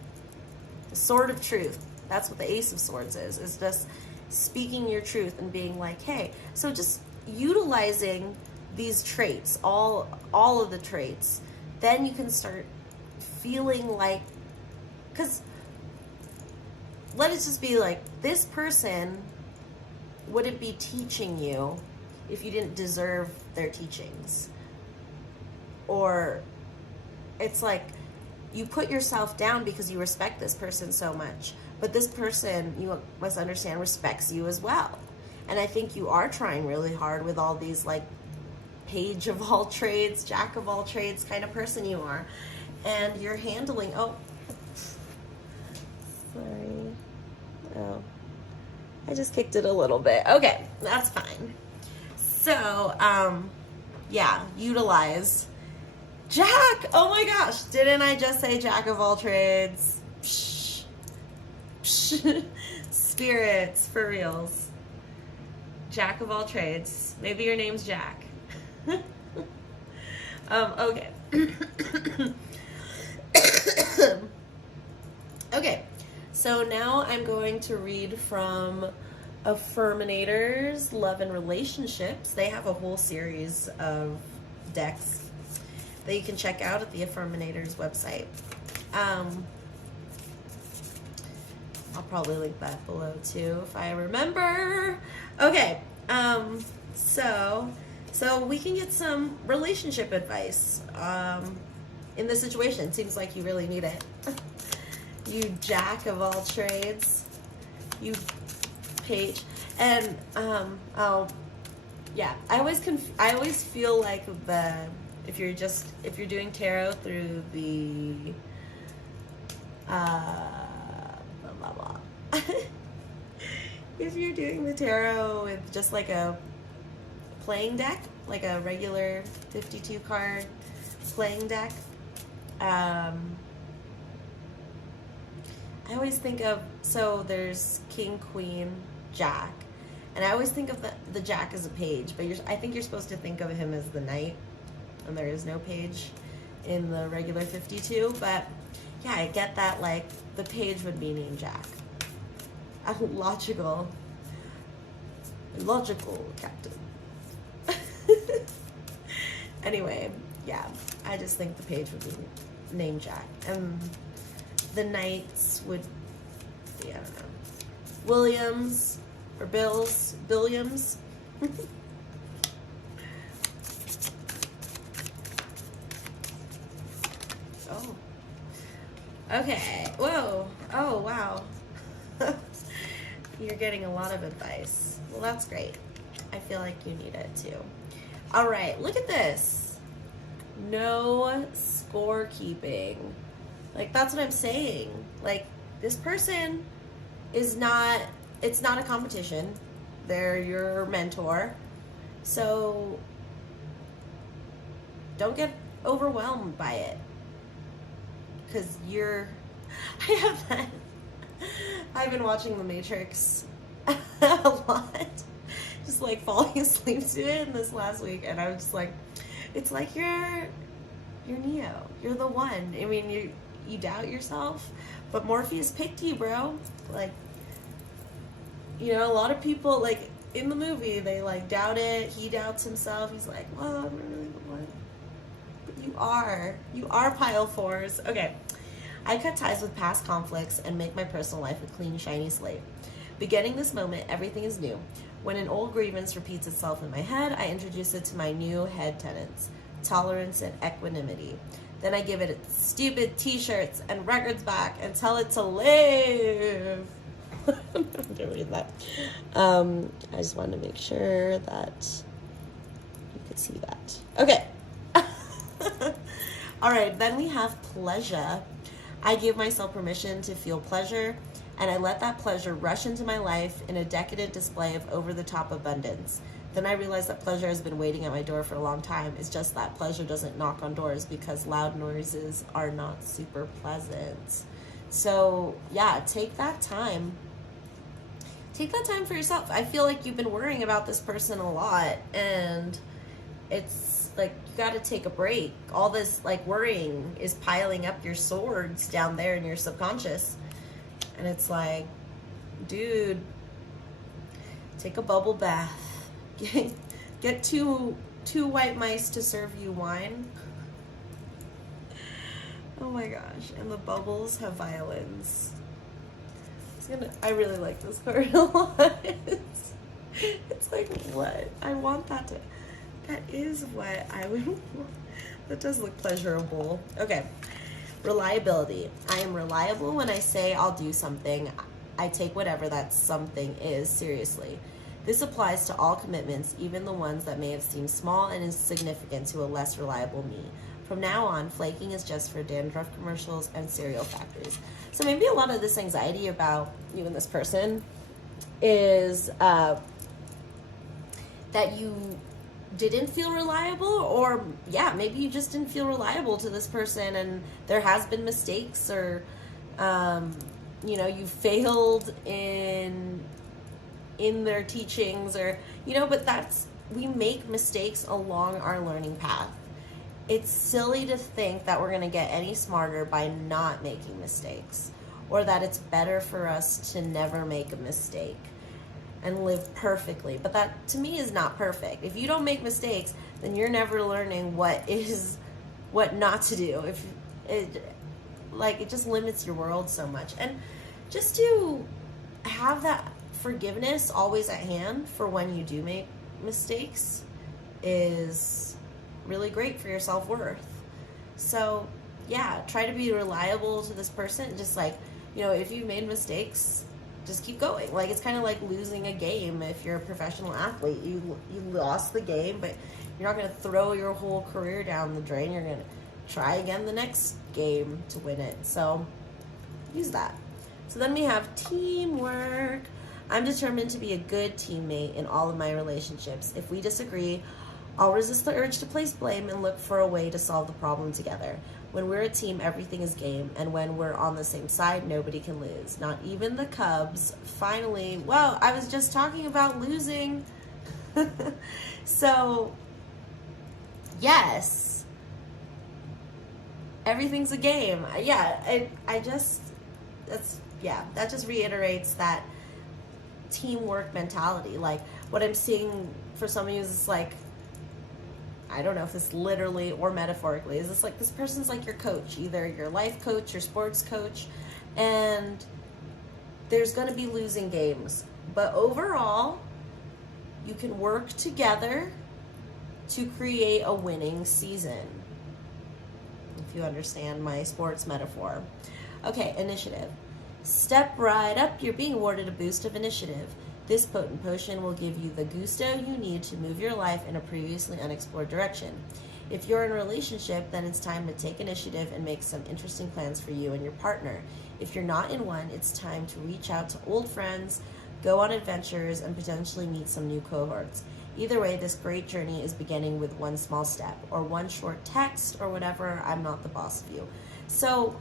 sword of truth. That's what the Ace of Swords is just speaking your truth and being like, hey, so just utilizing these traits, all of the traits, then you can start feeling like, because let it just be like, this person wouldn't be teaching you if you didn't deserve their teachings. Or it's like you put yourself down because you respect this person so much, but this person, you must understand, respects you as well. And I think you are trying really hard with all these, like, page of all trades, jack of all trades kind of person you are. And you're handling, oh, sorry. Oh, I just kicked it a little bit. Okay, that's fine. So, yeah, utilize. Jack! Oh my gosh, didn't I just say jack of all trades? Psh. Psh. Spirits, for reals. Jack of all trades. Maybe your name's Jack. Okay. Okay, so now I'm going to read from Affirminator's Love and Relationships. They have a whole series of decks that you can check out at the Affirminator's website. I'll probably link that below too if I remember. Okay, so we can get some relationship advice in this situation. It seems like you really need it. You jack of all trades, you page, and oh yeah, I always feel like if you're doing tarot through the blah blah blah. If you're doing the tarot with just like a playing deck, like a regular 52 card playing deck, I always think of, so there's King, Queen, Jack, and I always think of the Jack as a page, but I think you're supposed to think of him as the knight, and there is no page in the regular 52, but yeah, I get that, like, the page would be named Jack. Logical captain. Anyway, yeah, I just think the page would be named Jack, and the knights would be, I don't know, Williams or Billiams. Oh, okay. Whoa. Oh, wow. You're getting a lot of advice. Well, that's great. I feel like you need it too. All right, look at this. No scorekeeping. Like, that's what I'm saying. Like, this person is not, it's not a competition. They're your mentor. So don't get overwhelmed by it. Because I have that. I've been watching The Matrix a lot. Just like falling asleep to it in this last week. And I was just like, it's like you're Neo. You're the one. I mean, you doubt yourself, but Morpheus picked you, bro. Like, you know, a lot of people, like, in the movie, they like doubt it. He doubts himself. He's like, well, I'm really the one. But you are pile fours. Okay. I cut ties with past conflicts and make my personal life a clean, shiny slate. Beginning this moment, everything is new. When an old grievance repeats itself in my head, I introduce it to my new head tenets, tolerance and equanimity. Then I give it stupid t-shirts and records back and tell it to live. I'm gonna read that. I just wanted to make sure that you could see that. Okay. All right, then we have pleasure. I give myself permission to feel pleasure, and I let that pleasure rush into my life in a decadent display of over-the-top abundance. Then I realize that pleasure has been waiting at my door for a long time. It's just that pleasure doesn't knock on doors because loud noises are not super pleasant. So, yeah, take that time. Take that time for yourself. I feel like you've been worrying about this person a lot, and it's like you got to take a break. All this like worrying is piling up your swords down there in your subconscious, and it's like, dude, take a bubble bath. Get two white mice to serve you wine. Oh my gosh! And the bubbles have violins. I really like this card a lot. It's like, what? I want that to... That is what I would want. That does look pleasurable. Okay. Reliability. I am reliable when I say I'll do something. I take whatever that something is seriously. This applies to all commitments, even the ones that may have seemed small and insignificant to a less reliable me. From now on, flaking is just for dandruff commercials and cereal factories. So maybe a lot of this anxiety about you and this person is that you didn't feel reliable, or yeah, maybe you just didn't feel reliable to this person, and there has been mistakes, or you failed in their teachings, or but we make mistakes along our learning path. It's silly to think that we're going to get any smarter by not making mistakes, or that it's better for us to never make a mistake and live perfectly. But that, to me, is not perfect. If you don't make mistakes, then you're never learning what not to do. It just limits your world so much. And just to have that forgiveness always at hand for when you do make mistakes is really great for your self-worth. So yeah, try to be reliable to this person. Just if you made mistakes, just keep going. Like, it's kind of like losing a game. If you're a professional athlete, you lost the game, but you're not going to throw your whole career down the drain. You're going to try again the next game to win it. So use that. So then we have teamwork. I'm determined to be a good teammate in all of my relationships. If we disagree, I'll resist the urge to place blame and look for a way to solve the problem together. When we're a team, everything is game, and when we're on the same side, nobody can lose. Not even the Cubs. Finally, well, I was just talking about losing. So, yes, everything's a game. Yeah, that just reiterates that teamwork mentality. Like, what I'm seeing for some of you is like, I don't know if this literally or metaphorically is this like this person's like your coach, either your life coach, your sports coach, and there's going to be losing games, but overall you can work together to create a winning season, if you understand my sports metaphor. Okay, initiative. Step right up. You're being awarded a boost of initiative. This potent potion will give you the gusto you need to move your life in a previously unexplored direction. If you're in a relationship, then it's time to take initiative and make some interesting plans for you and your partner. If you're not in one, it's time to reach out to old friends, go on adventures, and potentially meet some new cohorts. Either way, this great journey is beginning with one small step, or one short text, or whatever. I'm not the boss of you. So,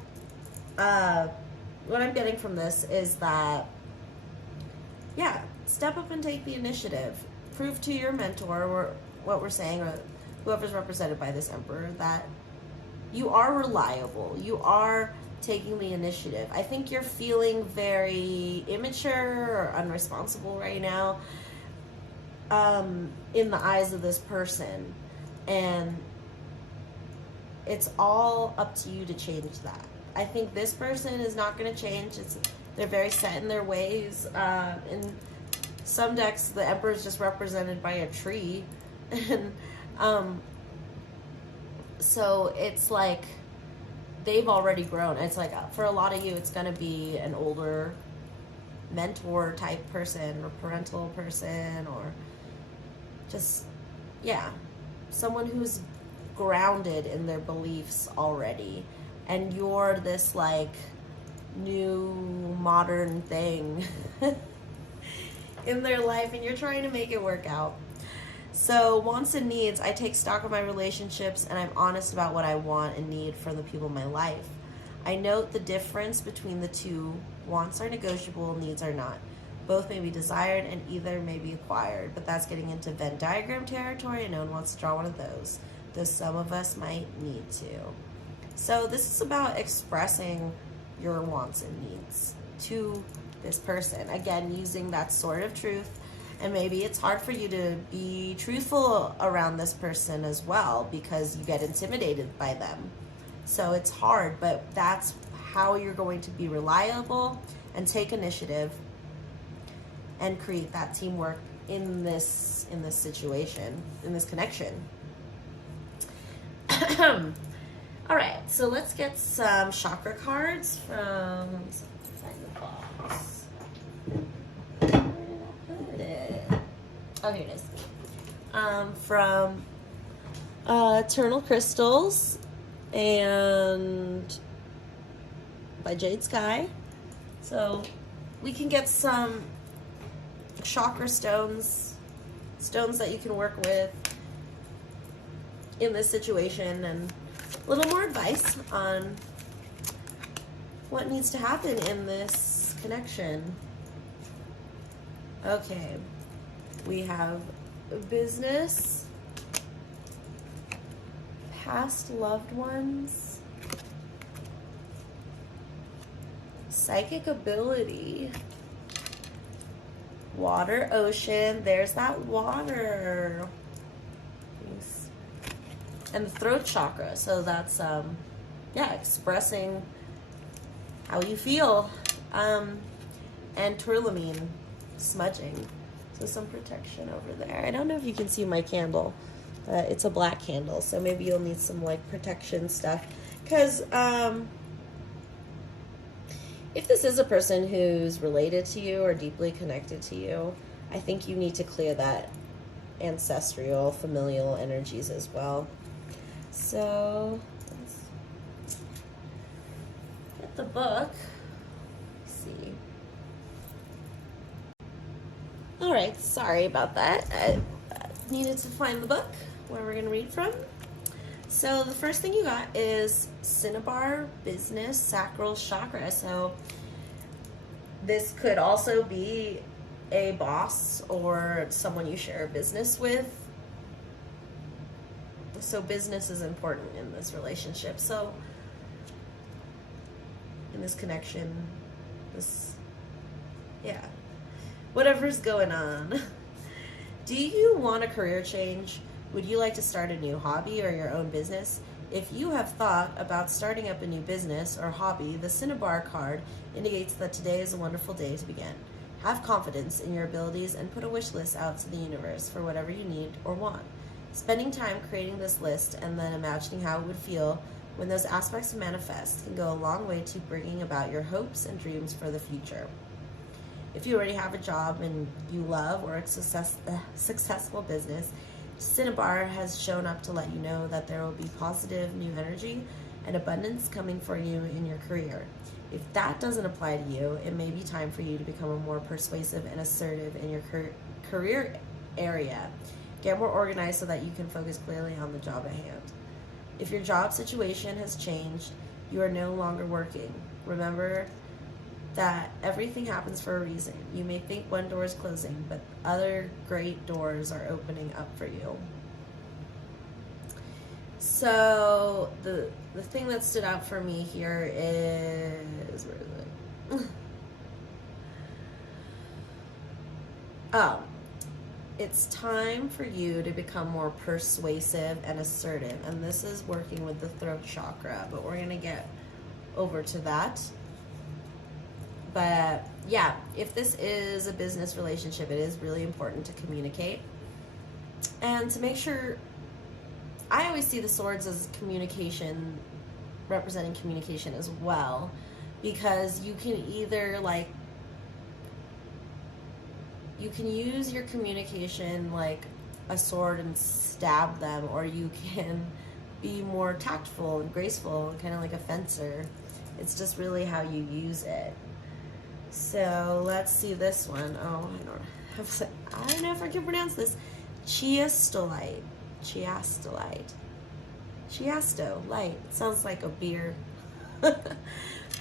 what I'm getting from this is that, yeah, step up and take the initiative. Prove to your mentor, or what we're saying, or whoever's represented by this emperor, that you are reliable. You are taking the initiative. I think you're feeling very immature or unresponsible right now. in the eyes of this person, and it's all up to you to change that. I think this person is not going to change. They're very set in their ways. In some decks, the Emperor is just represented by a tree, and so it's like they've already grown. It's like for a lot of you, it's going to be an older mentor type person or parental person, or just, yeah, someone who's grounded in their beliefs already, and you're this like new modern thing in their life, and you're trying to make it work out. So wants and needs, I take stock of my relationships and I'm honest about what I want and need for the people in my life. I note the difference between the two. Wants are negotiable, needs are not. Both may be desired and either may be acquired, but that's getting into Venn diagram territory, and no one wants to draw one of those, though some of us might need to. So this is about expressing your wants and needs to this person. Again, using that sword of truth, and maybe it's hard for you to be truthful around this person as well because you get intimidated by them. So it's hard, but that's how you're going to be reliable and take initiative and create that teamwork in this situation, in this connection. All right, so let's get some chakra cards from inside the box. Where did I put it? Oh, here it is. From Eternal Crystals and by Jade Sky. So we can get some chakra stones that you can work with in this situation, and a little more advice on what needs to happen in this connection. Okay, we have business, past loved ones, psychic ability, water, ocean. There's that water. And the throat chakra. So that's, expressing how you feel. And tourmaline, smudging. So some protection over there. I don't know if you can see my candle. It's a black candle, so maybe you'll need some like protection stuff. Because if this is a person who's related to you or deeply connected to you, I think you need to clear that ancestral, familial energies as well. So let's get the book. Let's see. All right, sorry about that. I needed to find the book where we're going to read from. So the first thing you got is Cinnabar Business Sacral Chakra. So this could also be a boss or someone you share a business with. So business is important in this relationship. So in this connection, whatever's going on. Do you want a career change? Would you like to start a new hobby or your own business? If you have thought about starting up a new business or hobby, the Cinnabar card indicates that today is a wonderful day to begin. Have confidence in your abilities and put a wish list out to the universe for whatever you need or want. Spending time creating this list and then imagining how it would feel when those aspects manifest can go a long way to bringing about your hopes and dreams for the future. If you already have a job and you love or a successful business, Cinnabar has shown up to let you know that there will be positive new energy and abundance coming for you in your career. If that doesn't apply to you, it may be time for you to become a more persuasive and assertive in your career area. Get more organized so that you can focus clearly on the job at hand. If your job situation has changed, you are no longer working. Remember that everything happens for a reason. You may think one door is closing, but other great doors are opening up for you. So the thing that stood out for me here is, where is it? Oh, it's time for you to become more persuasive and assertive. And this is working with the throat chakra, but we're going to get over to that. But yeah, if this is a business relationship, it is really important to communicate. And to make sure, I always see the swords as communication, representing communication as well. Because you can either like, you can use your communication like a sword and stab them, or you can be more tactful and graceful, kind of like a fencer. It's just really how you use it. So let's see this one. Oh, I don't know if I can pronounce this. Chiastolite. Chiasto, light. It sounds like a beer.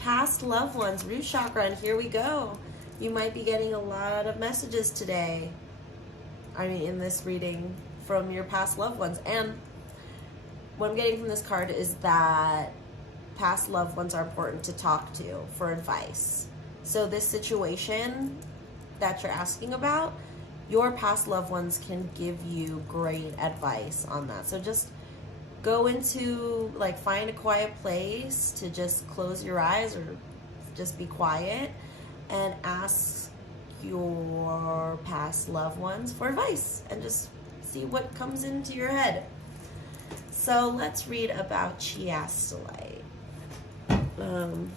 Past loved ones, root chakra, and here we go. You might be getting a lot of messages today, in this reading, from your past loved ones. And what I'm getting from this card is that past loved ones are important to talk to for advice. So this situation that you're asking about, your past loved ones can give you great advice on that. So just go into, like, find a quiet place to just close your eyes or just be quiet and ask your past loved ones for advice and just see what comes into your head. So let's read about chiastolite. Sorry,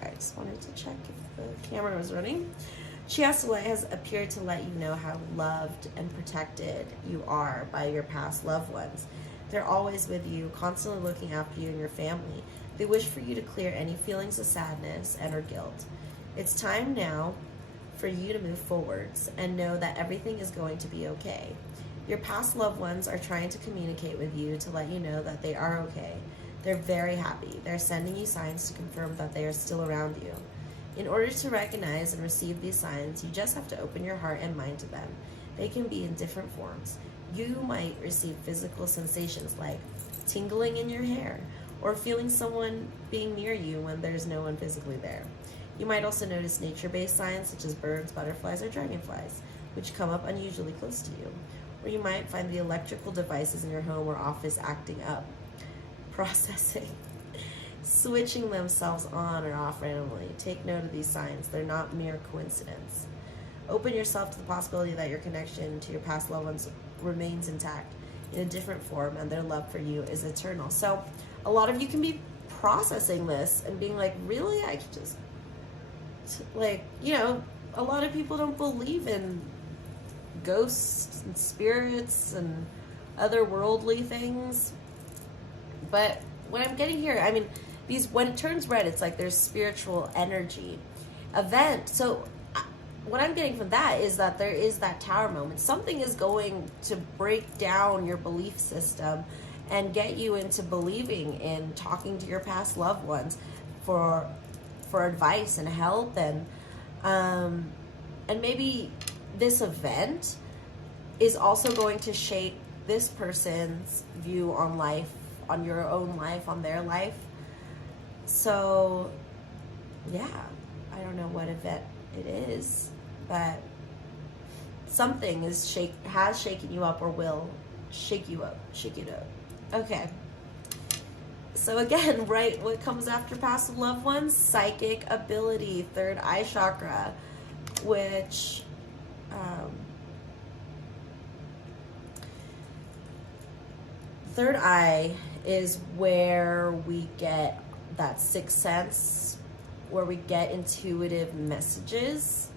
I just wanted to check if the camera was running. Chiastolite has appeared to let you know how loved and protected you are by your past loved ones. They're always with you, constantly looking after you and your family. They wish for you to clear any feelings of sadness and or guilt. It's time now for you to move forwards and know that everything is going to be okay. Your past loved ones are trying to communicate with you to let you know that they are okay. They're very happy. They're sending you signs to confirm that they are still around you. In order to recognize and receive these signs, you just have to open your heart and mind to them. They can be in different forms. You might receive physical sensations like tingling in your hair or feeling someone being near you when there's no one physically there. You might also notice nature-based signs such as birds, butterflies, or dragonflies, which come up unusually close to you. Or you might find the electrical devices in your home or office acting up, processing, switching themselves on or off randomly. Take note of these signs. They're not mere coincidence. Open yourself to the possibility that your connection to your past loved ones remains intact in a different form, and their love for you is eternal. So a lot of you can be processing this and being like, really? I just, like, a lot of people don't believe in ghosts and spirits and otherworldly things. But what I'm getting here, when it turns red, it's like there's spiritual energy event. So what I'm getting from that is that there is that tower moment. Something is going to break down your belief system and get you into believing in talking to your past loved ones for advice and help, and maybe this event is also going to shape this person's view on life, on your own life, on their life. So yeah, I don't know what event it is, but something has shaken you up or will shake you up. Okay. So again, right, what comes after past loved ones? Psychic ability, third eye chakra, which third eye is where we get that sixth sense, where we get intuitive messages,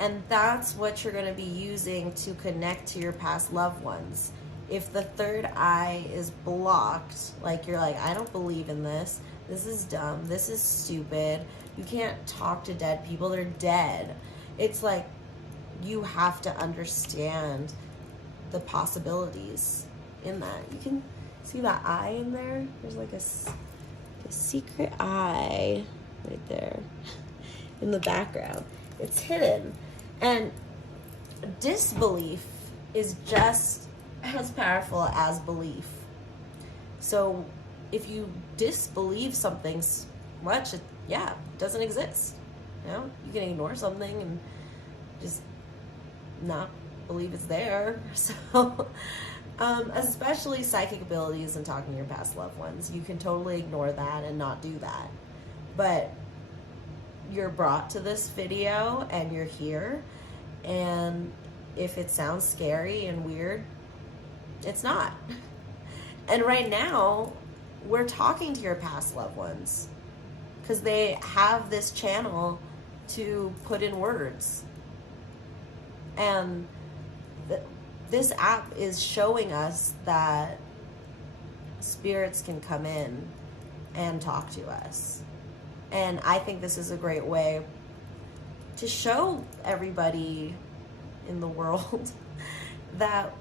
and that's what you're going to be using to connect to your past loved ones. If the third eye is blocked, like you're like, I don't believe in this, this is dumb, this is stupid, you can't talk to dead people, they're dead. It's like you have to understand the possibilities in that. You can see that eye in there? There's like a secret eye right there in the background. It's hidden. And disbelief is just as powerful as belief. So if you disbelieve something much, it doesn't exist. You can ignore something and just not believe it's there. So, especially psychic abilities and talking to your past loved ones. You can totally ignore that and not do that. But you're brought to this video and you're here, and if it sounds scary and weird, it's not. And right now, we're talking to your past loved ones because they have this channel to put in words. And this app is showing us that spirits can come in and talk to us. And I think this is a great way to show everybody in the world that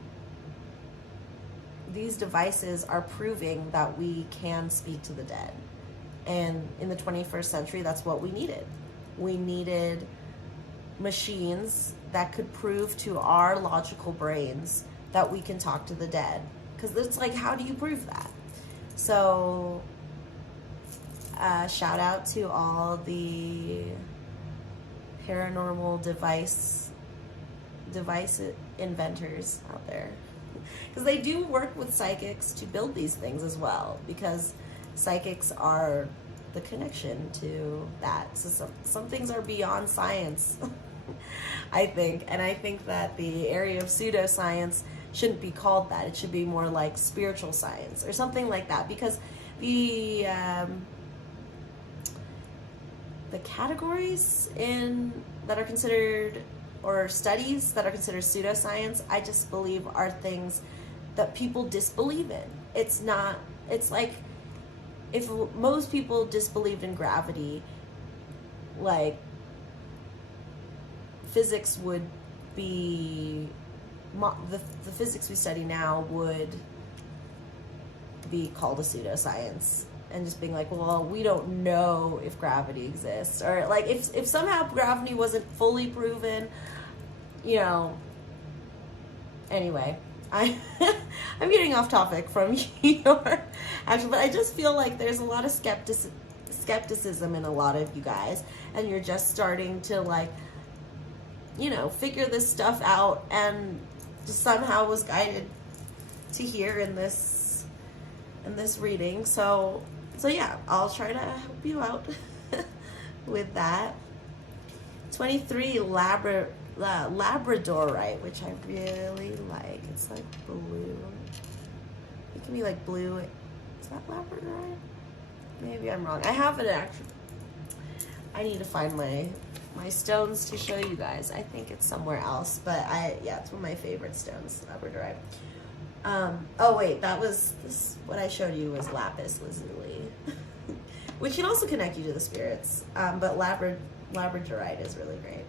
these devices are proving that we can speak to the dead. And in the 21st century, that's what we needed. We needed machines that could prove to our logical brains that we can talk to the dead. Because it's like, how do you prove that? So, shout out to all the paranormal device inventors out there. Because they do work with psychics to build these things as well. Because psychics are the connection to that. So some things are beyond science, I think. And I think that the area of pseudoscience shouldn't be called that. It should be more like spiritual science or something like that. Because the categories that are considered, or studies that are considered pseudoscience, I just believe are things that people disbelieve in. It's like, if most people disbelieved in gravity, like, physics would be, the physics we study now would be called a pseudoscience. And just being like, well, we don't know if gravity exists. Or like, if somehow gravity wasn't fully proven, you know, anyway. I'm getting off topic from your actually, but I just feel like there's a lot of skepticism in a lot of you guys, and you're just starting to, like, you know, figure this stuff out, and just somehow was guided to here in this reading. So yeah, I'll try to help you out with that. 23, Labradorite, which I really like. It's like blue. It can be like blue. Is that Labradorite? Maybe I'm wrong. I have it actually. I need to find my stones to show you guys. I think it's somewhere else, but yeah, it's one of my favorite stones, Labradorite. Oh wait, what I showed you was lapis lazuli, which can also connect you to the spirits. But Labradorite is really great.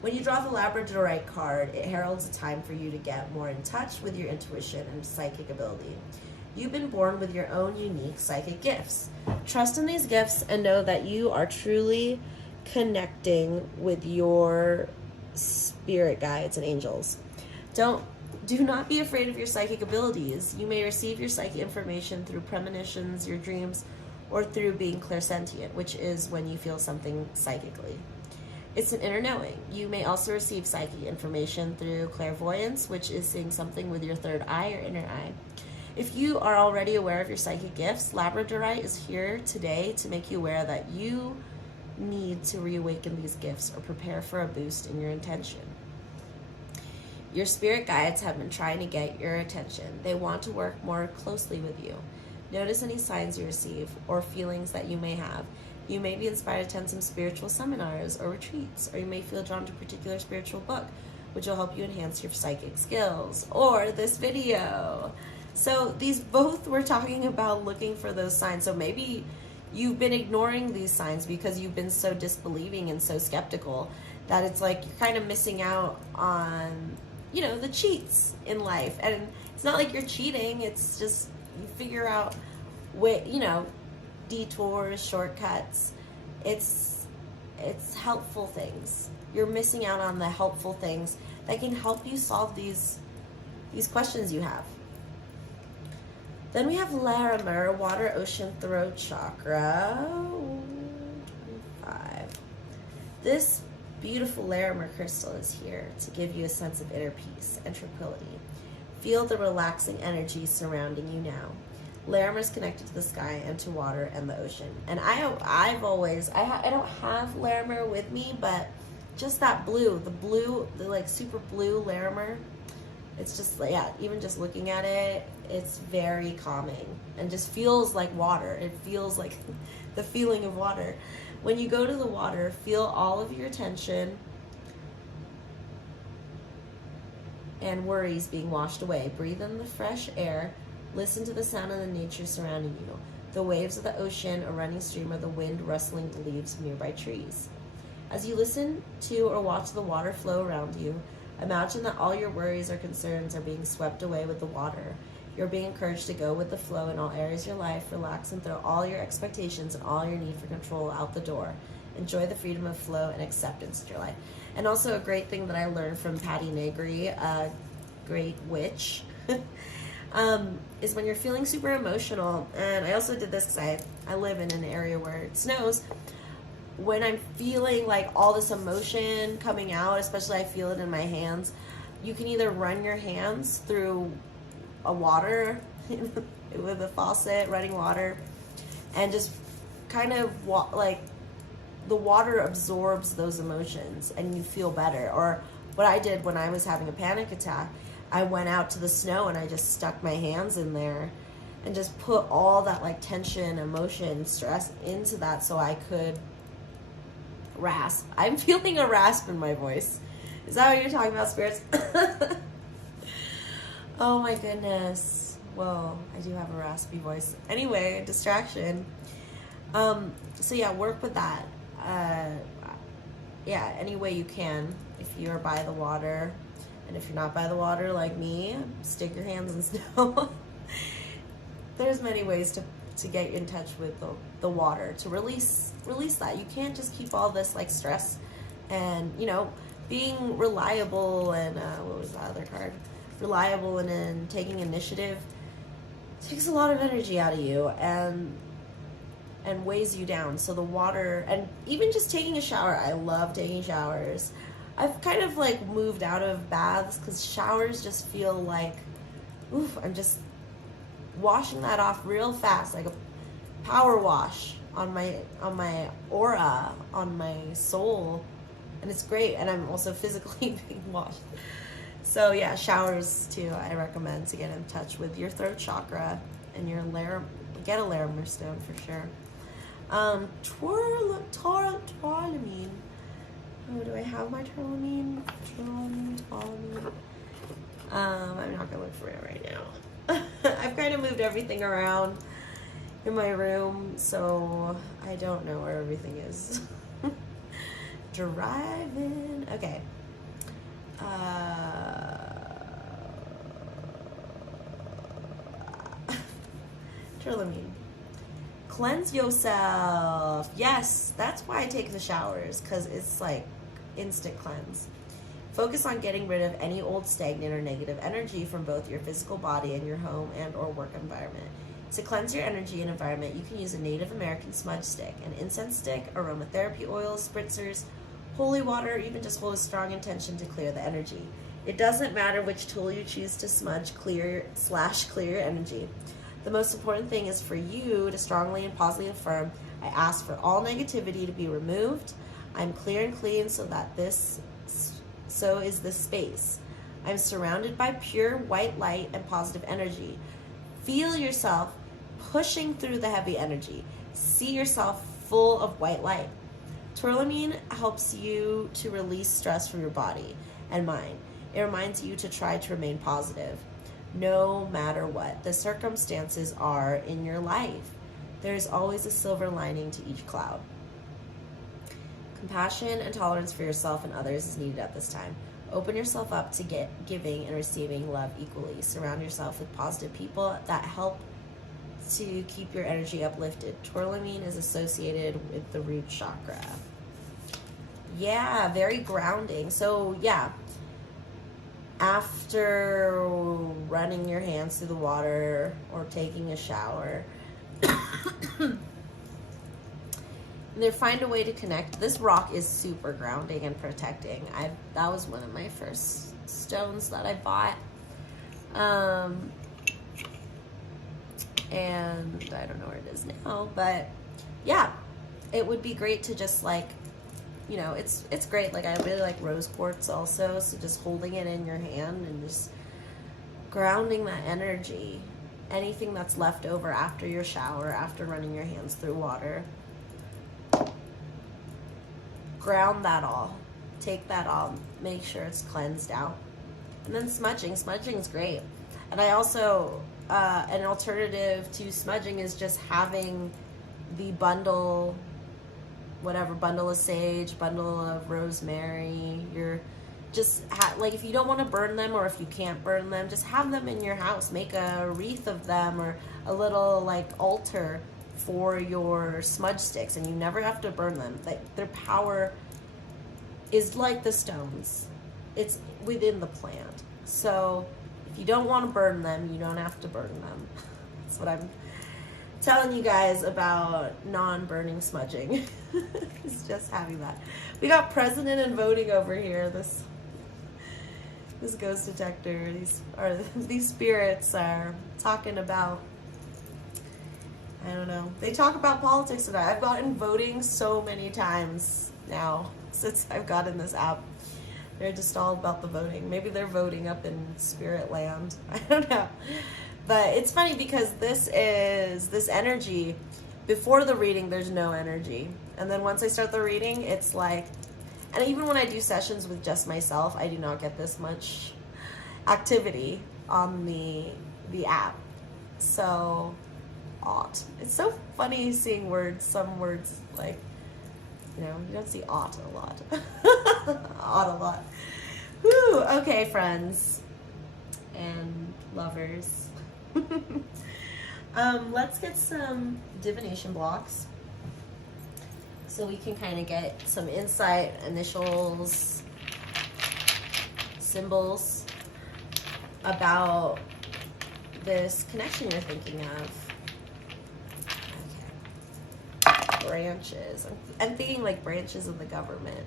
When you draw the Labradorite card, it heralds a time for you to get more in touch with your intuition and psychic ability. You've been born with your own unique psychic gifts. Trust in these gifts and know that you are truly connecting with your spirit guides and angels. Do not be afraid of your psychic abilities. You may receive your psychic information through premonitions, your dreams, or through being clairsentient, which is when you feel something psychically. It's an inner knowing. You may also receive psychic information through clairvoyance, which is seeing something with your third eye or inner eye. If you are already aware of your psychic gifts, Labradorite is here today to make you aware that you need to reawaken these gifts or prepare for a boost in your intention. Your spirit guides have been trying to get your attention. They want to work more closely with you. Notice any signs you receive or feelings that you may have. You may be inspired to attend some spiritual seminars or retreats, or you may feel drawn to a particular spiritual book, which will help you enhance your psychic skills, or this video. So these both were talking about looking for those signs. So maybe you've been ignoring these signs because you've been so disbelieving and so skeptical that it's like you're kind of missing out on, you know, the cheats in life. And it's not like you're cheating. It's just you figure out what, you know, detours, shortcuts. It's helpful things. You're missing out on the helpful things that can help you solve these questions you have. Then we have Larimer, water, ocean, throat chakra. 5. This beautiful Larimer crystal is here to give you a sense of inner peace and tranquility. Feel the relaxing energy surrounding you now. Larimer is connected to the sky and to water and the ocean. And I don't have Larimer with me, but just that blue, the like super blue Larimer, it's just, yeah, even just looking at it, it's very calming and just feels like water. It feels like the feeling of water. When you go to the water, feel all of your tension and worries being washed away. Breathe in the fresh air. Listen to the sound of the nature surrounding you. The waves of the ocean, a running stream, or the wind rustling the leaves of nearby trees. As you listen to or watch the water flow around you, imagine that all your worries or concerns are being swept away with the water. You're being encouraged to go with the flow in all areas of your life, relax and throw all your expectations and all your need for control out the door. Enjoy the freedom of flow and acceptance in your life. And also a great thing that I learned from Patty Negri, a great witch, is when you're feeling super emotional, and I also did this because I live in an area where it snows. When I'm feeling like all this emotion coming out, especially I feel it in my hands, you can either run your hands through a water with a faucet, running water, and just kind of like the water absorbs those emotions and you feel better. Or what I did when I was having a panic attack, I went out to the snow and I just stuck my hands in there and just put all that like tension, emotion, stress into that so I could rasp. I'm feeling a rasp in my voice. Is that what you're talking about, spirits? Oh my goodness. Whoa, I do have a raspy voice. Anyway, distraction. So yeah, work with that. Yeah, any way you can. If you're by the water, and if you're not by the water like me, stick your hands in snow. There's many ways to get in touch with the water, to release that. You can't just keep all this like stress and, you know, being reliable and what was the other card? Reliable and taking initiative takes a lot of energy out of you and weighs you down. So the water, and even just taking a shower, I love taking showers. I've kind of like moved out of baths because showers just feel like, oof, I'm just washing that off real fast, like a power wash on my aura, on my soul, and it's great. And I'm also physically being washed. So yeah, showers too, I recommend to get in touch with your throat chakra and your get a Larimer stone for sure. Tourmaline. Oh, do I have my tourmaline? Tourmaline. I'm not gonna look for it right now. I've kind of moved everything around in my room, so I don't know where everything is. Driving. Okay. Tourmaline. Cleanse yourself. Yes, that's why I take the showers, because it's like instant cleanse. Focus on getting rid of any old stagnant or negative energy from both your physical body and your home and or work environment. To cleanse your energy and environment, you can use a Native American smudge stick, an incense stick, aromatherapy oils, spritzers, holy water, or even just hold a strong intention to clear the energy. It doesn't matter which tool you choose to smudge, clear your energy. The most important thing is for you to strongly and positively affirm, I ask for all negativity to be removed. I'm clear and clean so is this space. I'm surrounded by pure white light and positive energy. Feel yourself pushing through the heavy energy. See yourself full of white light. Tourmaline helps you to release stress from your body and mind. It reminds you to try to remain positive, no matter what the circumstances are in your life. There's always a silver lining to each cloud. Compassion and tolerance for yourself and others is needed at this time. Open yourself up to giving and receiving love equally. Surround yourself with positive people that help to keep your energy uplifted. Tourmaline is associated with the root chakra. Yeah, very grounding. So yeah, after running your hands through the water or taking a shower, And they find a way to connect. This rock is super grounding and protecting. That was one of my first stones that I bought. And I don't know where it is now, but yeah, it would be great to just like, you know, it's great. Like, I really like rose quartz also. So just holding it in your hand and just grounding that energy. Anything that's left over after your shower, after running your hands through water, ground that all. Take that all. Make sure it's cleansed out. And then smudging. Smudging is great. And I also, an alternative to smudging is just having the bundle, whatever, bundle of sage, bundle of rosemary. You're just like, if you don't want to burn them, or if you can't burn them, just have them in your house. Make a wreath of them, or a little like altar for your smudge sticks, and you never have to burn them. Like, their power is like the stones. It's within the plant. So if you don't want to burn them, you don't have to burn them. That's what I'm telling you guys about non-burning smudging. It's just having that. We got president and voting over here. This ghost detector. These spirits are talking about, I don't know. They talk about politics tonight. I've gotten voting so many times now since I've gotten this app. They're just all about the voting. Maybe they're voting up in spirit land. I don't know. But it's funny because this energy, before the reading, there's no energy. And then once I start the reading, it's like, and even when I do sessions with just myself, I do not get this much activity on the app. So, ought. It's so funny seeing words, some words like, you know, you don't see ought a lot. Ought a lot. Whew, okay, friends and lovers. Let's get some divination blocks so we can kind of get some insight, initials, symbols about this connection you're thinking of. Branches. I'm thinking like branches of the government.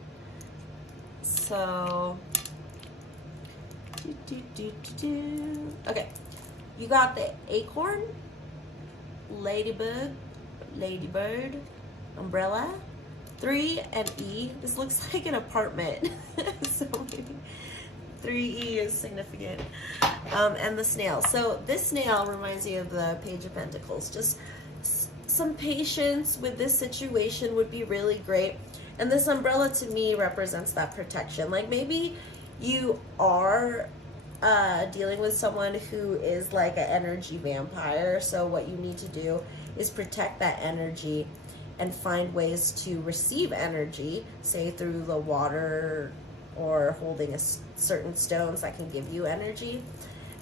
So, okay, you got the acorn, ladybird, umbrella, 3 and E. This looks like an apartment. So maybe 3E is significant. And the snail. So this snail reminds me of the Page of Pentacles. Just some patience with this situation would be really great. And this umbrella to me represents that protection. Like, maybe you are dealing with someone who is like an energy vampire. So what you need to do is protect that energy and find ways to receive energy, say through the water or holding certain stones that can give you energy.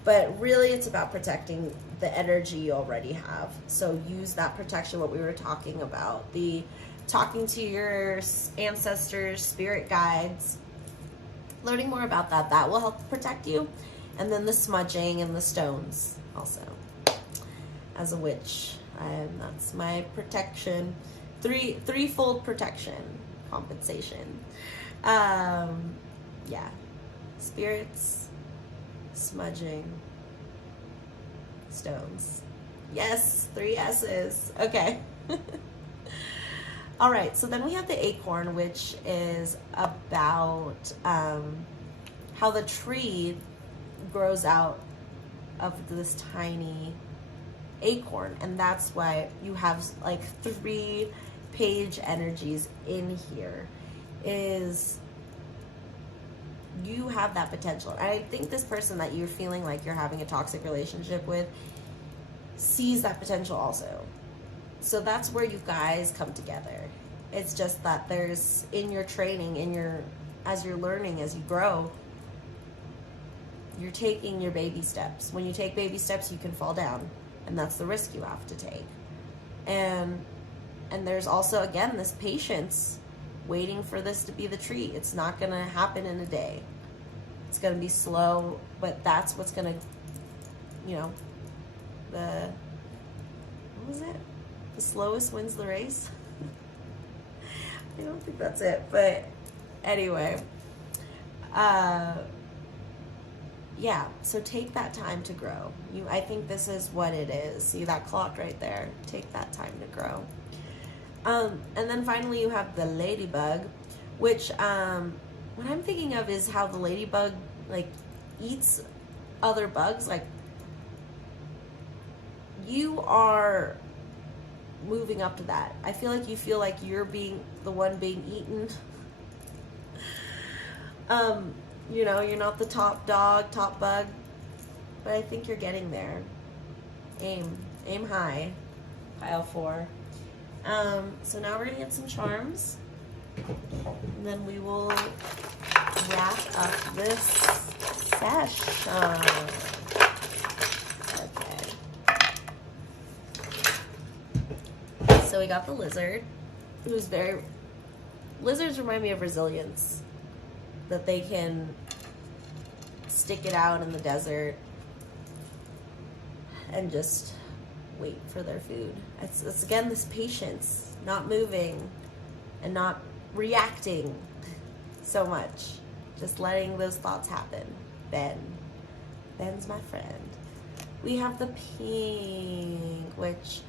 But really, it's about protecting the energy you already have. So use that protection, what we were talking about, the talking to your ancestors, spirit guides, learning more about that. That will help protect you. And then the smudging and the stones also. As a witch, that's my protection. Threefold protection, compensation. Yeah. Spirits, smudging, stones. Yes, 3 S's. Okay. All right, so then we have the acorn, which is about how the tree grows out of this tiny acorn. And that's why you have like 3 page energies in here. Is you have that potential. And I think this person that you're feeling like you're having a toxic relationship with sees that potential also. So that's where you guys come together. It's just that there's, in your training, as you're learning, as you grow, you're taking your baby steps. When you take baby steps, you can fall down, and that's the risk you have to take. And there's also, again, this patience, waiting for this to be the tree. It's not going to happen in a day. It's going to be slow, but that's what's going to, what was it? The slowest wins the race. I don't think that's it, but anyway. Yeah, so take that time to grow. I think this is what it is. See that clock right there? Take that time to grow. And then finally you have the ladybug, which what I'm thinking of is how the ladybug like eats other bugs. Like, you are moving up to that. I feel like you feel like you're being the one being eaten. You know, you're not the top dog, top bug, but I think you're getting there. Aim high, pile 4. So now we're gonna get some charms, and then we will wrap up this session. Okay. So we got the lizard, who's lizards remind me of resilience. That they can stick it out in the desert and just wait for their food. It's again this patience, not moving and not reacting so much, just letting those thoughts happen. Ben's my friend. We have the pink, which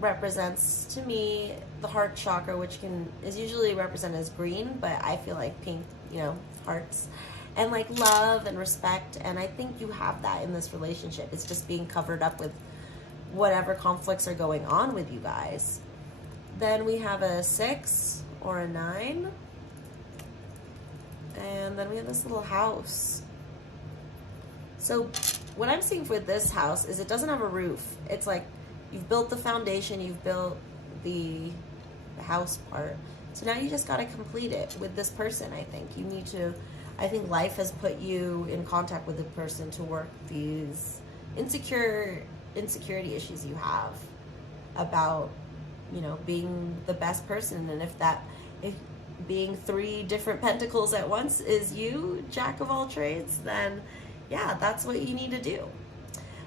represents to me the heart chakra, which is usually represented as green, but I feel like pink, you know, hearts, and like love and respect. And I think you have that in this relationship. It's just being covered up with whatever conflicts are going on with you guys. Then we have a 6 or a 9, and then we have this little house. So what I'm seeing for this house is it doesn't have a roof. It's like you've built the foundation, you've built the house part. So now you just got to complete it with this person. I think life has put you in contact with the person to work these insecurity issues you have about, you know, being the best person. And if being 3 different pentacles at once is you, jack of all trades, then yeah, that's what you need to do.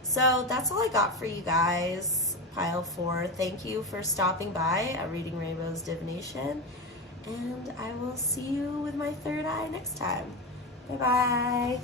So that's all I got for you guys, pile 4. Thank you for stopping by at Reading Rainbow's Divination, and I will see you with my third eye next time. Bye-bye.